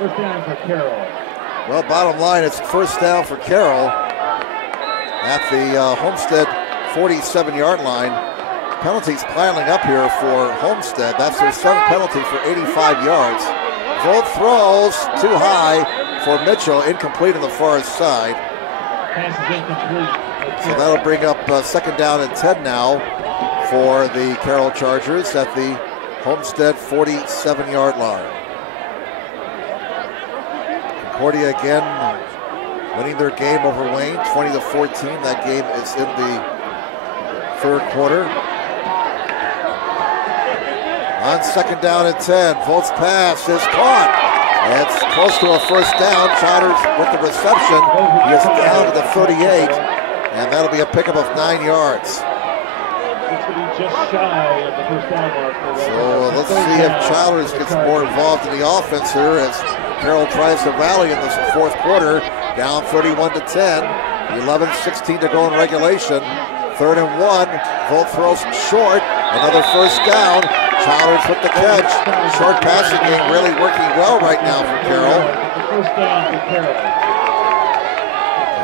First down for Carroll. Well, bottom line, it's first down for Carroll at the Homestead 47-yard line. Penalties piling up here for Homestead. That's their 7th penalty for 85 yards. Volt throws too high for Mitchell, incomplete on the far side. Pass is incomplete. So that'll bring up second down and 10 now for the Carroll Chargers at the Homestead 47-yard line. Concordia again winning their game over Wayne, 20-14. That game is in the third quarter. On second down and 10, Volt's pass is caught. It's close to a first down. Childers with the reception. He is down to the 38, and that'll be a pickup of 9 yards. Just shy of the first down mark. So let's see if Childers gets more involved in the offense here as Carroll tries to rally in this fourth quarter. Down 31-10. 11:16 to go in regulation. 3rd and 1. Volt throws short. Another first down. Childers with the catch. Short passing game really working well right now for Carroll. First down for Carroll.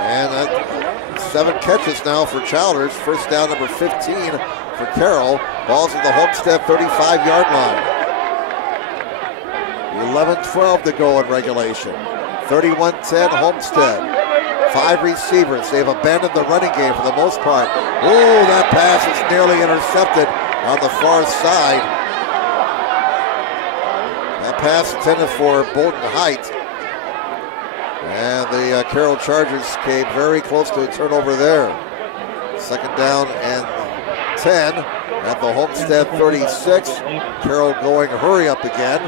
And 7 catches now for Childers. First down number 15 for Carroll. Ball's at the Homestead 35-yard line. 11:12 to go in regulation. 31-10 Homestead. 5 receivers. They've abandoned the running game for the most part. Oh, that pass is nearly intercepted. on the far side. That pass intended for Bolton Height. And the Carroll Chargers came very close to a turnover there. Second down and 10 at the Homestead 36. Carroll going hurry up again.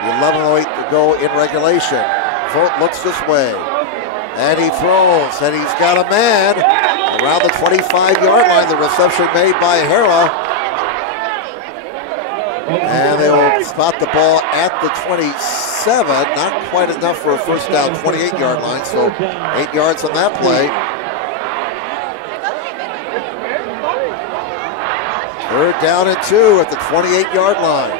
11:08 to go in regulation. Vogt looks this way. And he throws, and he's got a man around the 25-yard line. The reception made by Hera. And they will spot the ball at the 27. Not quite enough for a first down, 28-yard line, so 8 yards on that play. Third down and 2 at the 28-yard line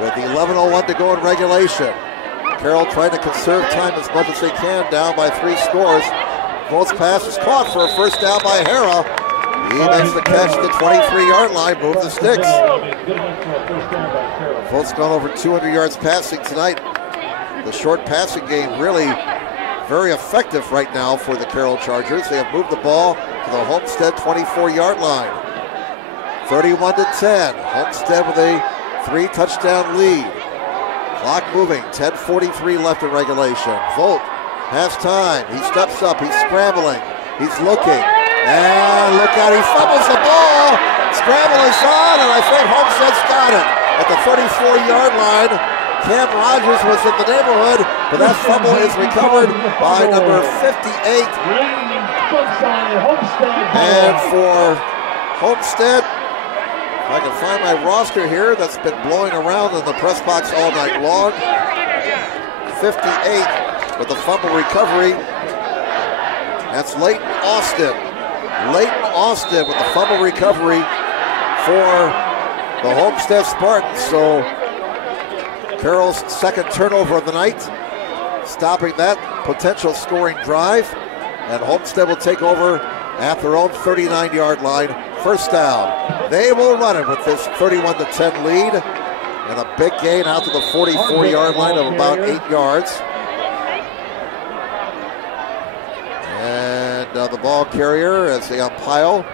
with 11:01 to go in regulation. Carroll trying to conserve time as much as they can, down by 3 scores. Vogt's pass is caught for a first down by Hera. He makes the catch at the 23-yard line, move the sticks. Vogt's gone over 200 yards passing tonight. The short passing game really very effective right now for the Carroll Chargers. They have moved the ball to the Homestead 24-yard line. 31-10. Homestead with a 3-touchdown lead. Clock moving, 10:43 left in regulation. Vogt has time. He steps up, he's scrambling, he's looking. And look out, he fumbles the ball. Scramble is on, and I think Homestead's got it. At the 34-yard line, Cam Rogers was in the neighborhood, but that fumble is recovered by number 58. And for Homestead, if I can find my roster here, that's been blowing around in the press box all night long. 58 with the fumble recovery. That's Leighton Austin. Leighton Austin with the fumble recovery for the Homestead Spartans. So Carroll's second turnover of the night, stopping that potential scoring drive. And Homestead will take over at their own 39-yard line. First down. They will run it with this 31-10 lead. And a big gain out to the 44-yard line of about 8 yards. And the ball carrier, as the umpire,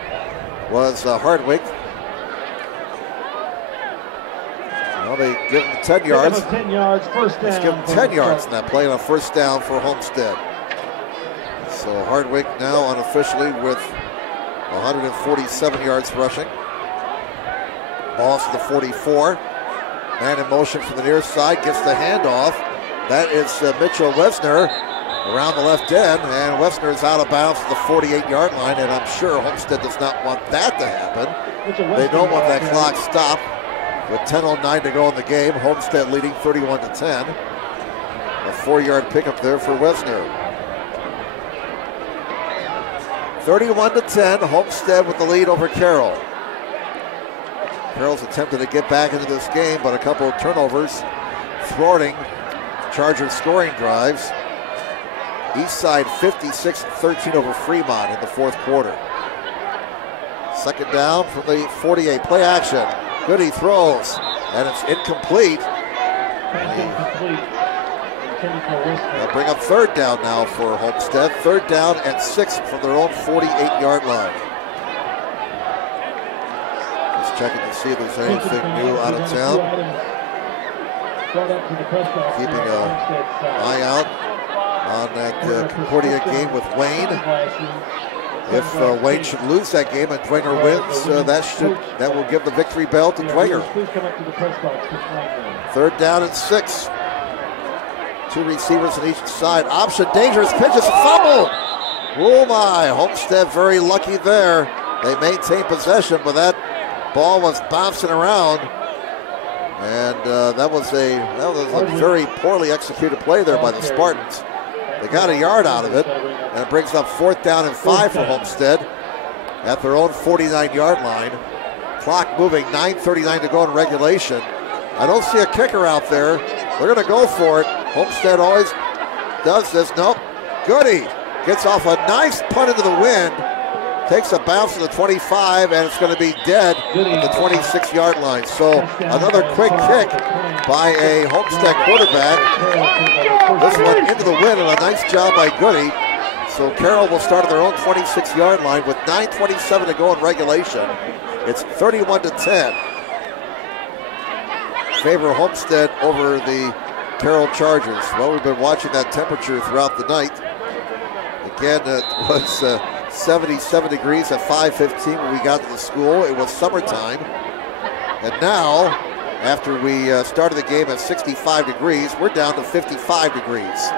was Hardwick. Well, they give him 10 yards. 10 yards, first down. Let's give him 10 yards in that play on a first down for Homestead. So Hardwick now unofficially with 147 yards rushing. Ball's to the 44. Man in motion from the near side, gets the handoff. That is Mitchell Wesner around the left end, and Wesner is out of bounds to the 48-yard line, and I'm sure Homestead does not want that to happen. They don't want that clock stopped with 10:09 to go in the game. Homestead leading 31-10. A 4-yard pickup there for Wesner. 31-10, Homestead with the lead over Carroll. Carroll's attempted to get back into this game, but a couple of turnovers thwarting Chargers scoring drives. Eastside 56-13 over Fremont in the fourth quarter. Second down from the 48, play action. Goody throws, and it's incomplete. They'll bring up third down now for Homestead. Third down and 6 from their own 48-yard line. Just checking to see if there's anything new out of town. Keeping an eye out on that Concordia game with Wayne. If Wayne should lose that game and Dwenger wins, that will give the victory bell to Dwenger. Third down and 6. 2 receivers on each side. Option, dangerous pitch, it's a fumble. Oh my, Homestead very lucky there. They maintain possession, but that ball was bouncing around. And that was a very poorly executed play there by the Spartans. They got a yard out of it, and it brings up fourth down and 5 for Homestead at their own 49-yard line. Clock moving, 9:39 to go in regulation. I don't see a kicker out there. They're going to go for it. Homestead always does this. Nope. Goody gets off a nice punt into the wind. Takes a bounce to the 25, and it's going to be dead at the 26-yard line. So another quick kick by a Homestead quarterback. This one into the wind, and a nice job by Goody. So Carroll will start at their own 26-yard line with 9:27 to go in regulation. It's 31-10. favor Homestead over the Carroll Chargers. Well, we've been watching that temperature throughout the night. Again, it was 77 degrees at 5:15 when we got to the school. It was summertime. And now, after we started the game at 65 degrees, we're down to 55 degrees.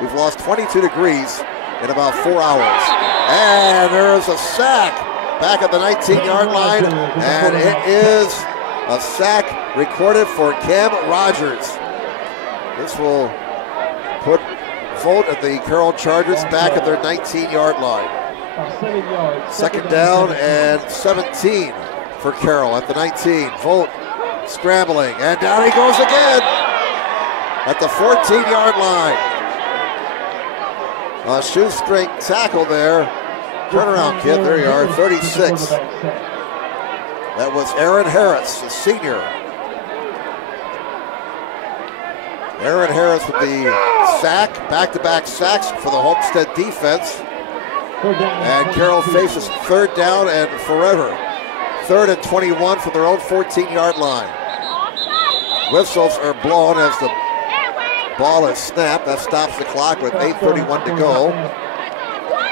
We've lost 22 degrees in about 4 hours. And there's a sack back at the 19-yard line. And it is a sack recorded for Cam Rogers. This will put Volt at the Carroll Chargers back at their 19-yard line. 2nd down and 17 for Carroll at the 19. Volt scrambling, and down he goes again at the 14-yard line. A shoestring tackle there. Turnaround, kid. There you are, 36. That was Aaron Harris, a senior. Aaron Harris with the sack, back-to-back sacks for the Homestead defense. And Carroll faces 3rd down and forever. 3rd and 21 from their own 14-yard line. Whistles are blown as the ball is snapped. That stops the clock with 8:31 to go.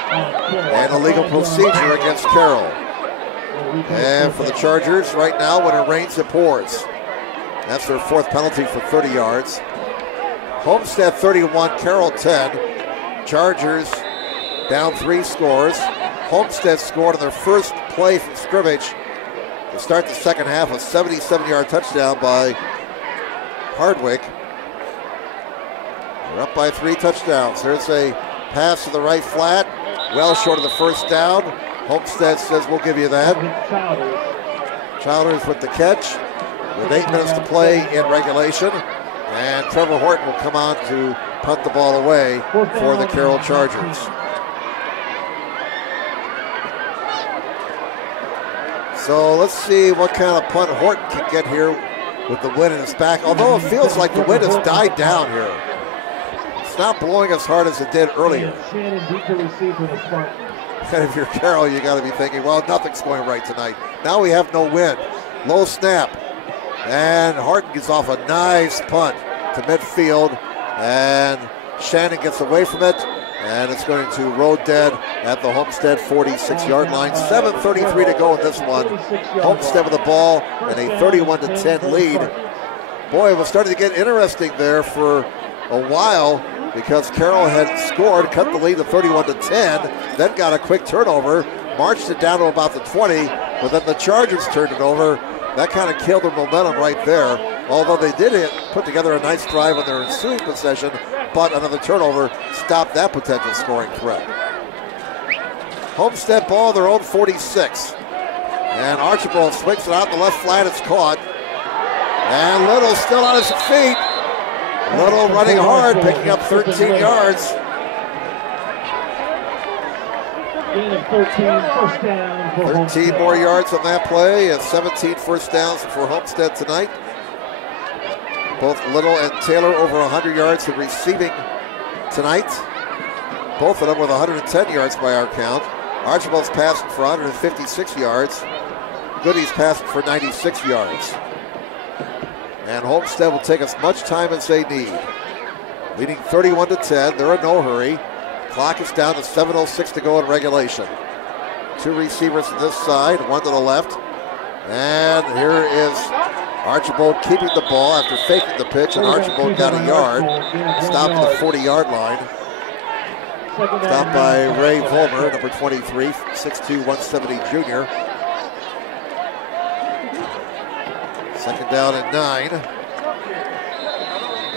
And a legal procedure against Carroll. And for the Chargers, right now, when it rains, it pours. That's their 4th penalty for 30 yards. Homestead 31, Carroll 10. Chargers down 3 scores. Homestead scored on their first play from scrimmage to start the second half, a 77-yard touchdown by Hardwick. They're up by 3 touchdowns. There's a pass to the right flat, well short of the first down. Homestead says, we'll give you that. Childers with the catch with 8 minutes to play in regulation. And Trevor Horton will come on to punt the ball away for the Carroll Chargers. So let's see what kind of punt Horton can get here with the wind in his back. Although it feels like the wind has died down here. It's not blowing as hard as it did earlier. And if you're Carroll, you got to be thinking, well, nothing's going right tonight. Now we have no wind. Low snap. And Horton gets off a nice punt to midfield. And Shannon gets away from it. And it's going to roll dead at the Homestead 46-yard line. 7:33 to go in this one. Homestead with the ball and a 31-10 lead. Boy, it was starting to get interesting there for a while because Carroll had scored, cut the lead to 31-10, then got a quick turnover, marched it down to about the 20, but then the Chargers turned it over. That kind of killed their momentum right there. Although they did put together a nice drive on their ensuing possession, but another turnover stopped that potential scoring threat. Homestead ball, their own 46. And Archibald swings it out in the left flat, it's caught. And Little still on his feet. Little running hard, picking up 13 yards. Gain of 13, first down for 13 more yards on that play, and 17 first downs for Homestead tonight. Both Little and Taylor over 100 yards in receiving tonight. Both of them with 110 yards by our count. Archibald's passing for 156 yards. Goody's passing for 96 yards. And Homestead will take as much time as they need. Leading 31-10, they're in no hurry. Clock is down to 7:06 to go in regulation. 2 receivers to this side, 1 to the left. And here is Archibald keeping the ball after faking the pitch, and Archibald got a yard. Stopped at the 40-yard line. Stopped by Ray Volmer, number 23, 6'2", 170 junior. 2nd down and 9.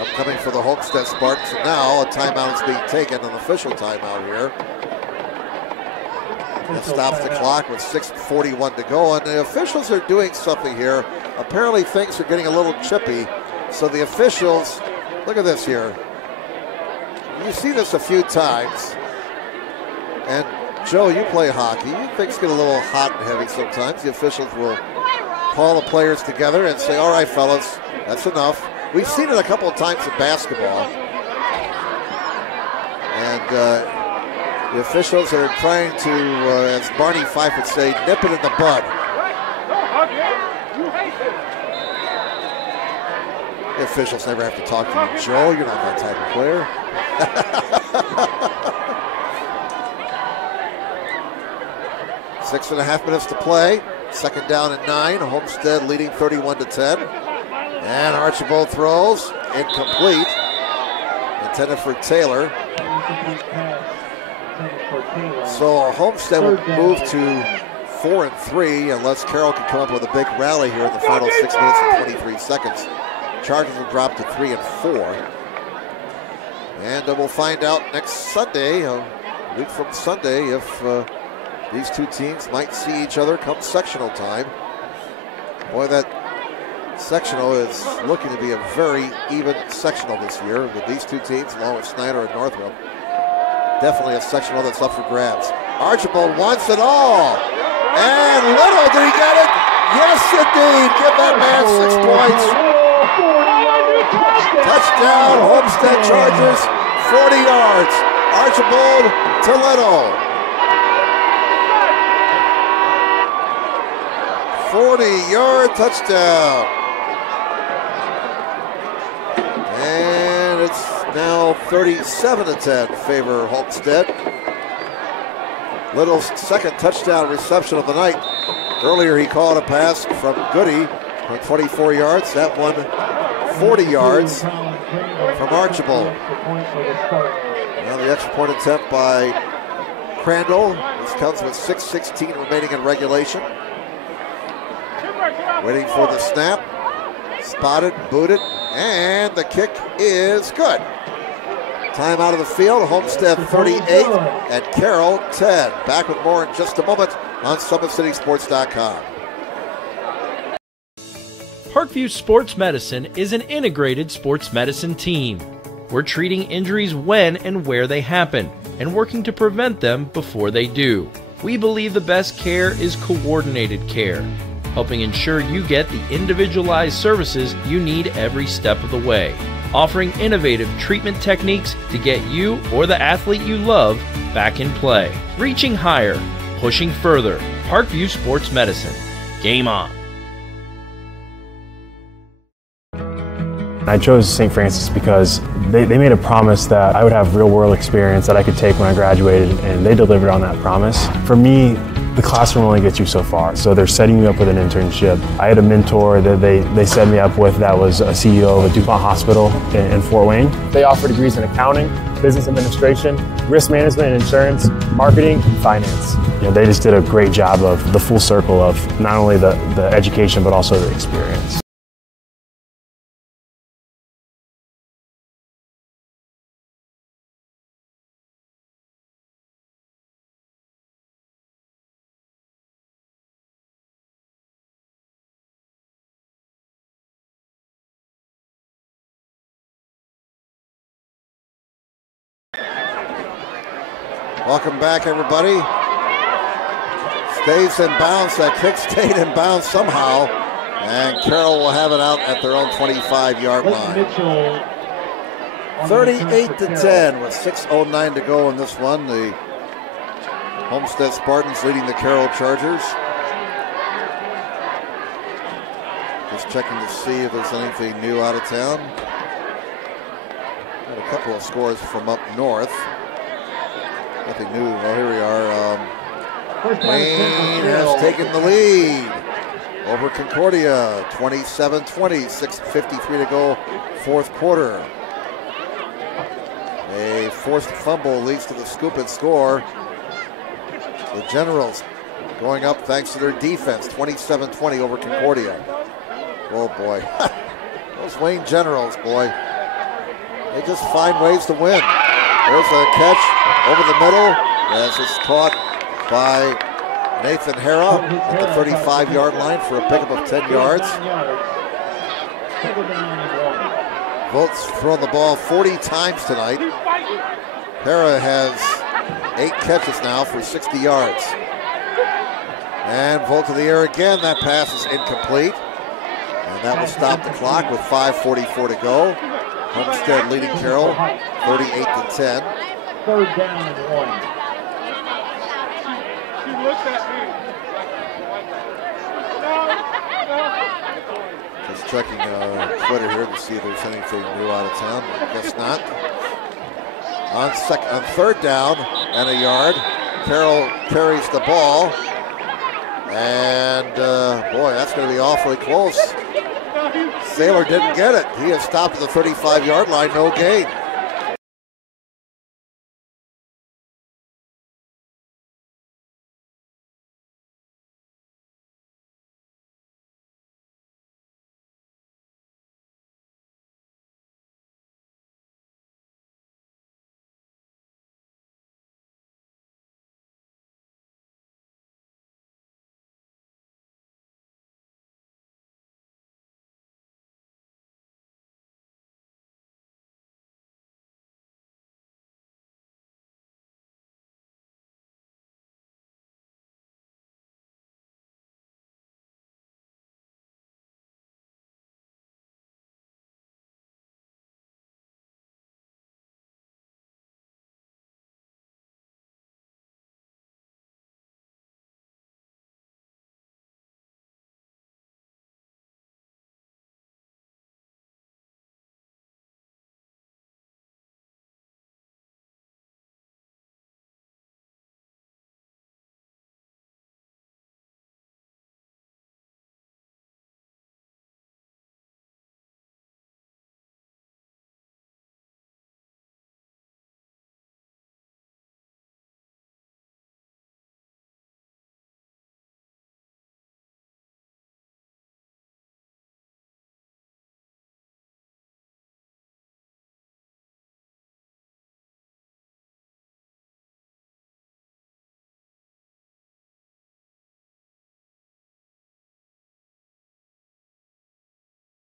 Upcoming for the Homestead Spartans. And now a timeout is being taken, an official timeout here. That stops the clock with 6:41 to go. And the officials are doing something here. Apparently things are getting a little chippy. So the officials, look at this here. You see this a few times. And Joe, you play hockey. Things get a little hot and heavy sometimes. The officials will call the players together and say, all right, fellas, that's enough. We've seen it a couple of times in basketball. And the officials are trying to, as Barney Fife would say, nip it in the bud. The officials never have to talk to you, Joe. You're not that type of player. 6.5 minutes to play. Second down and 9. Homestead leading 31-10. And Archibald throws. Incomplete. Intended for Taylor. So Homestead will move to 4-3 unless Carroll can come up with a big rally here in the final 6 minutes and 23 seconds. Chargers will drop to 3-4. And we'll find out next Sunday, a week from Sunday, if these two teams might see each other come sectional time. Boy, that sectional is looking to be a very even sectional this year with these two teams, along with Snyder and Northrop. Definitely a sectional that's up for grabs. Archibald wants it all. And Little, did he get it? Yes, indeed. Give that man 6 points. Touchdown, Homestead Chargers, 40 yards. Archibald to Little. 40-yard touchdown. And it's now 37-10 favor Homestead. Little's second touchdown reception of the night. Earlier he caught a pass from Goody for 24 yards. That one 40 yards from Archibald. Now the extra point attempt by Crandall. This comes with 6:16 remaining in regulation. Waiting for the snap. Spotted, booted, and the kick is good. Time out of the field. Homestead 38 and Carroll 10. Back with more in just a moment on SummitCitySports.com. Parkview Sports Medicine is an integrated sports medicine team. We're treating injuries when and where they happen and working to prevent them before they do. We believe the best care is coordinated care, helping ensure you get the individualized services you need every step of the way, offering innovative treatment techniques to get you or the athlete you love back in play. Reaching higher, pushing further. Parkview Sports Medicine. Game on. I chose St. Francis because they made a promise that I would have real-world experience that I could take when I graduated, and they delivered on that promise. For me, the classroom only gets you so far, so they're setting you up with an internship. I had a mentor that they set me up with that was a CEO of a DuPont hospital in Fort Wayne. They offer degrees in accounting, business administration, risk management and insurance, marketing, and finance. You know, they just did a great job of the full circle of not only the education, but also the experience. Welcome back, everybody. Stays in bounds. That kick stayed in bounds somehow. And Carroll will have it out at their own 25-yard line. 38-10 with 6:09 to go in this one. The Homestead Spartans leading the Carroll Chargers. Just checking to see if there's anything new out of town. Got a couple of scores from up north. Nothing new. Well, here we are. Wayne has taken the lead over Concordia, 27-20, 6:53 to go, fourth quarter. A forced fumble leads to the scoop and score. The Generals going up thanks to their defense, 27-20 over Concordia. Oh boy, those Wayne Generals, boy, they just find ways to win. There's a catch over the middle as it's caught by Nathan Hara at the 35-yard line for a pickup of 10 yards. Volt's thrown the ball 40 times tonight. Hara has 8 catches now for 60 yards. And Volt to the air again. That pass is incomplete. And that will stop the clock with 5:44 to go. Homestead leading Carroll 38-10. Third down and 1. She looked at me. Just checking Twitter here to see if there's anything new out of town. I guess not. On third down and a yard, Carroll carries the ball. And boy, that's going to be awfully close. Saylor didn't get it. He is stopped at the 35-yard line, no gain.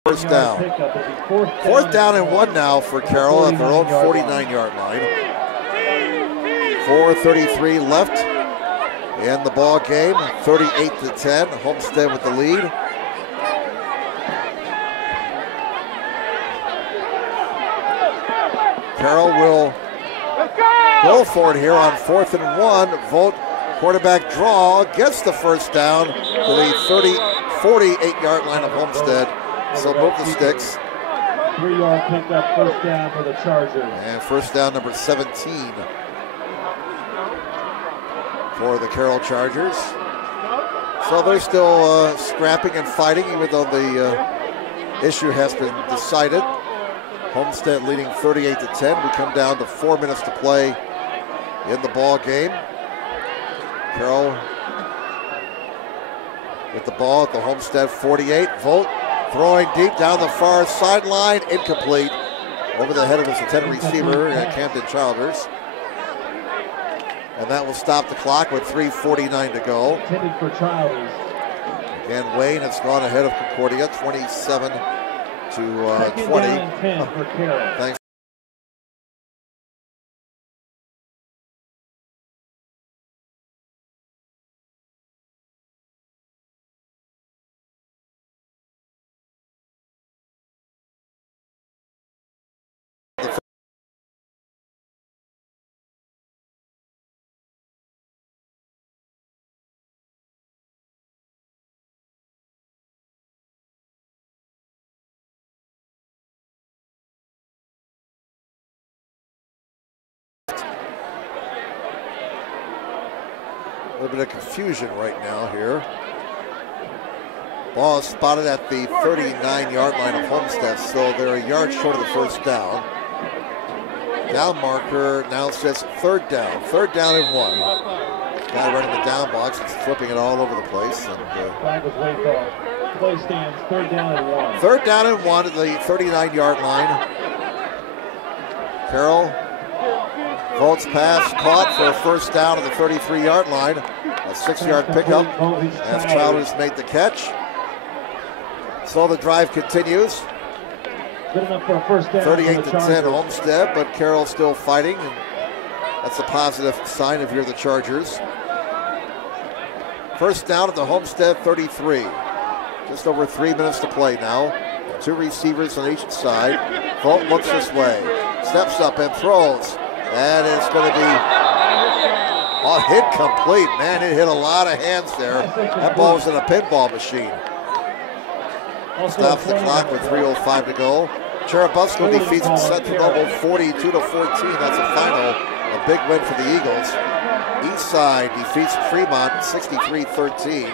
First down. Fourth down and 1 now for Carroll at their own 49-yard line. 4:33 left in the ball game. 38-10. Homestead with the lead. Carroll will go for it here on 4th and 1. Vogt, quarterback draw, gets the first down to the 48-yard line of Homestead. So move the sticks. 3-yard pickup, first down for the Chargers. And first down number 17 for the Carroll Chargers. So they're still scrapping and fighting, even though the issue has been decided. Homestead leading 38-10. We come down to 4 minutes to play in the ball game. Carroll with the ball at the Homestead 48. Vogt throwing deep down the far sideline, incomplete. Over the head of his intended receiver, Camden Childers. And that will stop the clock with 3:49 to go. Intended for Childers. Again, Wayne has gone ahead of Concordia, 27 to 20. Thanks. A little bit of confusion right now here. Ball is spotted at the 39-yard line of Homestead, so they're a yard short of the first down. Down marker now says third down. Third down and 1. Guy running the down box is flipping it all over the place. And, flag was waved off. Play stands, third down and 1. Third down and 1 at the 39-yard line. Carroll. Vogt's pass caught for a first down at the 33-yard line. A 6-yard pickup as Childers made the catch. So the drive continues. Good enough for a first down. 38-10 Homestead, but Carroll still fighting. And that's a positive sign if you're the Chargers. First down at the Homestead 33. Just over 3 minutes to play now. 2 receivers on each side. Vogt looks this way. Steps up and throws. And it's going to be hit complete. Man, it hit a lot of hands there. That ball was in a pinball machine. stops the clock with 3:05 to go. Cherubusco defeats Central Noble 42-14. That's a final. A big win for the Eagles. Eastside defeats Fremont 63-13.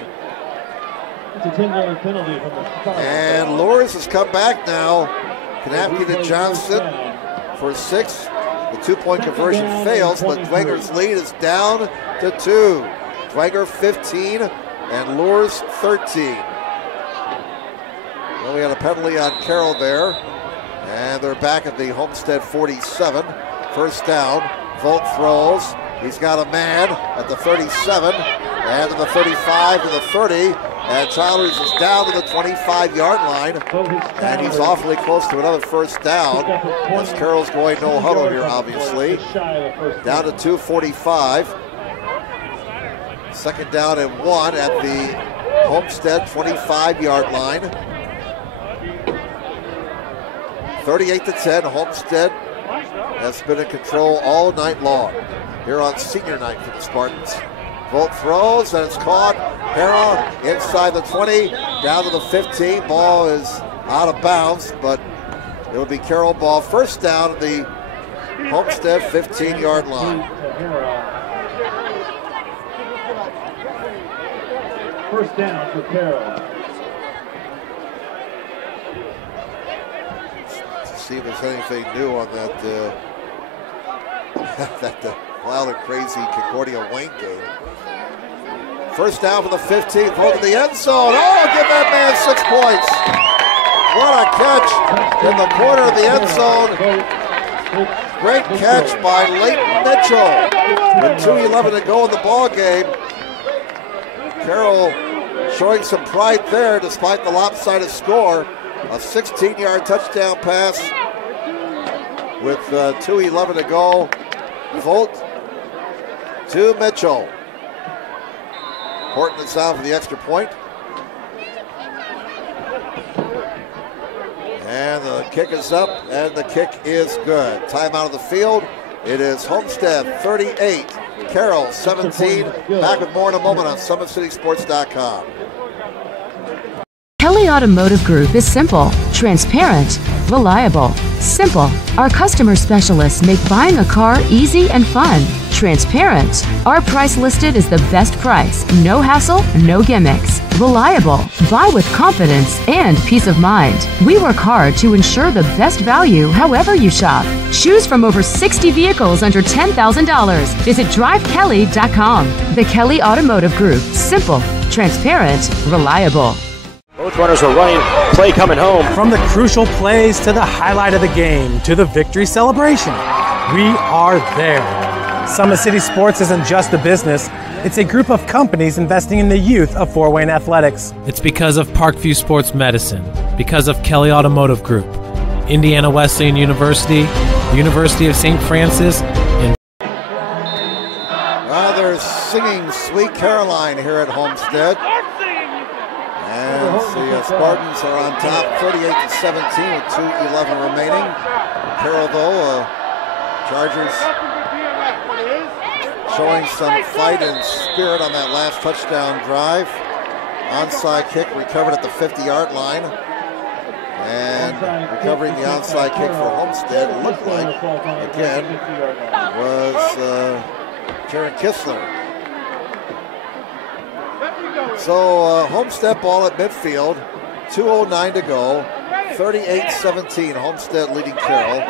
It's a 10-yard penalty from the start. And Lures has come back now. Kanapke to Johnson for 6. The 2-point conversion fails, but Dwanger's lead is down to 2. Dwanger 15 and Lures 13. Well, we had a penalty on Carroll there. And they're back at the Homestead 47. First down. Volt throws. He's got a man at the 37. And to the 35 to the 30. And Childers is down to the 25-yard line. And he's awfully close to another first down. As Carroll's going no huddle here, obviously. Down to 2:45. Second down and 1 at the Homestead 25-yard line. 38-10. Homestead has been in control all night long. Here on senior night for the Spartans. Volt throws, and it's caught. Carroll inside the 20, down to the 15. Ball is out of bounds, but it'll be Carroll ball. First down at the Homestead 15-yard line. First down for Carroll. See if there's anything new on that that wild and crazy Concordia Wayne game. First down for the 15th, roll to the end zone. Oh, give that man 6 points. What a catch in the corner of the end zone. Great catch by Leighton Mitchell. With 2:11 to go in the ball game. Carroll showing some pride there despite the lopsided score. A 16-yard touchdown pass with 2:11 to go. Volt to Mitchell. Horton is down for the extra point. And the kick is up, and the kick is good. Timeout of the field. It is Homestead 38, Carroll 17. Back with more in a moment on SummitCitySports.com. Kelly Automotive Group is simple, transparent, reliable. Simple. Our customer specialists make buying a car easy and fun. Transparent. Our price listed is the best price. No hassle, no gimmicks. Reliable. Buy with confidence and peace of mind. We work hard to ensure the best value however you shop. Choose from over 60 vehicles under $10,000. Visit drivekelly.com. The Kelly Automotive Group. Simple, transparent, reliable. Both runners are running, play coming home. From the crucial plays to the highlight of the game to the victory celebration, we are there. Summit City Sports isn't just a business, it's a group of companies investing in the youth of Fort Wayne athletics. It's because of Parkview Sports Medicine, because of Kelly Automotive Group, Indiana Wesleyan University, University of St. Francis, and they're singing Sweet Caroline here at Homestead. And the Spartans are on top 38-17 with 2:11 remaining. Carroll, though, Chargers showing some fight and spirit on that last touchdown drive. Onside kick recovered at the 50-yard line. And recovering the onside kick for Homestead, it looked like, again, was Jaron Kistler. So Homestead ball at midfield, 2:09 to go, 38-17, Homestead leading Carroll.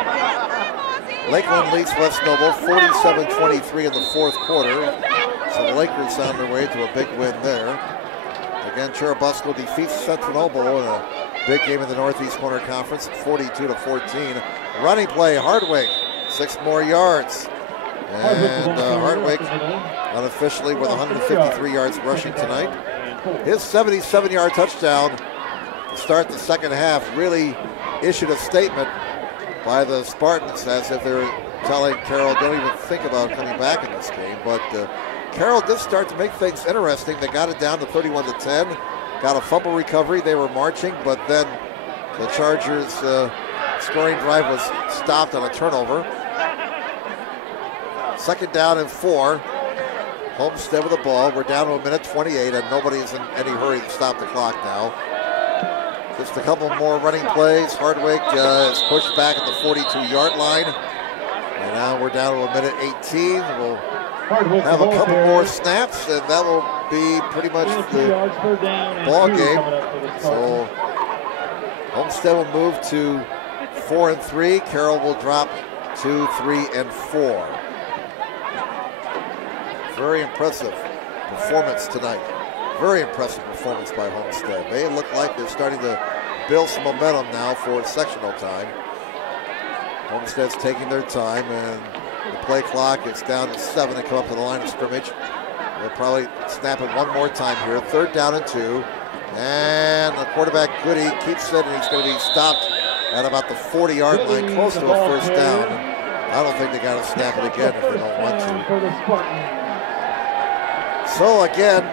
Lakeland leads West Noble 47-23 in the fourth quarter. So the Lakers on their way to a big win there. Again, Cherubusco defeats Central Noble in a big game in the Northeast Corner Conference, 42-14. Running play, Hardwick, 6 more yards. And Hardwick unofficially with 153 yards rushing tonight. His 77-yard touchdown to start the second half really issued a statement by the Spartans as if they were telling Carroll, don't even think about coming back in this game. But Carroll did start to make things interesting. They got it down to 31-10, got a fumble recovery. They were marching, but then the Chargers' scoring drive was stopped on a turnover. Second down and 4. Homestead with the ball. We're down to 1:28, and nobody is in any hurry to stop the clock now. Just a couple more running plays. Hardwick is pushed back at the 42-yard line. And now we're down to a minute 18. We'll have a couple more snaps, and that will be pretty much the ball game. So Homestead will move to 4-3. Carroll will drop to 3-4. Very impressive performance tonight. Very impressive performance by Homestead. They look like they're starting to build some momentum now for sectional time. Homestead's taking their time, and the play clock is down to 7 and come up to the line of scrimmage. They'll probably snap it one more time here. 3rd down and 2. And the quarterback, Goody, keeps it, and he's going to be stopped at about the 40-yard line, close to a 1st down. I don't think they got to snap it again if they don't want to. So again,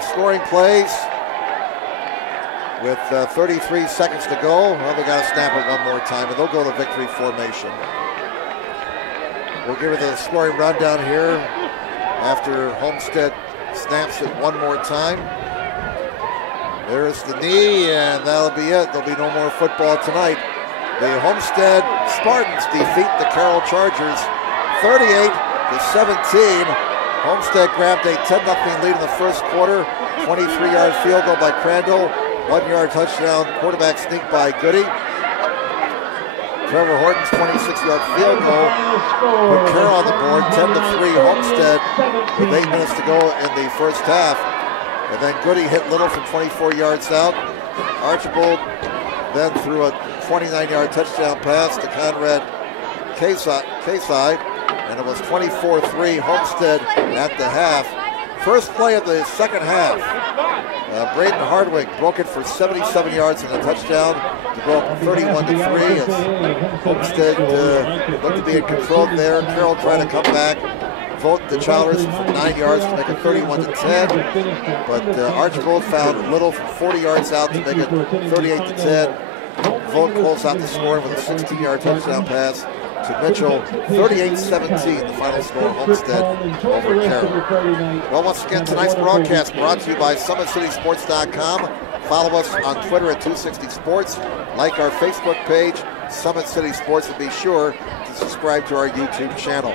scoring plays with 33 seconds to go. Well, they got to snap it one more time, and they'll go to victory formation. We'll give you the scoring rundown here after Homestead snaps it one more time. There's the knee, and that'll be it. There'll be no more football tonight. The Homestead Spartans defeat the Carroll Chargers 38-17. Homestead grabbed a 10-0 lead in the first quarter. 23-yard field goal by Crandall. 1-yard touchdown quarterback sneak by Goody. Trevor Horton's 26-yard field goal put Carroll on the board. 10-3 Homestead with 8 minutes to go in the first half. And then Goody hit Little from 24 yards out. Archibald then threw a 29-yard touchdown pass to Conrad Kayside, and it was 24-3 Homestead at the half. First play of the second half, Braden Hardwick broke it for 77 yards and a touchdown to go up 31-3 as Homestead looked to be in control there. Carroll trying to come back. Vote the Childers from 9 yards to make it 31-10, but Archibald found Little from 40 yards out to make it 38-10. Vote closed out the score with a 16-yard touchdown pass to Mitchell. 38-17, the final score, Homestead over Carroll. Well, once again, tonight's broadcast brought to you by SummitCitySports.com. Follow us on Twitter at 260sports. Like our Facebook page, Summit City Sports, and be sure to subscribe to our YouTube channel.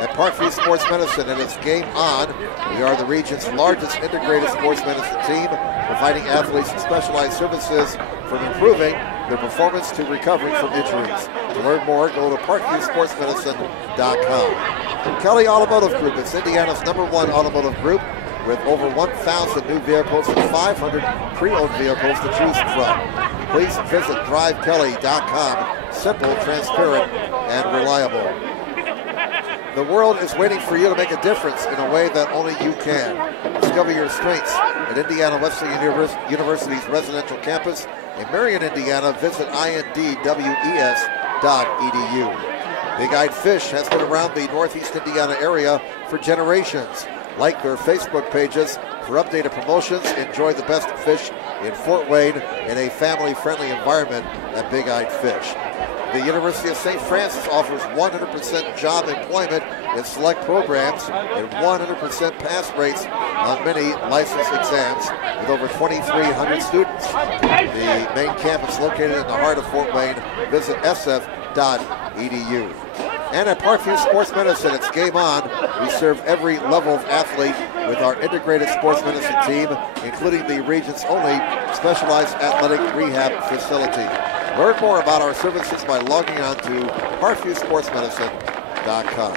At Parkview Sports Medicine, and it's game on. We are the region's largest integrated sports medicine team, providing athletes with specialized services from improving their performance to recovering from injuries. To learn more, go to ParkviewSportsMedicine.com. Kelly Automotive Group is Indiana's #1 automotive group with over 1,000 new vehicles and 500 pre-owned vehicles to choose from. Please visit DriveKelly.com. Simple, transparent, and reliable. The world is waiting for you to make a difference in a way that only you can. Discover your strengths at Indiana Wesleyan University's residential campus. In Marion, Indiana, visit indwes.edu. Big Eyed Fish has been around the Northeast Indiana area for generations. Like their Facebook pages for updated promotions. Enjoy the best fish in Fort Wayne in a family-friendly environment at Big Eyed Fish. The University of St. Francis offers 100% job employment in select programs and 100% pass rates on many license exams with over 2,300 students. The main campus located in the heart of Fort Wayne. Visit sf.edu. And at Parkview Sports Medicine, it's game on. We serve every level of athlete with our integrated sports medicine team, including the region's only specialized athletic rehab facility. Learn more about our services by logging on to ParkviewSportsMedicine.com.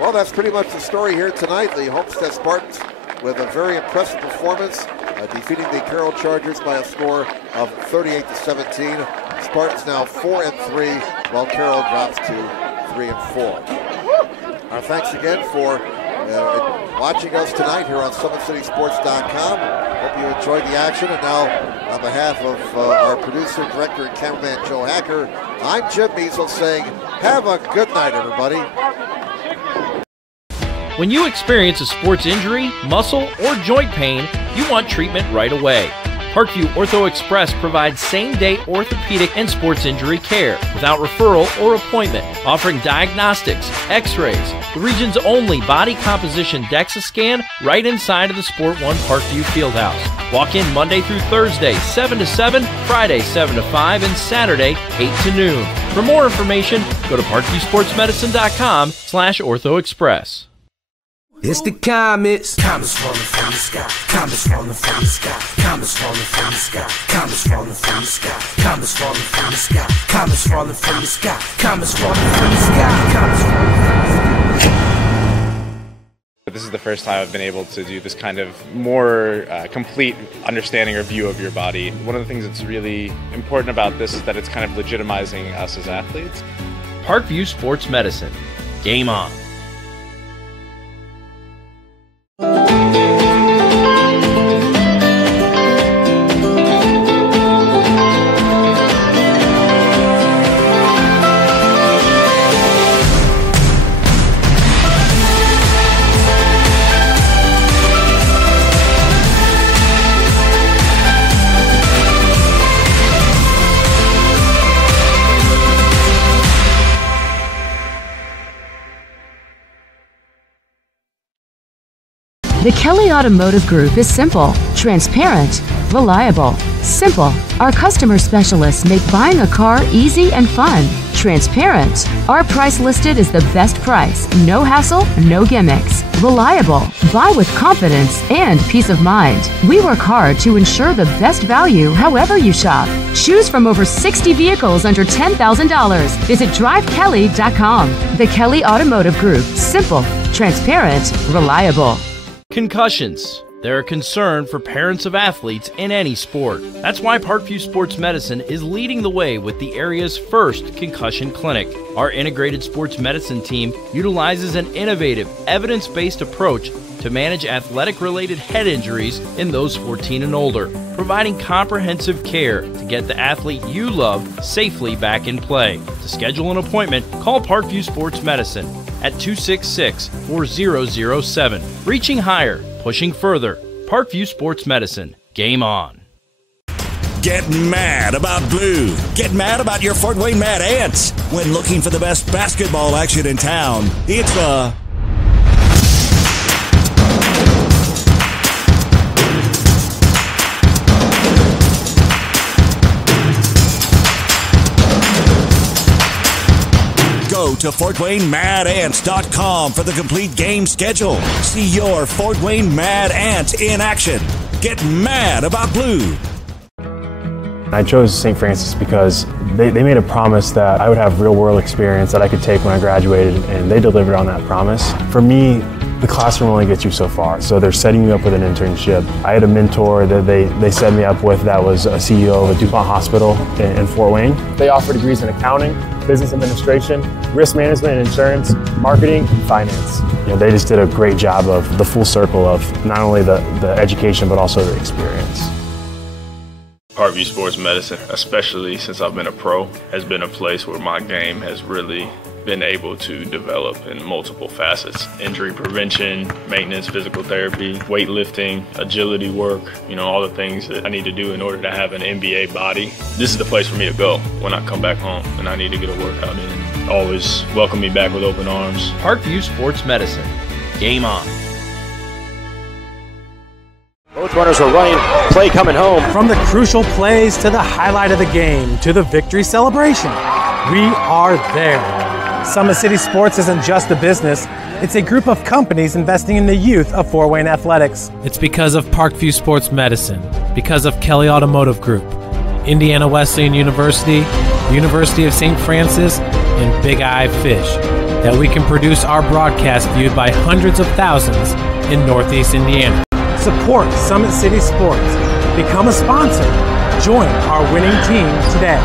Well, that's pretty much the story here tonight. The Homestead Spartans with a very impressive performance, defeating the Carroll Chargers by a score of 38-17. Spartans now 4-3, while Carroll drops to 3-4. Our thanks again for watching us tonight here on SummitCitySports.com. Hope you enjoyed the action. And now, on behalf of our producer, director, and cameraman, Joe Hacker, I'm Jim Measles saying, have a good night, everybody. When you experience a sports injury, muscle, or joint pain, you want treatment right away. Parkview Ortho Express provides same-day orthopedic and sports injury care without referral or appointment, offering diagnostics, x-rays, the region's only body composition DEXA scan right inside of the Sport One Parkview Fieldhouse. Walk in Monday through Thursday, 7 to 7, Friday, 7 to 5, and Saturday, 8 to noon. For more information, go to parkviewsportsmedicine.com/orthoexpress. It's the comets. Comets falling from the sky. Comets falling from the sky. Comets falling from the sky. Comets falling from the sky. Comets falling from the sky. Comets falling from the sky. Comets falling from the sky. Comets falling from the sky. This is the first time I've been able to do this kind of more complete understanding or view of your body. One of the things that's really important about this is that it's kind of legitimizing us as athletes. Parkview Sports Medicine. Game on. The Kelly Automotive Group is simple, transparent, reliable. Simple. Our customer specialists make buying a car easy and fun. Transparent. Our price listed is the best price. No hassle, no gimmicks. Reliable. Buy with confidence and peace of mind. We work hard to ensure the best value however you shop. Choose from over 60 vehicles under $10,000. Visit drivekelly.com. The Kelly Automotive Group. Simple, transparent, reliable. Concussions. They're a concern for parents of athletes in any sport. That's why Parkview Sports Medicine is leading the way with the area's first concussion clinic. Our integrated sports medicine team utilizes an innovative, evidence-based approach to manage athletic-related head injuries in those 14 and older, providing comprehensive care to get the athlete you love safely back in play. To schedule an appointment, call Parkview Sports Medicine at 266-4007. Reaching higher, pushing further. Parkview Sports Medicine. Game on. Get mad about blue. Get mad about your Fort Wayne Mad Ants. When looking for the best basketball action in town, it's the Go to FortWayneMadAnts.com for the complete game schedule. See your Fort Wayne Mad Ants in action. Get mad about blue. I chose St. Francis because they made a promise that I would have real-world experience that I could take when I graduated, and they delivered on that promise. For me, the classroom only gets you so far, so they're setting you up with an internship. I had a mentor that they set me up with that was a CEO of a DuPont hospital in Fort Wayne. They offer degrees in accounting, business administration, risk management and insurance, marketing, and finance. They just did a great job of the full circle of not only the education but also the experience. Parkview Sports Medicine, especially since I've been a pro, has been a place where my game has really been able to develop in multiple facets. Injury prevention, maintenance, physical therapy, weightlifting, agility work, all the things that I need to do in order to have an NBA body. This is the place for me to go when I come back home and I need to get a workout in. Always welcome me back with open arms. Parkview Sports Medicine. Game on. Both runners are running, play coming home. From the crucial plays to the highlight of the game to the victory celebration, we are there. Summit City Sports isn't just a business, it's a group of companies investing in the youth of Fort Wayne athletics. It's because of Parkview Sports Medicine, because of Kelly Automotive Group, Indiana Wesleyan University, University of St. Francis, and Big Eye Fish, that we can produce our broadcast viewed by hundreds of thousands in Northeast Indiana. Support Summit City Sports. Become a sponsor. Join our winning team today.